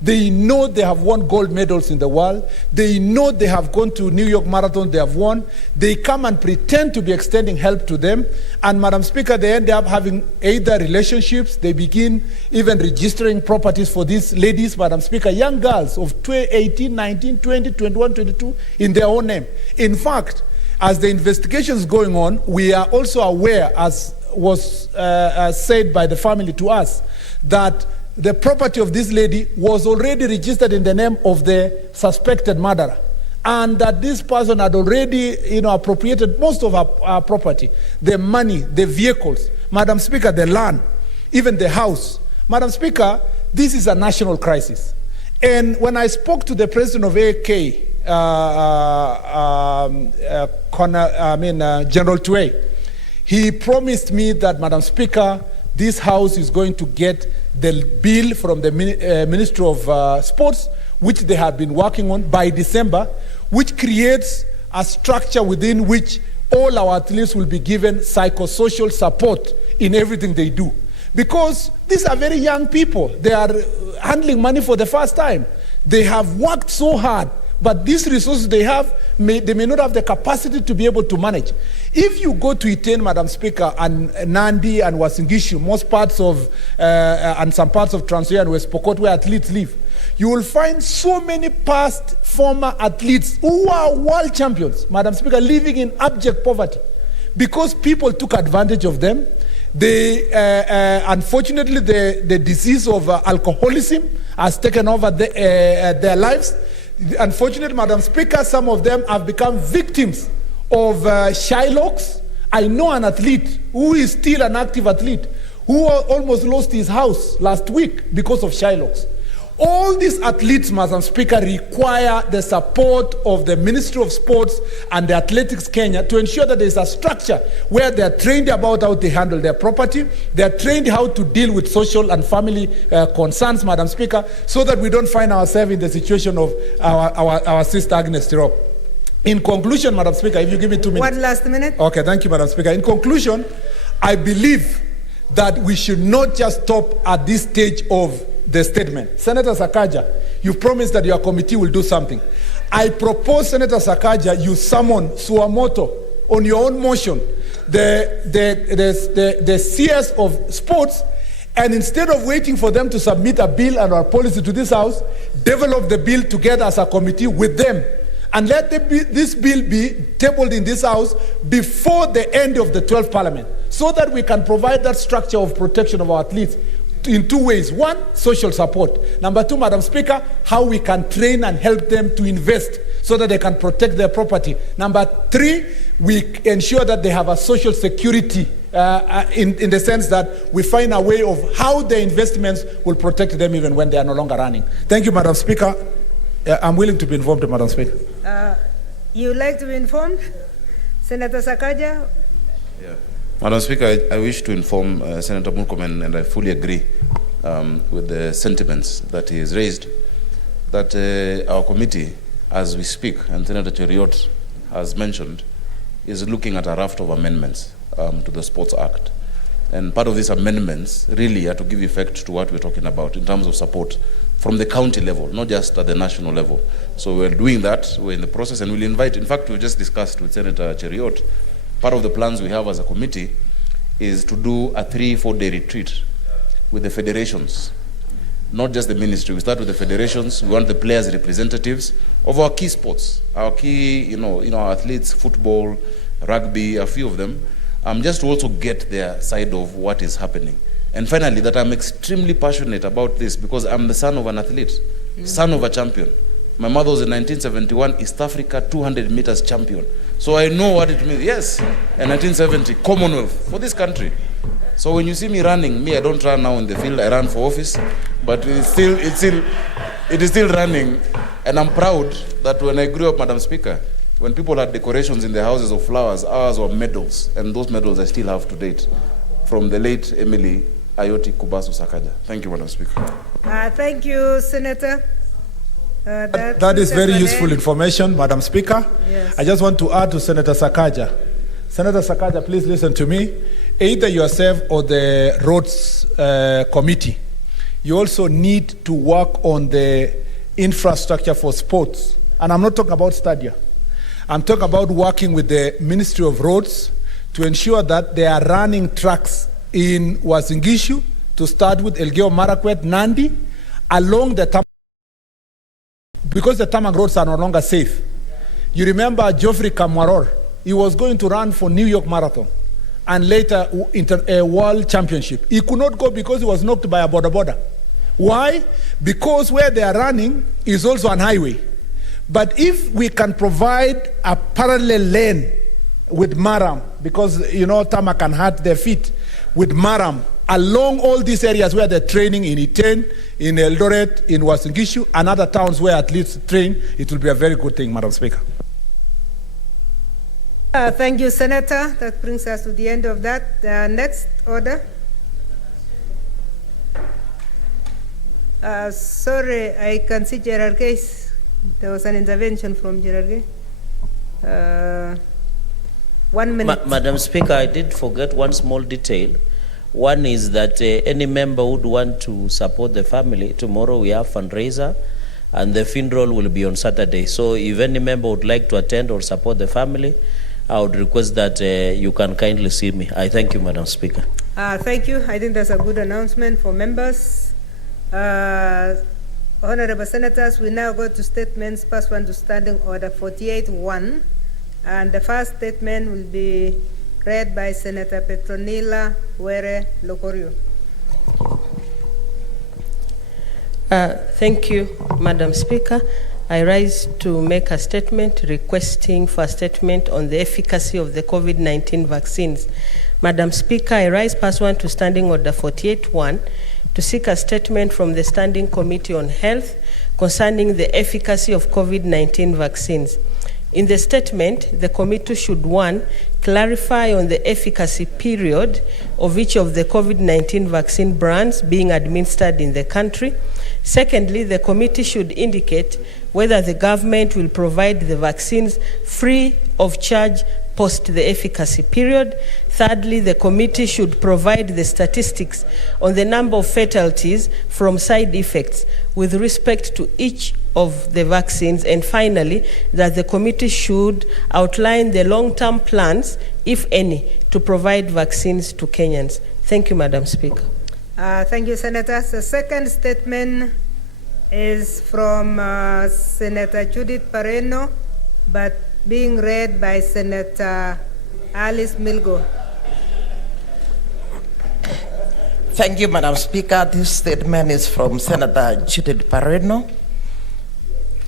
They know they have won gold medals in the world. They know they have gone to New York Marathon, they have won. They come and pretend to be extending help to them. And Madam Speaker, they end up having either relationships, they begin even registering properties for these ladies, Madam Speaker, young girls of 18, 19, 20, 21, 22 in their own name. In fact, as the investigation is going on, we are also aware, as was said by the family to us, that the property of this lady was already registered in the name of the suspected murderer, and that this person had already, appropriated most of our property, the money, the vehicles, Madam Speaker, the land, even the house. Madam Speaker, this is a national crisis. And when I spoke to the president of AK, General Njue, he promised me that, Madam Speaker, this house is going to get the bill from the Ministry of Sports, which they have been working on by December, which creates a structure within which all our athletes will be given psychosocial support in everything they do. Because these are very young people. They are handling money for the first time. They have worked so hard, but these resources they have, they may not have the capacity to be able to manage. If you go to Iten, Madam Speaker, and Nandi and Wasingishu, most parts of, and some parts of Trans Nzoia and West Pokot where athletes live, you will find so many past former athletes who are world champions, Madam Speaker, living in abject poverty because people took advantage of them. They, unfortunately, the disease of alcoholism has taken over their lives. Unfortunately, Madam Speaker, some of them have become victims of Shylocks. I know an athlete who is still an active athlete who almost lost his house last week because of Shylocks. All these athletes, Madam Speaker, require the support of the Ministry of Sports and the Athletics Kenya to ensure that there is a structure where they are trained about how to handle their property, they are trained how to deal with social and family concerns, Madam Speaker, so that we don't find ourselves in the situation of our sister Agnes Tirop. In conclusion, Madam Speaker, if you give me 2 minutes. 1 last minute. Okay, thank you, Madam Speaker. In conclusion, I believe that we should not just stop at this stage of the statement. Senator Sakaja, you promised that your committee will do something. I propose, Senator Sakaja, you summon Suamoto on your own motion, the CS of sports, and instead of waiting for them to submit a bill and our policy to this House, develop the bill together as a committee with them. And let this bill be tabled in this House before the end of the 12th Parliament, so that we can provide that structure of protection of our athletes in 2 ways. 1, social support. Number 2, Madam Speaker, how we can train and help them to invest so that they can protect their property. Number 3, we ensure that they have a social security in the sense that we find a way of how their investments will protect them even when they are no longer running. Thank you, Madam Speaker. I'm willing to be informed, Madam Speaker. You would like to be informed? Senator Sakaja? Yeah. Madam Speaker, I wish to inform Senator Murkomen, and I fully agree with the sentiments that he has raised, that our committee, as we speak, and Senator Cheriot has mentioned, is looking at a raft of amendments to the Sports Act. And part of these amendments really are to give effect to what we're talking about in terms of support from the county level, not just at the national level. So we're doing that, we're in the process, and we'll invite, in fact, we just discussed with Senator Cheriot, part of the plans we have as a committee is to do a 3-4 day retreat with the federations, not just the ministry. We start with the federations. We want the players' representatives of our key sports, our key, our athletes, football, rugby, a few of them, just to also get their side of what is happening. And finally, that I'm extremely passionate about this because I'm the son of an athlete, son of a champion. My mother was in 1971 East Africa 200 meters champion. So I know what it means. Yes, in 1970, Commonwealth for this country. So when you see me running, I don't run now in the field, I run for office, but it is still running. And I'm proud that when I grew up, Madam Speaker, When people had decorations in their houses of flowers, ours were medals, and those medals I still have to date, from the late Emily Ayoti Kubasu Sakaja. Thank you, Madam Speaker. Thank you, Senator. That is very useful information, Madam Speaker. Yes. I just want to add to Senator Sakaja. Senator Sakaja, please listen to me. Either yourself or the Roads Committee, you also need to work on the infrastructure for sports. And I'm not talking about stadia. I'm talking about working with the Ministry of Roads to ensure that they are running tracks in Wazingishu, to start with Elgeyo Marakwet, Nandi, along the tarmac, because the tarmac roads are no longer safe. You remember Geoffrey Kamwaror, he was going to run for New York Marathon and later a world championship. He could not go because he was knocked by a border. Why? Because where they are running is also an highway. But if we can provide a parallel lane with Maram, because you know tarmac can hurt their feet, with Maram along all these areas where they're training in Iten, in Eldoret, in Wasingishu, and other towns where athletes train, it will be a very good thing, Madam Speaker. Thank you, Senator. That brings us to the end of that. Next order. Sorry, I can see Gerard Case. There was an intervention from Gerard. 1 minute. Madam Speaker, I did forget one small detail. One is that any member would want to support the family. Tomorrow we have fundraiser, and the funeral will be on Saturday. So if any member would like to attend or support the family, I would request that you can kindly see me. I thank you, Madam Speaker. Thank you. I think that's a good announcement for members. Honorable Senators, we now go to statements pursuant to Standing Order 48-1. And the first statement will be read by Senator Petronila Were Lokorio. Thank you, Madam Speaker. I rise to make a statement requesting for a statement on the efficacy of the COVID-19 vaccines. Madam Speaker, I rise pursuant to Standing Order 48-1 to seek a statement from the Standing Committee on Health concerning the efficacy of COVID-19 vaccines. In the statement, the committee should, 1, clarify on the efficacy period of each of the COVID-19 vaccine brands being administered in the country. Secondly, the committee should indicate whether the government will provide the vaccines free of charge post the efficacy period. Thirdly, the committee should provide the statistics on the number of fatalities from side effects with respect to each of the vaccines. And finally, that the committee should outline the long-term plans, if any, to provide vaccines to Kenyans. Thank you, Madam Speaker. Thank you, Senator. The second statement is from Senator Judith Pareno, but being read by Senator Alice Milgo. Thank you, Madam Speaker. This statement is from Senator Judith Pareno.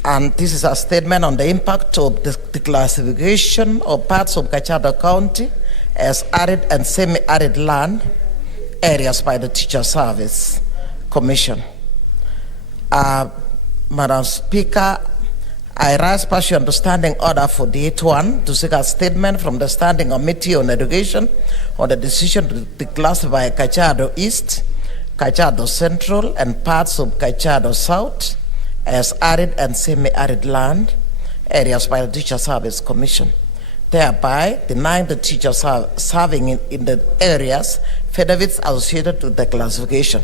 And this is a statement on the impact of the classification of parts of Kajiado County as arid and semi-arid land areas by the Teacher Service Commission. Madam Speaker, I rise pursuant to Standing Order 48-1 to seek a statement from the Standing Committee on Education on the decision to declassify Kajiado East, Kajiado Central, and parts of Kajiado South as arid and semi-arid land areas by the Teacher Service Commission, thereby denying the teachers serving in the areas benefits associated with the classification.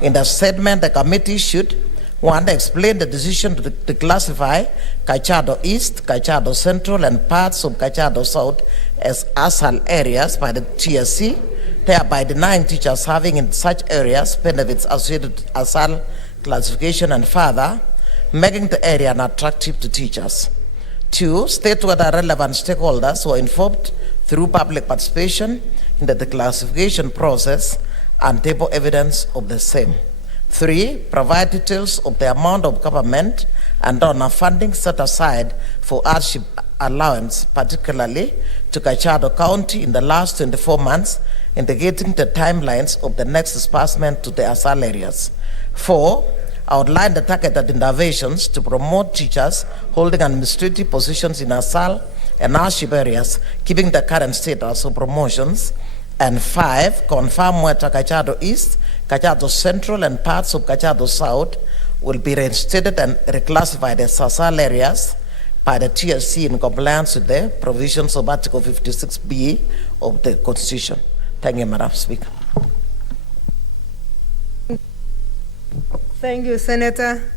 In the statement, the committee should, 1, explain the decision to declassify Kajiado East, Kajiado Central, and parts of Kajiado South as ASAL areas by the TSC, thereby denying teachers serving in such areas benefits associated with ASAL classification, and further, making the area unattractive to teachers. 2, state whether relevant stakeholders were informed through public participation in the declassification process and table evidence of the same. 3, provide details of the amount of government and donor funding set aside for hardship allowance, particularly to Kajiado County in the last 24 months, indicating the timelines of the next disbursement to the ASAL areas. 4, outlined the targeted interventions to promote teachers holding administrative positions in ASAL and hardship areas, keeping the current status of promotions. And 5, confirm whether Kajiado East, Kajiado Central, and parts of Kajiado South will be reinstated and reclassified as ASAL areas by the TSC in compliance with the provisions of Article 56B of the Constitution. Thank you, Madam Speaker. Thank you, Senator.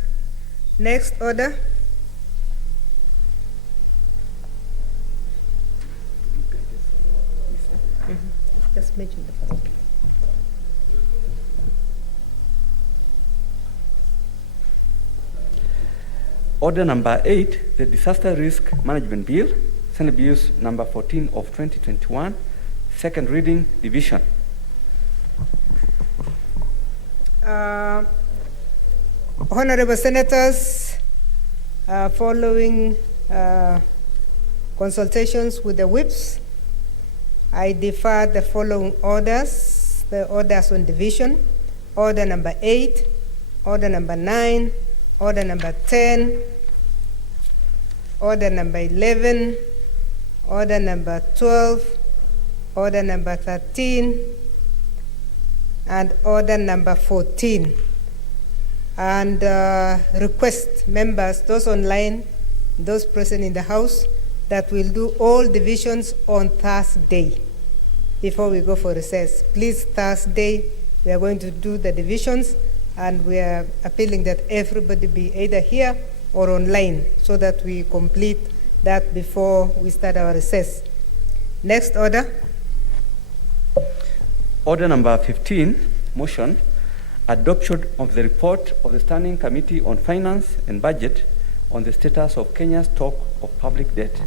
Next order. Just mention the first. Order number 8, the Disaster Risk Management Bill, Senate Bills number 14 of 2021, second reading, division. Honorable Senators, following consultations with the whips, I defer the following orders, the orders on division: order number 8, order number 9, order number 10, order number 11, order number 12, order number 13, and order number 14. And request members, those online, those present in the House, that we'll do all divisions on Thursday before we go for recess. Please, Thursday, we are going to do the divisions, and we are appealing that everybody be either here or online so that we complete that before we start our recess. Next order. Order number 15, motion, adoption of the report of the Standing Committee on Finance and Budget on the status of Kenya's stock of public debt.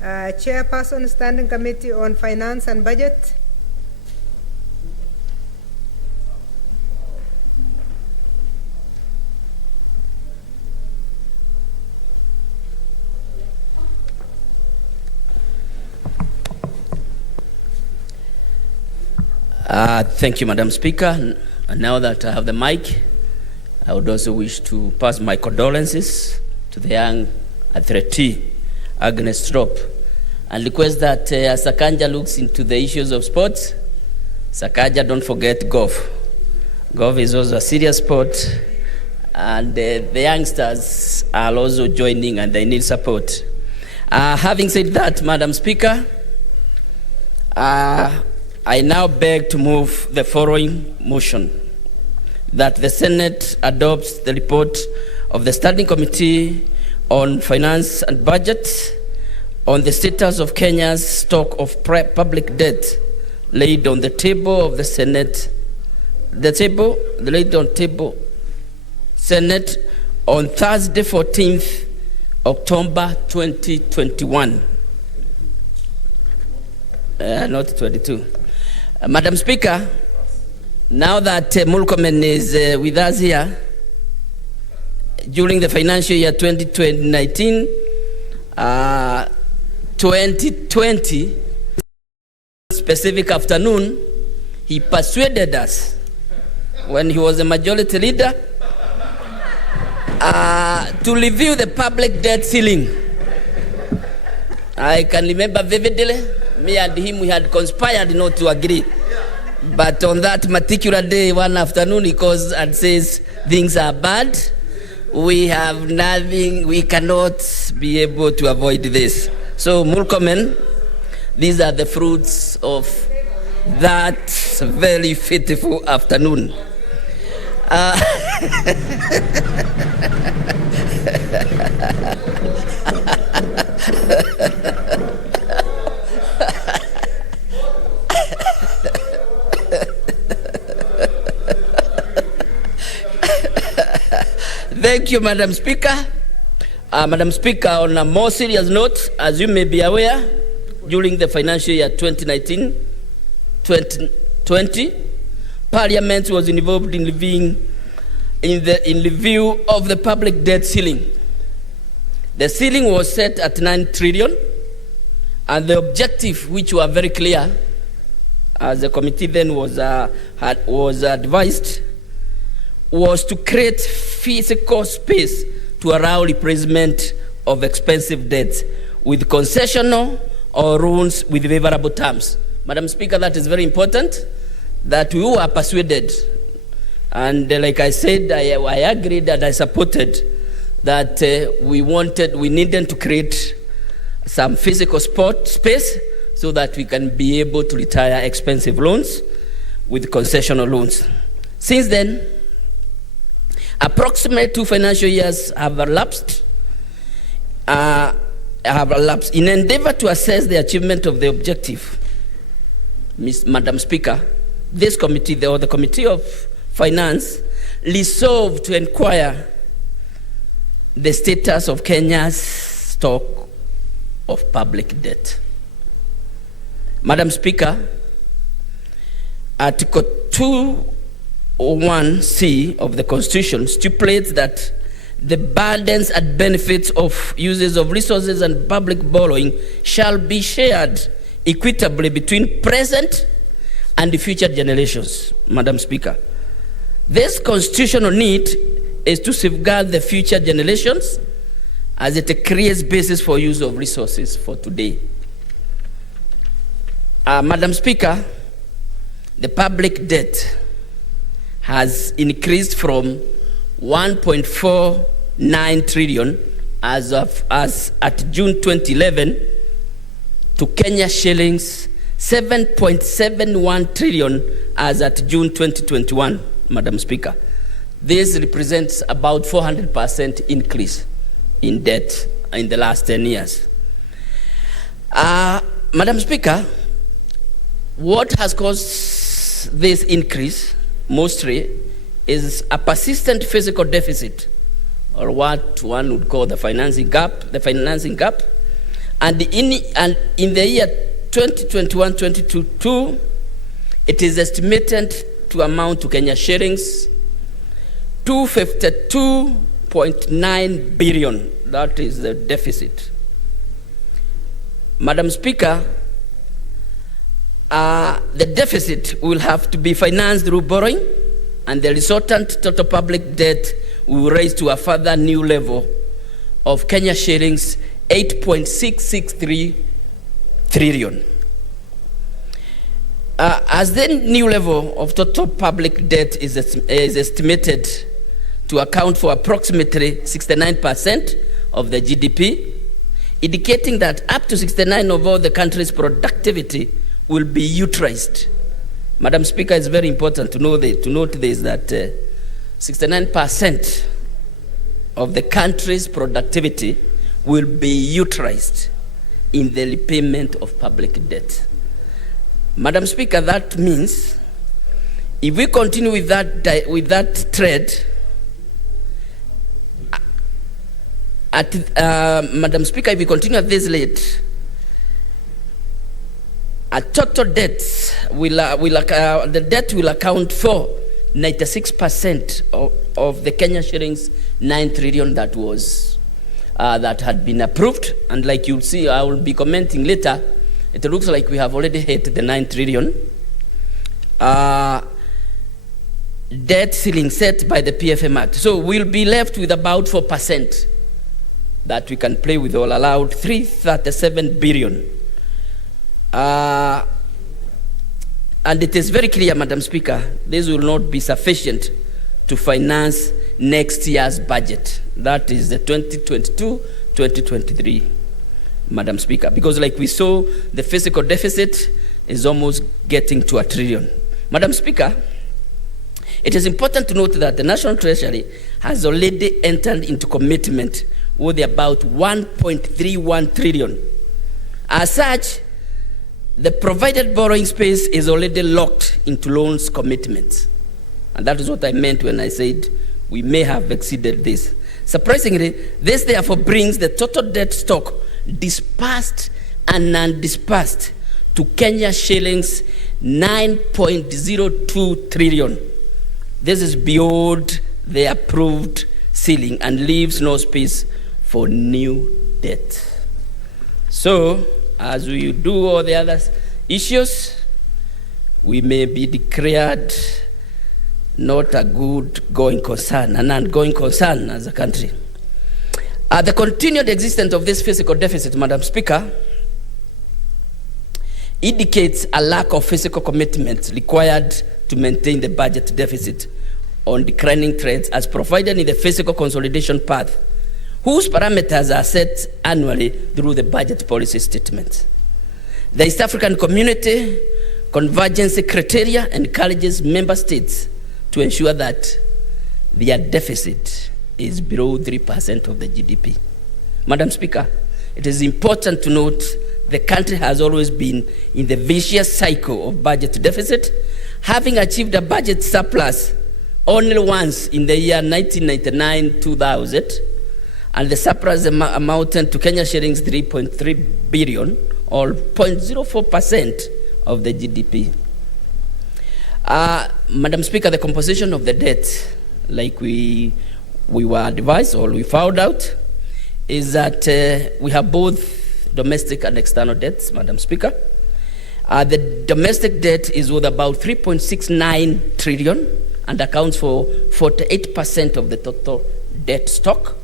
Chairperson, Standing Committee on Finance and Budget. Thank you, Madam Speaker. And now that I have the mic, I would also wish to pass my condolences to the young athletee, Agnes Trop, and request that as Sakanja looks into the issues of sports, Sakanja don't forget golf. Golf is also a serious sport, and the youngsters are also joining and they need support. Having said that, Madam Speaker, I now beg to move the following motion: that the Senate adopts the report of the Standing Committee on Finance and Budget on the status of Kenya's stock of public debt laid on the table of the Senate, laid on table Senate on Thursday, 14th October 2021. Not 22. Madam Speaker, now that Mulkomen is with us here, during the financial year 2019, 2020 specific afternoon, he persuaded us, when he was a majority leader, to review the public debt ceiling. I can remember vividly, me and him, we had conspired not to agree. But on that particular day, one afternoon, he calls and says, things are bad. We have nothing, we cannot be able to avoid this. So, Mulkomen, these are the fruits of that very faithful afternoon. Thank you, Madam Speaker. Madam Speaker, on a more serious note, as you may be aware, during the financial year 2019-2020, Parliament was involved in review of the public debt ceiling. The ceiling was set at 9 trillion, and the objective, which were very clear, as the committee then was advised, was to create physical space to allow replacement of expensive debts with concessional or loans with favorable terms. Madam Speaker, that is very important, that we were persuaded. And like I said, I agreed and I supported that we needed to create some physical space so that we can be able to retire expensive loans with concessional loans. Since then, approximately 2 financial years have elapsed. In an endeavor to assess the achievement of the objective, Madam Speaker, this committee, or the Committee of Finance, resolved to inquire the status of Kenya's stock of public debt. Madam Speaker, Article 201C of the Constitution stipulates that the burdens and benefits of uses of resources and public borrowing shall be shared equitably between present and future generations. Madam Speaker, this constitutional need is to safeguard the future generations as it creates basis for use of resources for today. Madam Speaker, the public debt has increased from 1.49 trillion as at June 2011 to Kenya shillings 7.71 trillion as at June 2021, Madam Speaker. This represents about 400% increase in debt in the last 10 years. Madam Speaker, what has caused this increase mostly is a persistent fiscal deficit, or what one would call the financing gap. And in the year 2021-2022, it is estimated to amount to Kenya shillings 252.9 billion. That is the deficit. Madam Speaker, the deficit will have to be financed through borrowing, and the resultant total public debt will rise to a further new level of Kenya shillings 8.663 trillion. As the new level of total public debt is estimated to account for approximately 69% of the GDP, indicating that up to 69% of all the country's productivity will be utilized. Madam Speaker, it's very important to note this, that 69% of the country's productivity will be utilized in the repayment of public debt. Madam Speaker, that means if we continue with that trend, Madam Speaker, if we continue at this rate, total debts the debt will account for 96% of the Kenya shillings 9 trillion that had been approved. And like you'll see, I will be commenting later, it looks like we have already hit the 9 trillion. Debt ceiling set by the PFM Act. So we'll be left with about 4% that we can play with, all allowed 337 billion. And it is very clear, Madam Speaker, this will not be sufficient to finance next year's budget. That is the 2022-2023, Madam Speaker, because like we saw, the fiscal deficit is almost getting to 1 trillion. Madam Speaker, it is important to note that the National Treasury has already entered into commitment worth about 1.31 trillion. As such, the provided borrowing space is already locked into loans commitments. And that is what I meant when I said we may have exceeded this. Surprisingly, this therefore brings the total debt stock dispersed and undispersed to Kenya shillings 9.02 trillion. This is beyond the approved ceiling and leaves no space for new debt. So, as we do all the other issues, we may be declared not a good going concern, an ongoing concern as a country. The continued existence of this fiscal deficit, Madam Speaker, indicates a lack of fiscal commitment required to maintain the budget deficit on declining trends as provided in the fiscal consolidation path, whose parameters are set annually through the budget policy statement. The East African Community Convergence Criteria encourages member states to ensure that their deficit is below 3% of the GDP. Madam Speaker, it is important to note the country has always been in the vicious cycle of budget deficit, having achieved a budget surplus only once in the year 1999-2000, and the surplus amounted to Kenya shillings 3.3 billion, or 0.04% of the GDP. Madam Speaker, the composition of the debt, like we were advised or we found out, is that we have both domestic and external debts, Madam Speaker. The domestic debt is worth about 3.69 trillion and accounts for 48% of the total debt stock.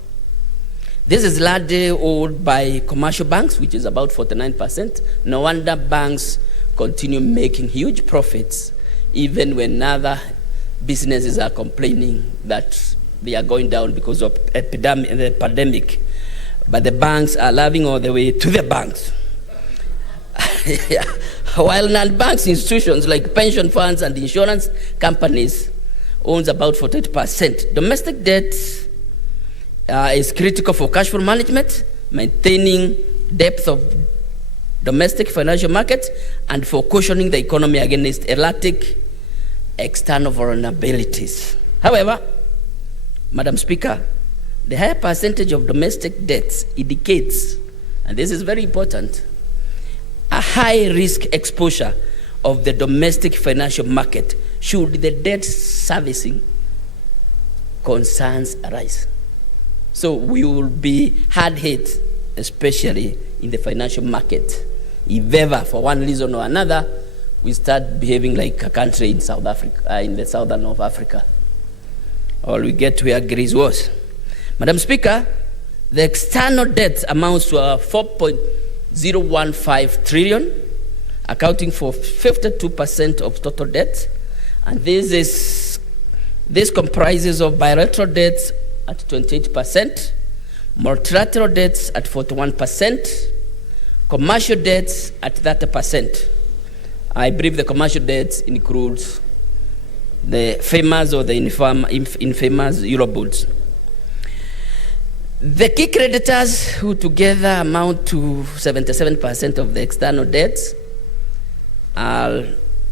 This is largely owned by commercial banks, which is about 49%. No wonder banks continue making huge profits, even when other businesses are complaining that they are going down because of the pandemic. But the banks are laughing all the way to the banks. While non-bank institutions like pension funds and insurance companies owns about 48%. Domestic debt is critical for cash flow management, maintaining depth of domestic financial markets, and for cushioning the economy against erratic external vulnerabilities. However, Madam Speaker, the higher percentage of domestic debts indicates, and this is very important, a high risk exposure of the domestic financial market should the debt servicing concerns arise. So we will be hard hit, especially in the financial market, if ever, for one reason or another, we start behaving like a country in South Africa, in the southern of Africa, or we get where Greece was. Madam Speaker, the external debt amounts to 4.015 trillion, accounting for 52% of total debt, and this comprises of bilateral debts at 28%, multilateral debts at 41%, commercial debts at 30%. I believe the commercial debts includes the famous or the infamous Eurobonds. The key creditors, who together amount to 77% of the external debts, are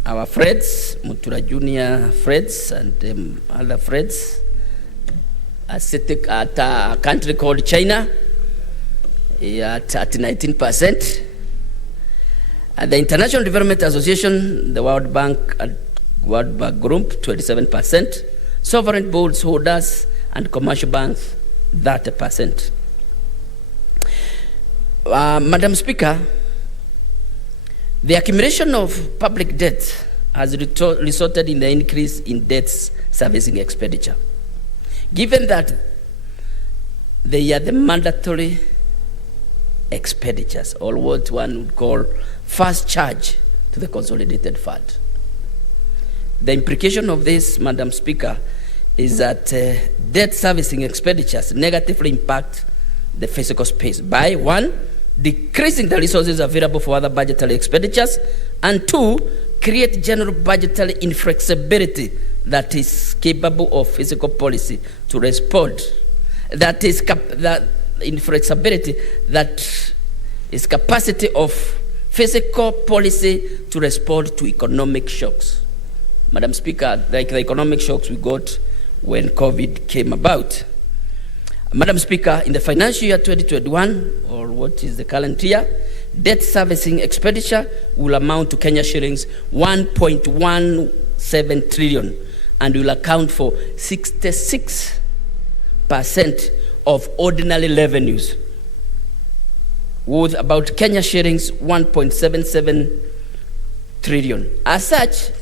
our Freds, Mutura Junior Freds, and other Freds, at a country called China at 19%. At the International Development Association, the World Bank Group, 27%, sovereign bonds holders and commercial banks, 30%. Madam Speaker, the accumulation of public debt has resulted in the increase in debt servicing expenditure. Given that they are the mandatory expenditures, or what one would call first charge to the consolidated fund. The implication of this, Madam Speaker, is that debt servicing expenditures negatively impact the fiscal space by, one, decreasing the resources available for other budgetary expenditures, and two, create general budgetary inflexibility that is capable of fiscal policy to respond. That inflexibility that is capacity of fiscal policy to respond to economic shocks. Madam Speaker, like the economic shocks we got when COVID came about. Madam Speaker, in the financial year 2021, or what is the current year, debt servicing expenditure will amount to Kenya shillings 1.17 trillion and will account for 66% of ordinary revenues, worth about Kenya shillings 1.77 trillion. As such,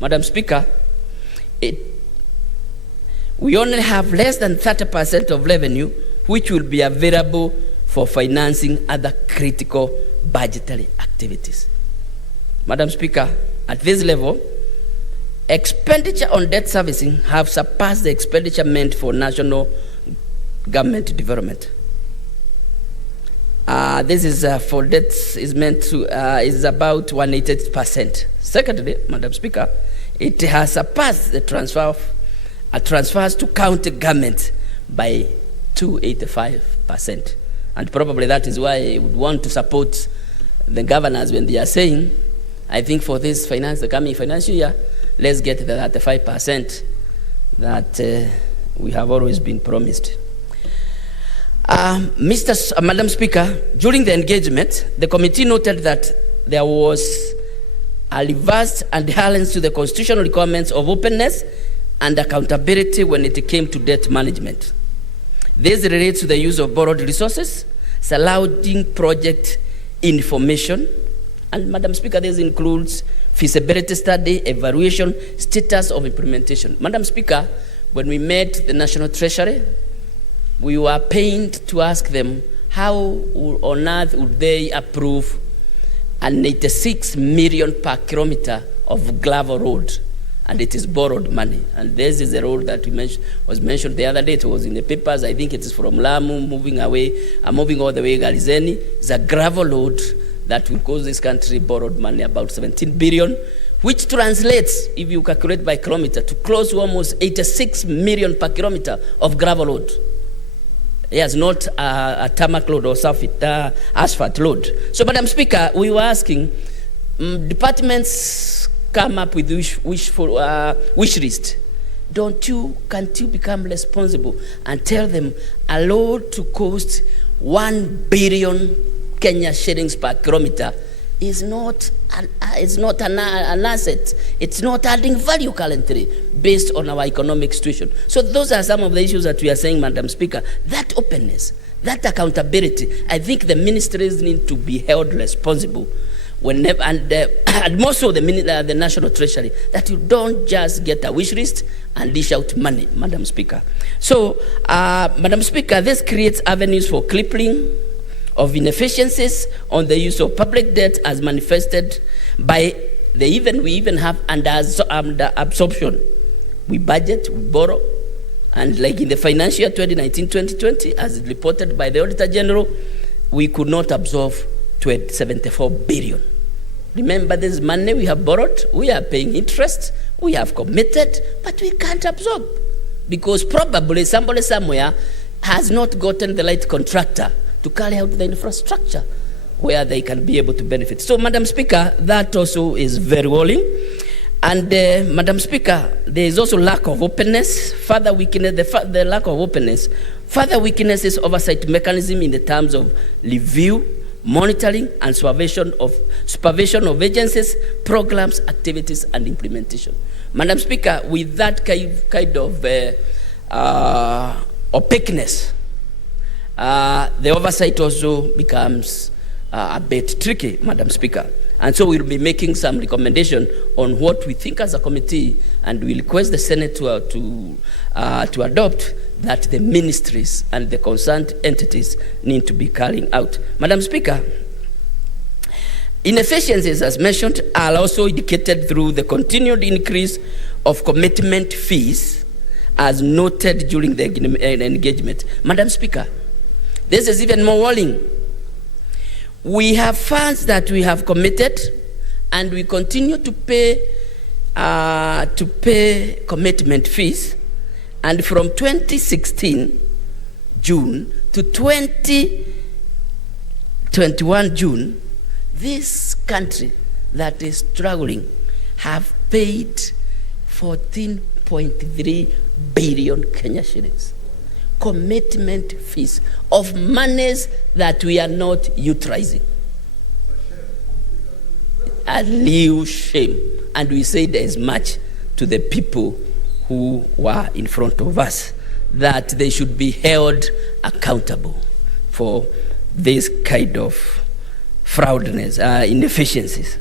Madam Speaker, we only have less than 30% of revenue which will be available for financing other critical budgetary activities. Madam Speaker, at this level, expenditure on debt servicing have surpassed the expenditure meant for national government development. This is for debts is meant to is about 180%. Secondly, Madam Speaker, it has surpassed the transfers to county government by 285%. And probably that is why I would want to support the governors when they are saying, I think for this the coming financial year, let's get the 35% that we have always been promised. Madam Speaker, during the engagement, the committee noted that there was a reversed adherence to the constitutional requirements of openness and accountability when it came to debt management. This relates to the use of borrowed resources, surrounding project information, and Madam Speaker, this includes feasibility study, evaluation, status of implementation. Madam Speaker, when we met the National Treasury, we were pained to ask them how on earth would they approve an 86 million per kilometer of gravel road, and it is borrowed money. And this is a road that was mentioned the other day. It was in the papers. I think it is from Lamu moving all the way Garizeni. It's a gravel road that will cost this country borrowed money about 17 billion, which translates, if you calculate by kilometer, to close to almost 86 million per kilometer of gravel road. Yes, not a tarmac load or asphalt load. So, Madam Speaker, we were asking, departments come up with wish list. Can't you become responsible and tell them a load to cost 1 billion Kenya shillings per kilometer is not an asset. It's not adding value currently based on our economic situation. So those are some of the issues that we are saying, Madam Speaker. That openness, that accountability, I think the ministries need to be held responsible whenever, and more so the National Treasury, that you don't just get a wish list and dish out money, Madam Speaker. So, Madam Speaker, this creates avenues for crippling of inefficiencies on the use of public debt as manifested by we even have under absorption. We budget, we borrow, and like in the financial year 2019-2020, as reported by the Auditor General, we could not absorb 74 billion. Remember, this money we have borrowed, we are paying interest, we have committed, but we can't absorb because probably somebody somewhere has not gotten the right contractor to carry out the infrastructure where they can be able to benefit. So, Madam Speaker, that also is very worrying. And, Madam Speaker, there is also lack of openness, further weakness, the lack of openness, further weaknesses oversight mechanism in the terms of review, monitoring, and supervision of agencies, programs, activities, and implementation. Madam Speaker, with that kind of opaqueness, the oversight also becomes a bit tricky, Madam Speaker. And so we'll be making some recommendation on what we think as a committee, and we request the Senate to adopt that the ministries and the concerned entities need to be carrying out. Madam Speaker, inefficiencies, as mentioned, are also indicated through the continued increase of commitment fees, as noted during the engagement. Madam Speaker, this is even more worrying. We have funds that we have committed, and we continue to pay commitment fees. And from 2016 June to 2021 June, this country that is struggling have paid 14.3 billion Kenya shillings. Commitment fees of monies that we are not utilizing. A real shame. And we say there is much to the people who were in front of us, that they should be held accountable for this kind of fraudulence, inefficiencies.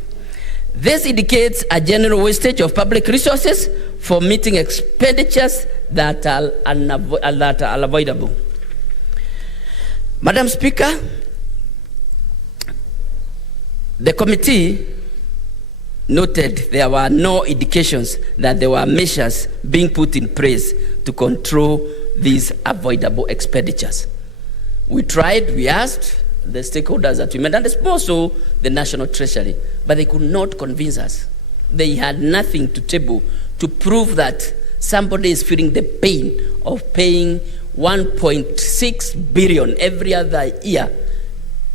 This indicates a general wastage of public resources for meeting expenditures that are unavoidable. Madam Speaker, the committee noted there were no indications that there were measures being put in place to control these avoidable expenditures. We tried, we asked the stakeholders that we met, and also the National Treasury, but they could not convince us. They had nothing to table to prove that somebody is feeling the pain of paying 1.6 billion every other year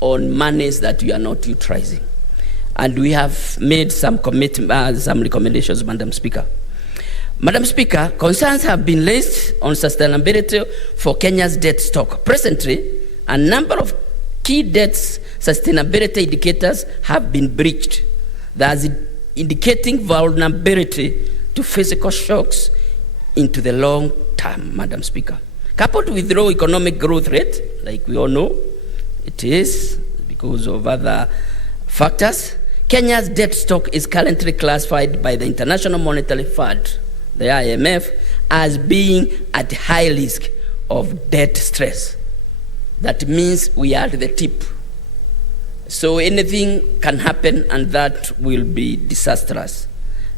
on monies that we are not utilizing. And we have made some recommendations, Madam Speaker. Madam Speaker, concerns have been raised on sustainability for Kenya's debt stock. Presently, a number of key debt sustainability indicators have been breached, thus indicating vulnerability to physical shocks into the long term, Madam Speaker. Coupled with low economic growth rate, like we all know, it is because of other factors, Kenya's debt stock is currently classified by the International Monetary Fund, the IMF, as being at high risk of debt stress. That means we are at the tip. So anything can happen, and that will be disastrous.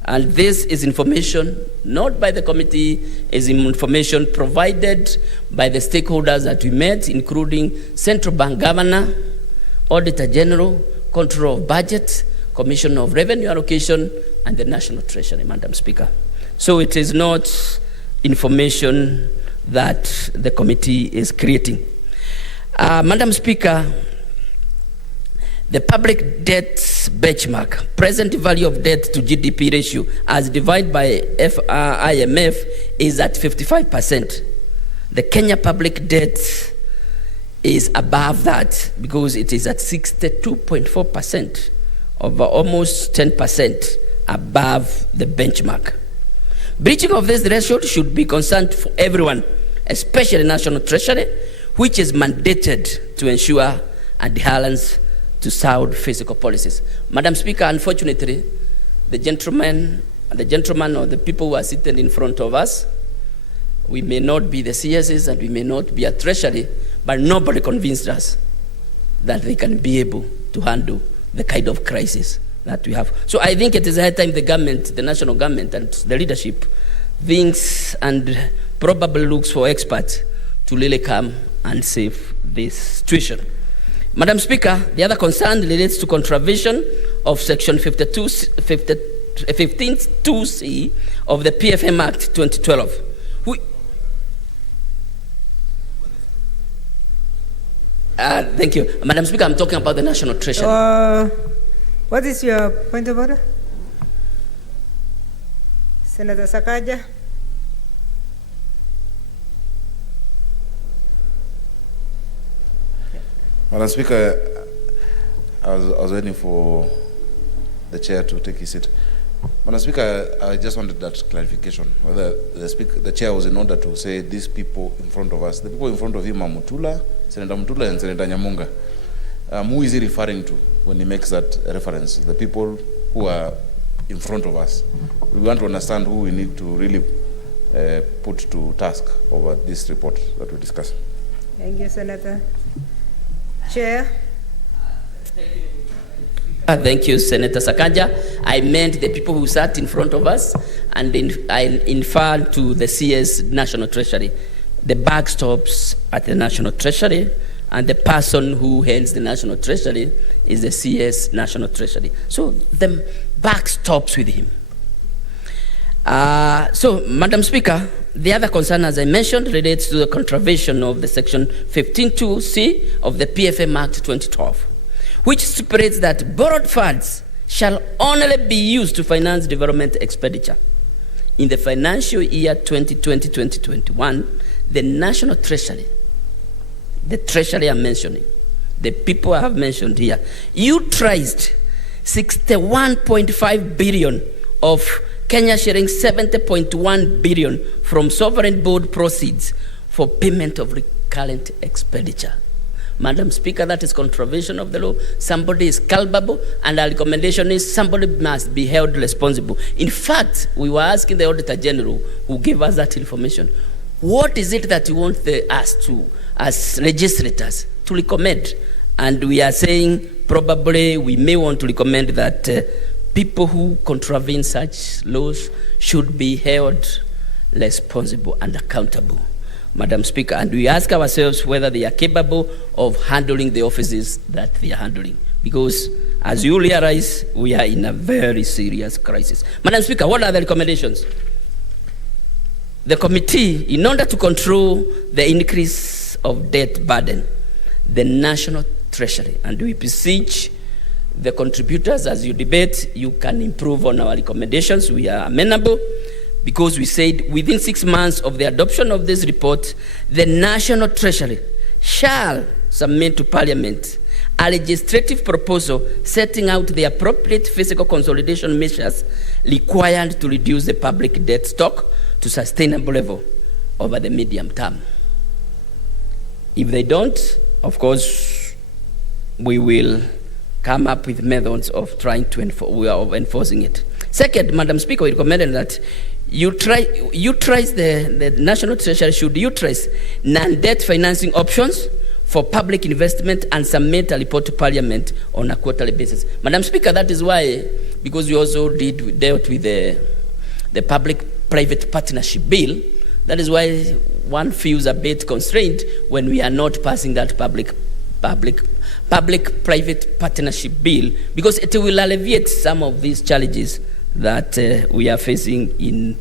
And this is information not by the committee, is information provided by the stakeholders that we met, including Central Bank Governor, Auditor General, Controller of Budget, Commissioner of Revenue Allocation, and the National Treasury, Madam Speaker. So it is not information that the committee is creating. Madam Speaker, the public debt benchmark, present value of debt to GDP ratio, as divided by IMF, is at 55%. The Kenya public debt is above that because it is at 62.4%, over almost 10% above the benchmark. Breaching of this threshold should be concerned for everyone, especially National Treasury, which is mandated to ensure adherence to sound fiscal policies. Madam Speaker, unfortunately, the gentleman or the people who are sitting in front of us, we may not be the CSs and we may not be a Treasury, but nobody convinced us that they can be able to handle the kind of crisis that we have. So I think it is high time the government, the national government and the leadership thinks and probably looks for experts to really come and save this situation. Madam Speaker, the other concern relates to contravention of Section 15.2c of the PFM Act 2012. Thank you. Madam Speaker, I'm talking about the National Treasury. What is your point of order? Senator Sakaja. Madam Speaker, I was waiting for the chair to take his seat. Madam Speaker, I just wanted that clarification, whether the chair was in order to say these people in front of us, the people in front of him are Mutula, Senator Mutula and Senator Nyamunga. Who is he referring to when he makes that reference? The people who are in front of us. We want to understand who we need to really put to task over this report that we discuss. Thank you, Senator. Chair. Thank you, Senator Sakaja. I meant the people who sat in front of us, and I inferred to the CS National Treasury. The backstops at the National Treasury, and the person who heads the National Treasury is the CS National Treasury. So the back stops with him. So, Madam Speaker, the other concern, as I mentioned, relates to the contravention of the Section 15.2c of the PFM Act 2012, which stipulates that borrowed funds shall only be used to finance development expenditure. In the financial year 2020-2021, the National Treasury, the Treasury I'm mentioning, the people I have mentioned here, utilized 61.5 billion of Kenya sharing 70.1 billion from sovereign board proceeds for payment of recurrent expenditure. Madam Speaker, that is contravention of the law. Somebody is culpable, and our recommendation is somebody must be held responsible. In fact, we were asking the Auditor General, who gave us that information, what is it that you want us to, as legislators, to recommend? And we are saying probably we may want to recommend that people who contravene such laws should be held responsible and accountable, Madam Speaker. And we ask ourselves whether they are capable of handling the offices that they are handling. Because, as you realize, we are in a very serious crisis. Madam Speaker, what are the recommendations? The committee, in order to control the increase of debt burden, the National Treasury, and we beseech the contributors, as you debate, you can improve on our recommendations. We are amenable, because we said within 6 months of the adoption of this report, the National Treasury shall submit to Parliament a legislative proposal setting out the appropriate fiscal consolidation measures required to reduce the public debt stock to sustainable level over the medium term. If they don't, of course, we will come up with methods of trying to enforcing it. Second, Madam Speaker, we recommended that the National Treasury should utilize non-debt financing options for public investment and submit a report to Parliament on a quarterly basis. Madam Speaker, that is why, because we also dealt with the public-private partnership bill, that is why one feels a bit constrained when we are not passing that public-private partnership bill, because it will alleviate some of these challenges that we are facing in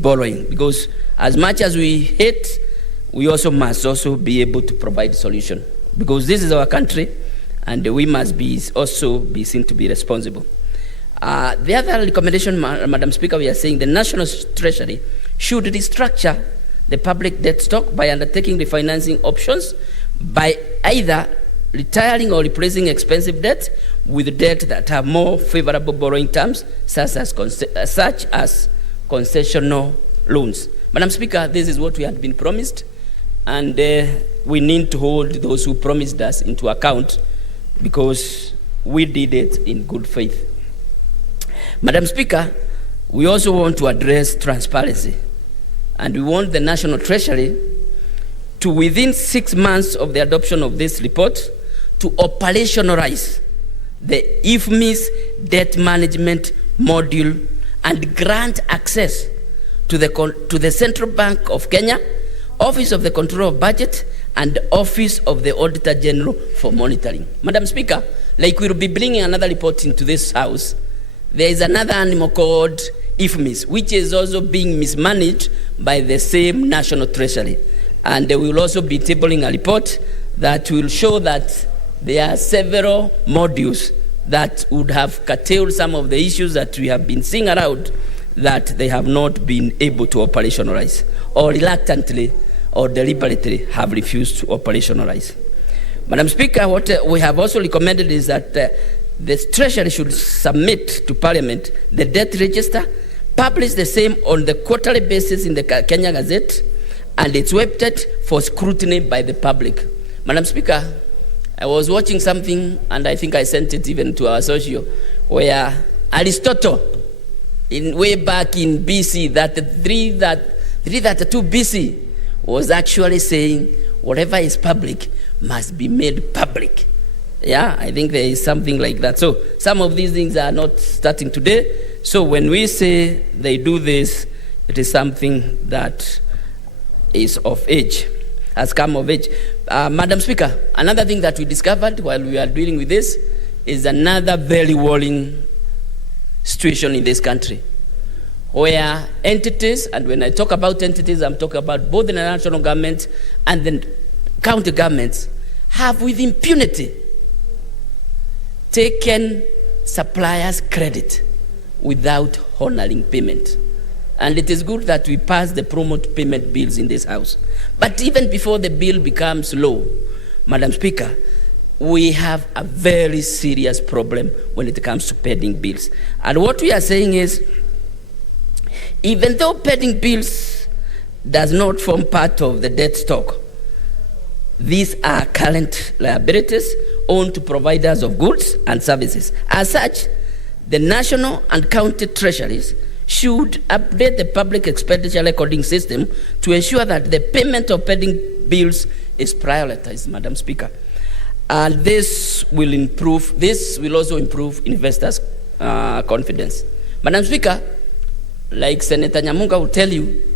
borrowing. Because as much as we hate, we also must also be able to provide solution, because this is our country, and we must also be seen to be responsible. The other recommendation, Madam Speaker, we are saying the National Treasury should restructure the public debt stock by undertaking refinancing options by either retiring or replacing expensive debt with debt that have more favorable borrowing terms, such as concessional loans. Madam Speaker, this is what we had been promised, and we need to hold those who promised us into account, because we did it in good faith. Madam Speaker, we also want to address transparency, and we want the National Treasury to, within 6 months of the adoption of this report, to operationalize the IFMIS debt management module and grant access to the Central Bank of Kenya, Office of the Controller of Budget, and Office of the Auditor General for monitoring. Madam Speaker, like we will be bringing another report into this House, there is another animal called IFMIS, which is also being mismanaged by the same National Treasury. And we will also be tabling a report that will show that there are several modules that would have curtailed some of the issues that we have been seeing around, that they have not been able to operationalize, or reluctantly or deliberately have refused to operationalize. Madam Speaker, what we have also recommended is that the Treasury should submit to Parliament the debt register, publish the same on the quarterly basis in the Kenya Gazette and its website for scrutiny by the public. Madam Speaker, I was watching something, and I think I sent it even to our socio, where Aristotle, way back in BC, that 332 BC, was actually saying whatever is public must be made public. Yeah, I think there is something like that. So some of these things are not starting today. So when we say they do this, it is something that is of age, has come of age. Madam Speaker, another thing that we discovered while we are dealing with this is another very worrying situation in this country, where entities, and when I talk about entities, I'm talking about both the national government and the county governments, have with impunity taken suppliers' credit without honoring payment. And it is good that we pass the promote payment bills in this House. But even before the bill becomes law, Madam Speaker, we have a very serious problem when it comes to pending bills. And what we are saying is, even though pending bills does not form part of the debt stock, These are current liabilities owed to providers of goods and services. As such, the national and county treasuries should update the public expenditure recording system to ensure that the payment of pending bills is prioritized, Madam Speaker. And this will also improve investors' confidence. Madam Speaker, like Senator Nyamunga will tell you,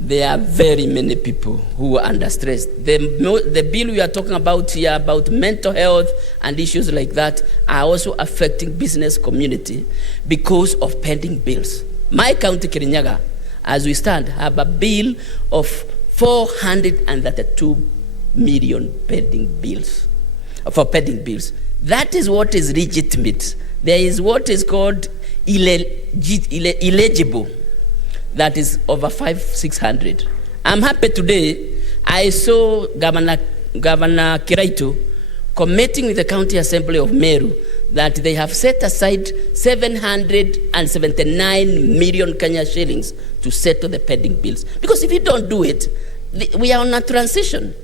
there are very many people who are under stress. The bill we are talking about here about mental health and issues like that are also affecting business community because of pending bills. My county, Kirinyaga, as we stand, have a bill of 432 million pending bills. That is what is legitimate. There is what is called illegible. That is over 500-600. I'm happy today. I saw Governor Kiraito committing with the County Assembly of Meru that they have set aside 779 million Kenya shillings to settle the pending bills. Because if you don't do it, we are on a transition.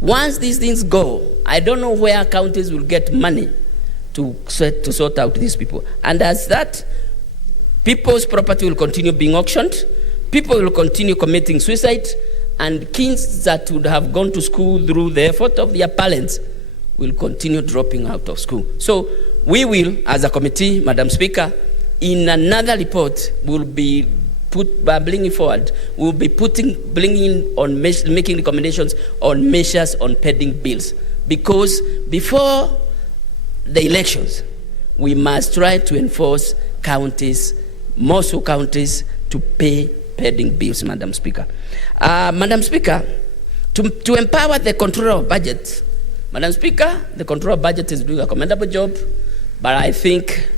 Once these things go, I don't know where counties will get money to sort out these people. And as that, people's property will continue being auctioned, people will continue committing suicide, and kids that would have gone to school through the effort of their parents will continue dropping out of school. So we will, as a committee, Madam Speaker, in another report, will be bringing forward, we'll be making recommendations on measures on pending bills. Because before the elections, we must try to enforce most counties to pay pending bills, Madam Speaker. Madam Speaker, to empower the controller of budget, Madam Speaker, the controller of budget is doing a commendable job, but I think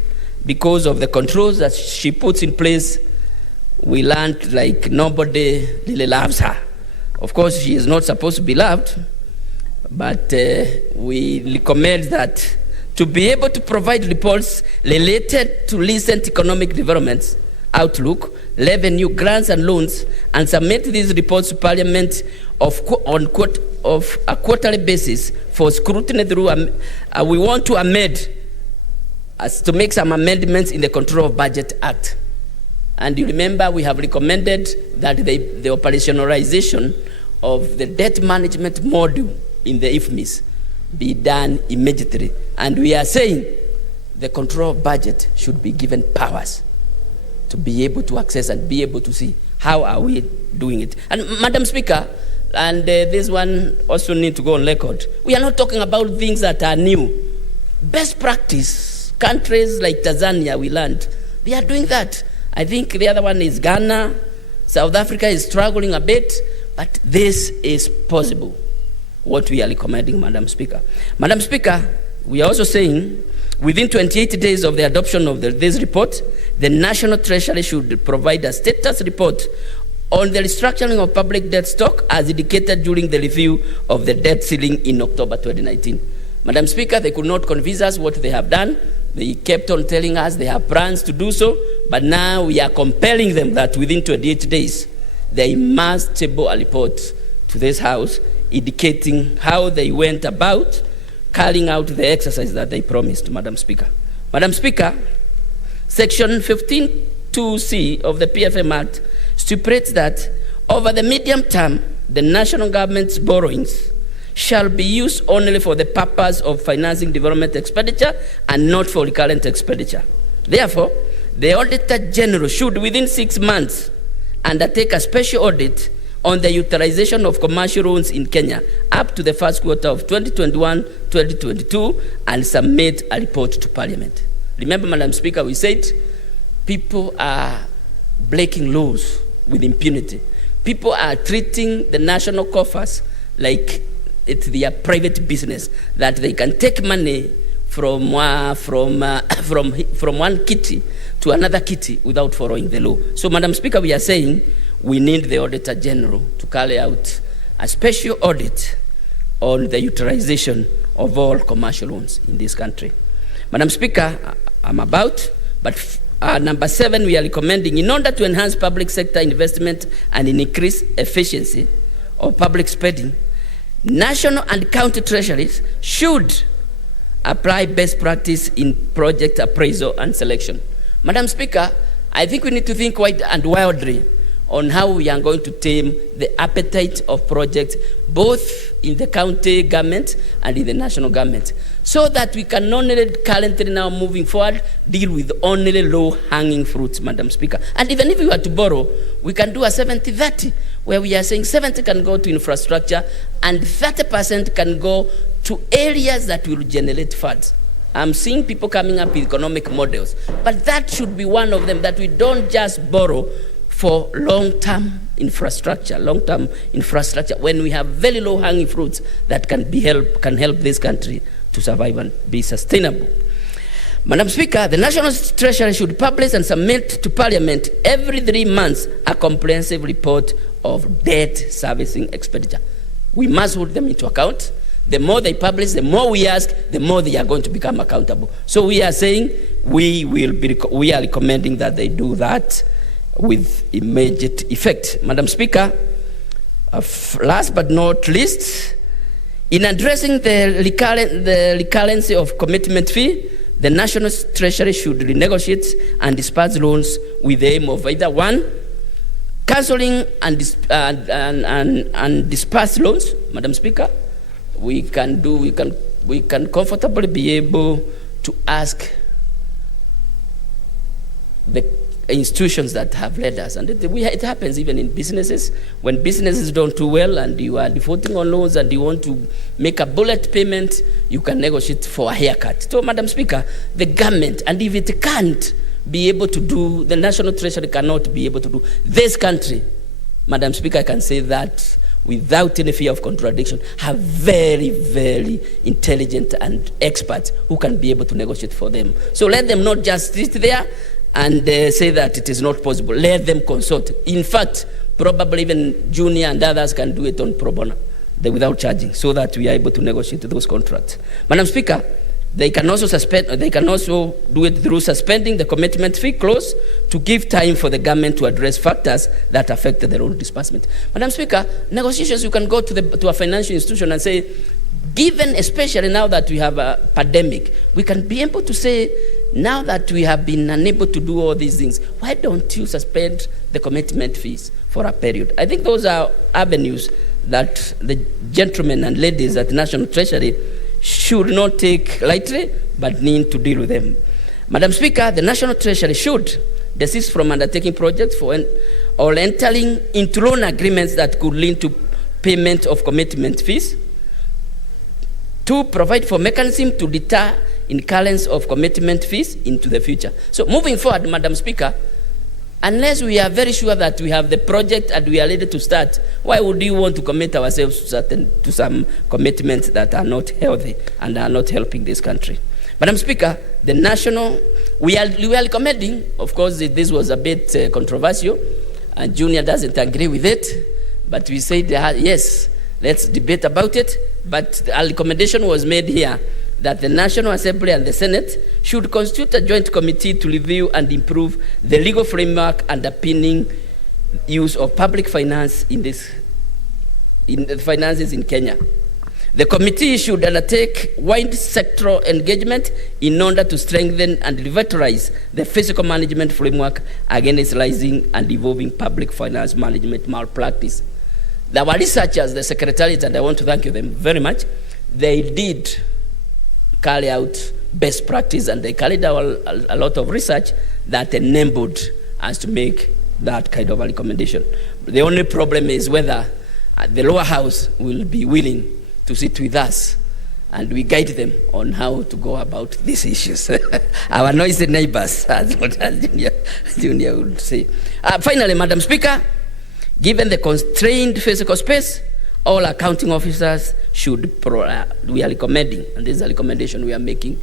because of the controls that she puts in place, we learned like nobody really loves her. Of course, she is not supposed to be loved, but we recommend that to be able to provide reports related to recent economic developments, outlook, revenue, grants and loans, and submit these reports to Parliament on a quarterly basis for scrutiny through. We want to to make some amendments in the Control of Budget Act. And you remember we have recommended that the operationalization of the debt management module in the IFMIS be done immediately. And we are saying the Control of Budget should be given powers to be able to access and be able to see how are we doing it. And Madam Speaker, and this one also need to go on record, we are not talking about things that are new. Best practice, countries like Tanzania, we learned, they are doing that. I think the other one is Ghana. South Africa is struggling a bit, but this is possible, what we are recommending, Madam Speaker. Madam Speaker, we are also saying within 28 days of the adoption of this report, the National Treasury should provide a status report on the restructuring of public debt stock as indicated during the review of the debt ceiling in October 2019. Madam Speaker, they could not convince us what they have done. They kept on telling us they have plans to do so, but now we are compelling them that within 28 days, they must table a report to this House indicating how they went about carrying out the exercise that they promised, Madam Speaker. Madam Speaker, Section 15(2)(c) of the PFM Act stipulates that over the medium term, the national government's borrowings shall be used only for the purpose of financing development expenditure and not for recurrent expenditure. Therefore, the Auditor General should, within 6 months, undertake a special audit on the utilization of commercial loans in Kenya up to the first quarter of 2021-2022 and submit a report to Parliament. Remember, Madam Speaker, we said people are breaking laws with impunity. People are treating the national coffers like it's their private business, that they can take money from one kitty to another kitty without following the law. So, Madam Speaker, we are saying we need the Auditor General to carry out a special audit on the utilization of all commercial loans in this country. Madam Speaker, but number 7, we are recommending, in order to enhance public sector investment and increase efficiency of public spending, national and county treasuries should apply best practice in project appraisal and selection. Madam Speaker, I think we need to think wide and wildly on how we are going to tame the appetite of projects both in the county government and in the national government, so that we can not only currently now moving forward deal with only low-hanging fruits, Madam Speaker. And even if we were to borrow, we can do a 70-30, where we are saying 70 can go to infrastructure and 30% can go to areas that will generate funds. I'm seeing people coming up with economic models, but that should be one of them, that we don't just borrow for long-term infrastructure, when we have very low-hanging fruits that can help this country to survive and be sustainable. Madam Speaker, the National Treasury should publish and submit to Parliament every 3 months a comprehensive report of debt servicing expenditure. We must hold them into account. The more they publish, the more we ask, the more they are going to become accountable. So we are saying we are recommending that they do that with immediate effect. Madam Speaker, last but not least, in addressing the recurrency of commitment fee, the National Treasury should renegotiate and disperse loans with the aim of either one, cancelling and disperse loans. Madam Speaker, we can comfortably be able to ask the institutions that have led us, and it happens even in businesses. When businesses don't do well and you are defaulting on loans and you want to make a bullet payment, you can negotiate for a haircut. So, Madam Speaker, the government, and if it can't be able to do, the National Treasury cannot be able to do, this country, Madam Speaker, I can say that without any fear of contradiction, have very, very intelligent and experts who can be able to negotiate for them. So let them not just sit there and say that it is not possible. Let them consult. In fact, probably even Junior and others can do it on pro bono, without charging, so that we are able to negotiate those contracts. Madam Speaker, they can also do it through suspending the commitment fee clause to give time for the government to address factors that affect the loan disbursement. Madam Speaker, negotiations, you can go to a financial institution and say, given especially now that we have a pandemic, we can be able to say, now that we have been unable to do all these things, why don't you suspend the commitment fees for a period? I think those are avenues that the gentlemen and ladies at the National Treasury should not take lightly, but need to deal with them. Madam Speaker, the National Treasury should desist from undertaking projects or entering into loan agreements that could lead to payment of commitment fees. 2, provide for mechanism to deter incurrence of commitment fees into the future. So moving forward, Madam Speaker, unless we are very sure that we have the project and we are ready to start, why would you want to commit ourselves to some commitments that are not healthy and are not helping this country? Madam Speaker, we are recommending, of course, this was a bit controversial, and Junior doesn't agree with it, but we said, yes, let's debate about it. But a recommendation was made here that the National Assembly and the Senate should constitute a joint committee to review and improve the legal framework underpinning use of public finance in the finances in Kenya. The committee should undertake wide sectoral engagement in order to strengthen and revitalize the fiscal management framework against rising and evolving public finance management malpractice. Our researchers, the Secretariat, and I want to thank them very much, they did carry out best practice, and they carried out a lot of research that enabled us to make that kind of a recommendation. The only problem is whether the lower house will be willing to sit with us and we guide them on how to go about these issues. Our noisy neighbors, as Junior would say. Finally, Madam Speaker, given the constrained physical space, all accounting officers should, we are recommending, and this is a recommendation we are making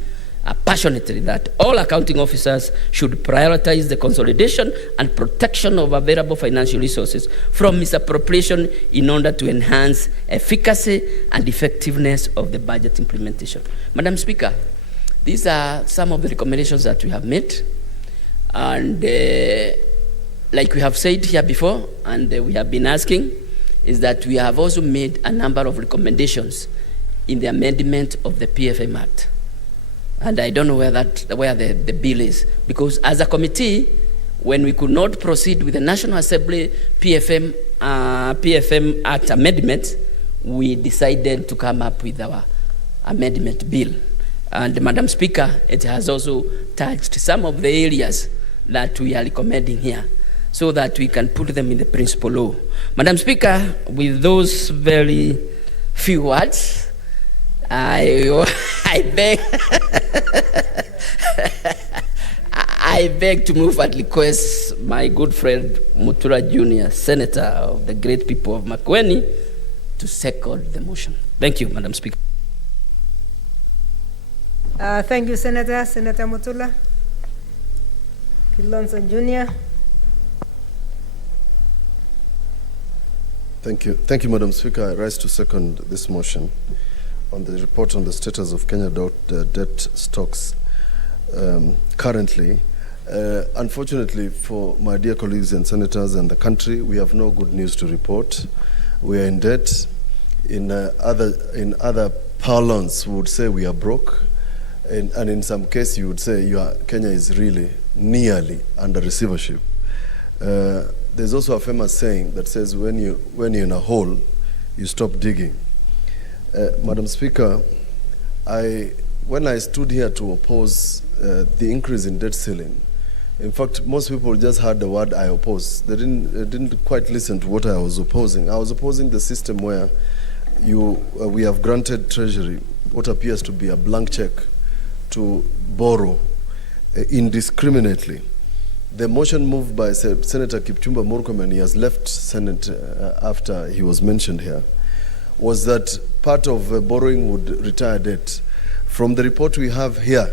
passionately, that all accounting officers should prioritize the consolidation and protection of available financial resources from misappropriation in order to enhance efficacy and effectiveness of the budget implementation. Madam Speaker, these are some of the recommendations that we have made, and like we have said here before, and we have been asking, is that we have also made a number of recommendations in the amendment of the PFM Act. And I don't know where the bill is, because as a committee, when we could not proceed with the National Assembly PFM Act amendment, we decided to come up with our amendment bill. And Madam Speaker, it has also touched some of the areas that we are recommending here, so that we can put them in the principal law. Madam Speaker, with those very few words, I beg to move and request my good friend Mutura Jr., Senator of the great people of Makueni, to second the motion. Thank you, Madam Speaker. Thank you, Senator. Senator Mutula. Kilonzo Jr. Thank you. Thank you, Madam Speaker. I rise to second this motion on the report on the status of Kenya debt stocks currently. Unfortunately for my dear colleagues and senators and the country, we have no good news to report. We are in debt. In other parlance, we would say we are broke. And in some case, you would say Kenya is really nearly under receivership. There's also a famous saying that says, when you're in a hole, you stop digging. Madam Speaker, when I stood here to oppose the increase in debt ceiling, in fact, most people just heard the word I oppose. They didn't quite listen to what I was opposing. I was opposing the system where we have granted Treasury what appears to be a blank check to borrow indiscriminately. The motion moved by Senator Kipchumba Murkomen, he has left Senate after he was mentioned here, was that part of borrowing would retire debt. From the report we have here,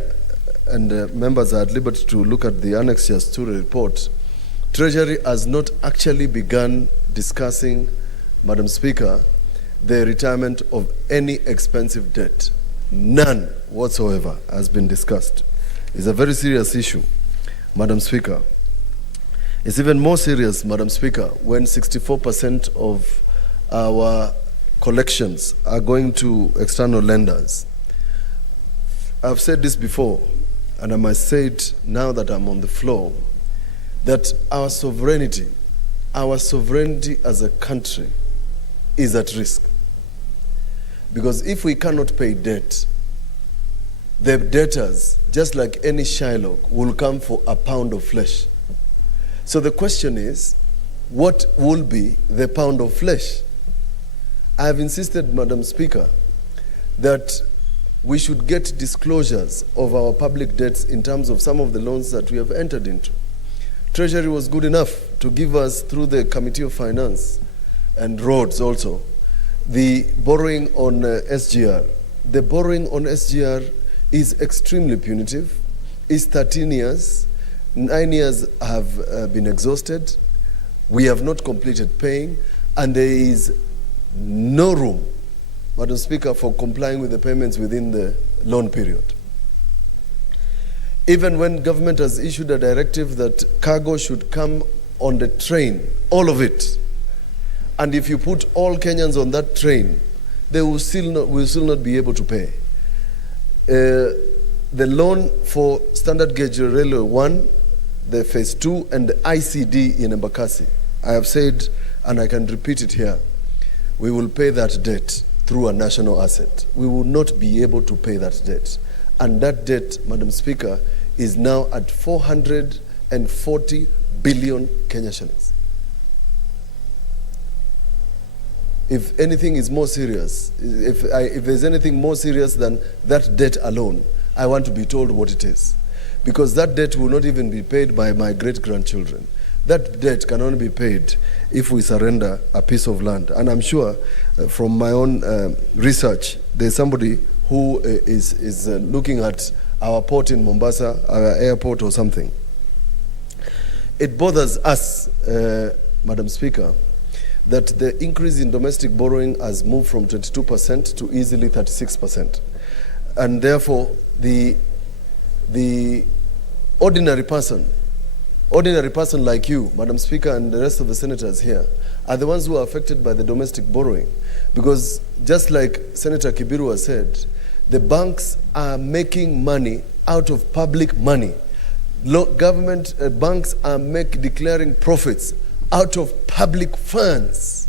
and members are at liberty to look at the annexures to the report, Treasury has not actually begun discussing, Madam Speaker, the retirement of any expensive debt. None whatsoever has been discussed. It's a very serious issue, Madam Speaker. It's even more serious, Madam Speaker, when 64% of our collections are going to external lenders. I've said this before, and I must say it now that I'm on the floor, that our sovereignty as a country is at risk. Because if we cannot pay debt, the debtors, just like any Shylock, will come for a pound of flesh. So the question is, what will be the pound of flesh? I have insisted, Madam Speaker, that we should get disclosures of our public debts in terms of some of the loans that we have entered into. Treasury was good enough to give us, through the Committee of Finance and Roads also, the borrowing on SGR. The borrowing on SGR is extremely punitive. It's 13 years. 9 years have been exhausted. We have not completed paying, and there is no room, Madam Speaker, for complying with the payments within the loan period. Even when government has issued a directive that cargo should come on the train, all of it, and if you put all Kenyans on that train, they will still not be able to pay. The loan for Standard Gauge Railway 1, the Phase 2, and the ICD in Embakasi, I have said, and I can repeat it here, we will pay that debt through a national asset. We will not be able to pay that debt. And that debt, Madam Speaker, is now at 440 billion Kenya shillings. If anything is more serious, if there's anything more serious than that debt alone, I want to be told what it is. Because that debt will not even be paid by my great-grandchildren. That debt can only be paid if we surrender a piece of land. And I'm sure from my own research, there's somebody who is looking at our port in Mombasa, our airport or something. It bothers us, Madam Speaker, that the increase in domestic borrowing has moved from 22% to easily 36%. And therefore, the ordinary person like you, Madam Speaker, and the rest of the senators here, are the ones who are affected by the domestic borrowing. Because just like Senator Kibiru has said, the banks are making money out of public money. Government banks are declaring profits out of public funds.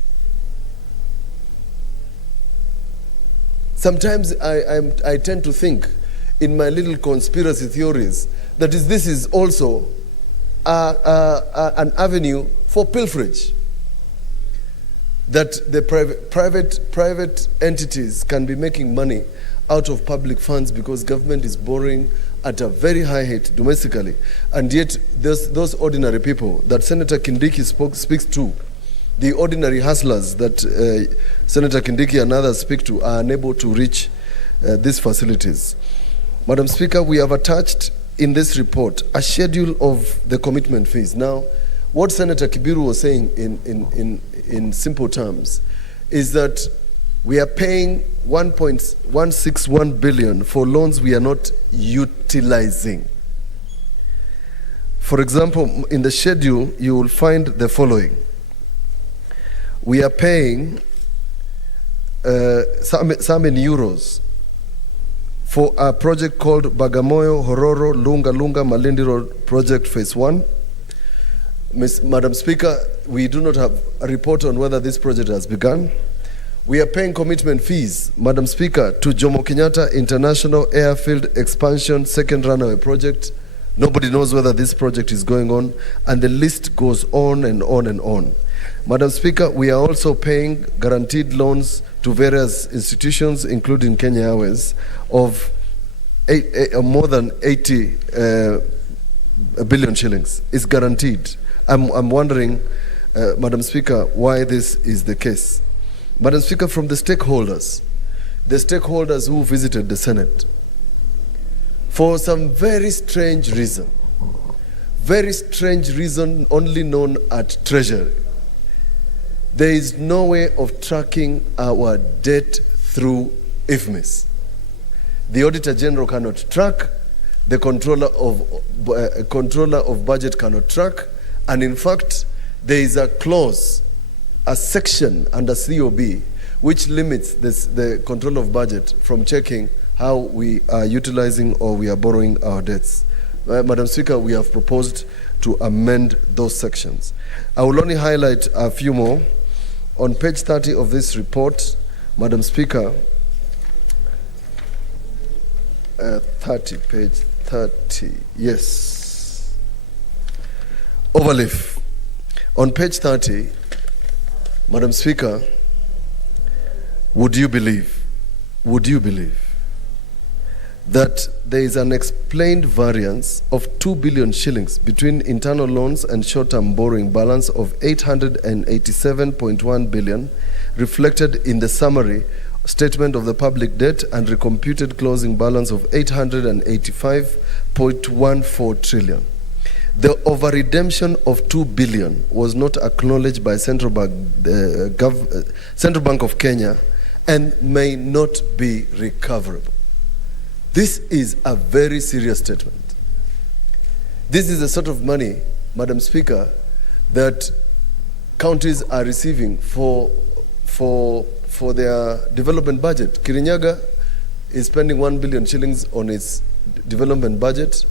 Sometimes I tend to think in my little conspiracy theories that this is also an avenue for pilferage. That the private entities can be making money out of public funds because government is borrowing at a very high rate domestically. And yet those ordinary people that Senator Kindiki speaks to, the ordinary hustlers that Senator Kindiki and others speak to, are unable to reach these facilities. Madam Speaker, we have attached in this report a schedule of the commitment fees. Now, what Senator Kibiru was saying in simple terms is that we are paying 1.161 billion for loans we are not utilizing. For example, in the schedule, you will find the following. We are paying some in euros for a project called Bagamoyo, Hororo, Lunga, Malindi Road Project Phase 1. Madam Speaker, we do not have a report on whether this project has begun. We are paying commitment fees, Madam Speaker, to Jomo Kenyatta International Airfield Expansion Second Runway Project. Nobody knows whether this project is going on, and the list goes on and on and on. Madam Speaker, we are also paying guaranteed loans to various institutions, including Kenya Airways, of more than 80 billion shillings. It's guaranteed. I'm wondering, Madam Speaker, why this is the case. Madam Speaker, from the stakeholders who visited the Senate, for some very strange reason only known at Treasury, there is no way of tracking our debt through IFMIS. The Auditor General cannot track, the Controller of Budget cannot track, and in fact, there is a clause, a section under COB, which limits the Controller of Budget from checking how we are utilizing or we are borrowing our debts. Madam Speaker, we have proposed to amend those sections. I will only highlight a few more. On page 30 of this report, Madam Speaker, page 30, yes. Overleaf. On page 30, Madam Speaker, would you believe that there is an explained variance of 2 billion shillings between internal loans and short-term borrowing balance of 887.1 billion reflected in the summary statement of the public debt and recomputed closing balance of 885.14 trillion. The over-redemption of 2 billion was not acknowledged by Central Bank of Kenya and may not be recoverable. This is a very serious statement. This is the sort of money, Madam Speaker, that counties are receiving for their development budget. Kirinyaga is spending 1 billion shillings on its development budget.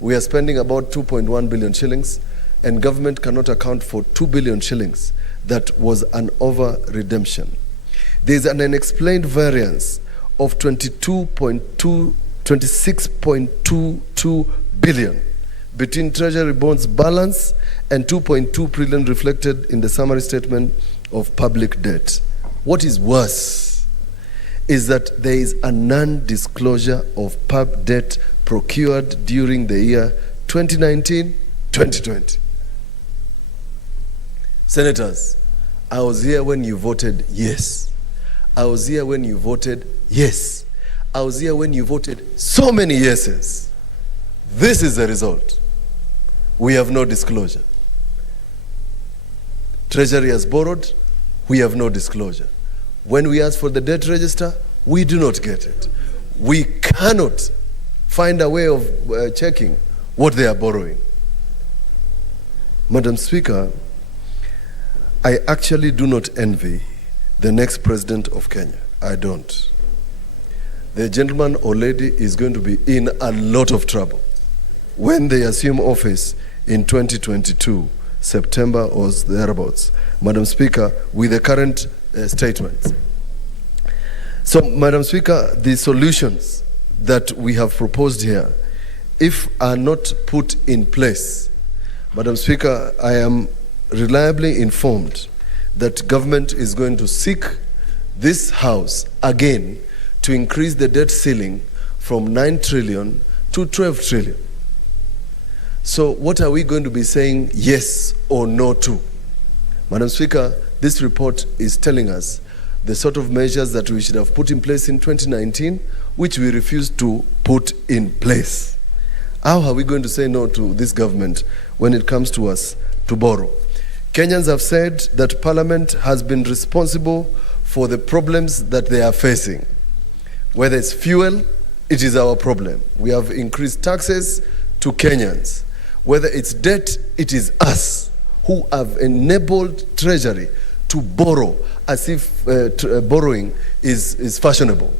We are spending about 2.1 billion shillings, and government cannot account for 2 billion shillings that was an over-redemption. There is an unexplained variance of 26.22 billion between Treasury bonds balance and 2.2 trillion reflected in the summary statement of public debt. What is worse is that there is a non-disclosure of pub debt procured during the year 2019-2020. Senators, I was here when you voted yes. I was here when you voted yes. I was here when you voted so many yeses. This is the result. We have no disclosure. Treasury has borrowed, we have no disclosure. When we ask for the debt register, we do not get it. We cannot find a way of checking what they are borrowing. Madam Speaker, I actually do not envy the next president of Kenya. I don't. The gentleman or lady is going to be in a lot of trouble when they assume office in 2022, September or thereabouts, Madam Speaker, with the current statements. So, Madam Speaker, the solutions that we have proposed here, if are not put in place, Madam Speaker, I am reliably informed that government is going to seek this House again to increase the debt ceiling from 9 trillion to 12 trillion. So what are we going to be saying yes or no to? Madam Speaker, this report is telling us the sort of measures that we should have put in place in 2019, which we refused to put in place. How are we going to say no to this government when it comes to us to borrow? Kenyans have said that Parliament has been responsible for the problems that they are facing. Whether it's fuel, it is our problem. We have increased taxes to Kenyans. Whether it's debt, it is us who have enabled Treasury to borrow as if borrowing is fashionable.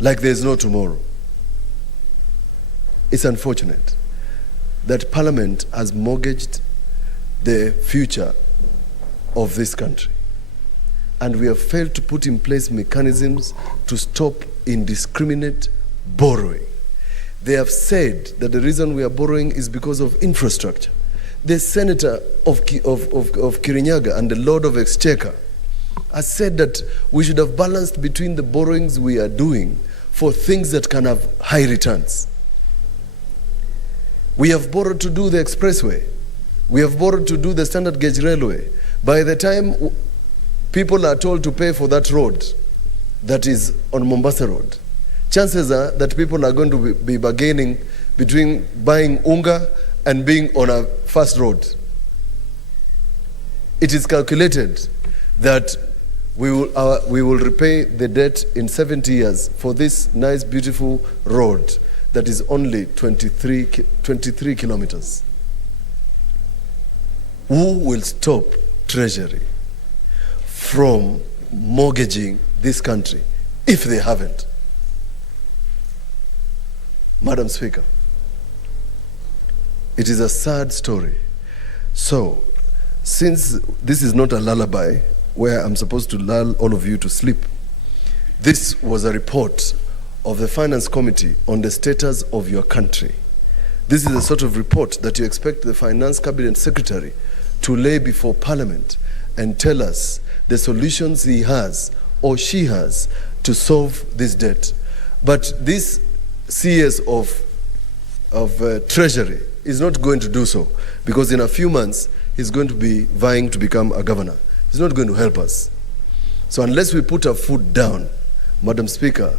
Like there's no tomorrow. It's unfortunate that Parliament has mortgaged the future of this country. And we have failed to put in place mechanisms to stop indiscriminate borrowing. They have said that the reason we are borrowing is because of infrastructure. The Senator of Kirinyaga and the Lord of Exchequer has said that we should have balanced between the borrowings we are doing for things that can have high returns. We have borrowed to do the expressway. We have borrowed to do the standard gauge railway. By the time people are told to pay for that road that is on Mombasa Road, chances are that people are going to be bargaining between buying unga and being on a fast road. It is calculated that we will repay the debt in 70 years for this nice, beautiful road that is only 23 kilometers. Who will stop Treasury from mortgaging this country if they haven't? Madam Speaker, it is a sad story. So, since this is not a lullaby where I'm supposed to lull all of you to sleep, this was a report of the Finance Committee on the status of your country. This is the sort of report that you expect the Finance Cabinet Secretary to lay before Parliament and tell us the solutions he has or she has to solve this debt. But this CS of Treasury is not going to do so, because in a few months he's going to be vying to become a governor. He's not going to help us. So unless we put our foot down, Madam Speaker,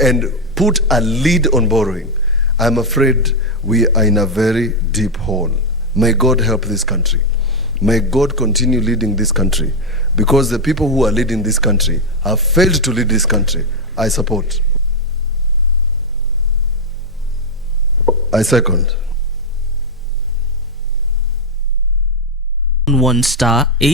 and put a lid on borrowing, I'm afraid we are in a very deep hole. May God help this country. May God continue leading this country, because the people who are leading this country have failed to lead this country. I support. I second. 1 star 8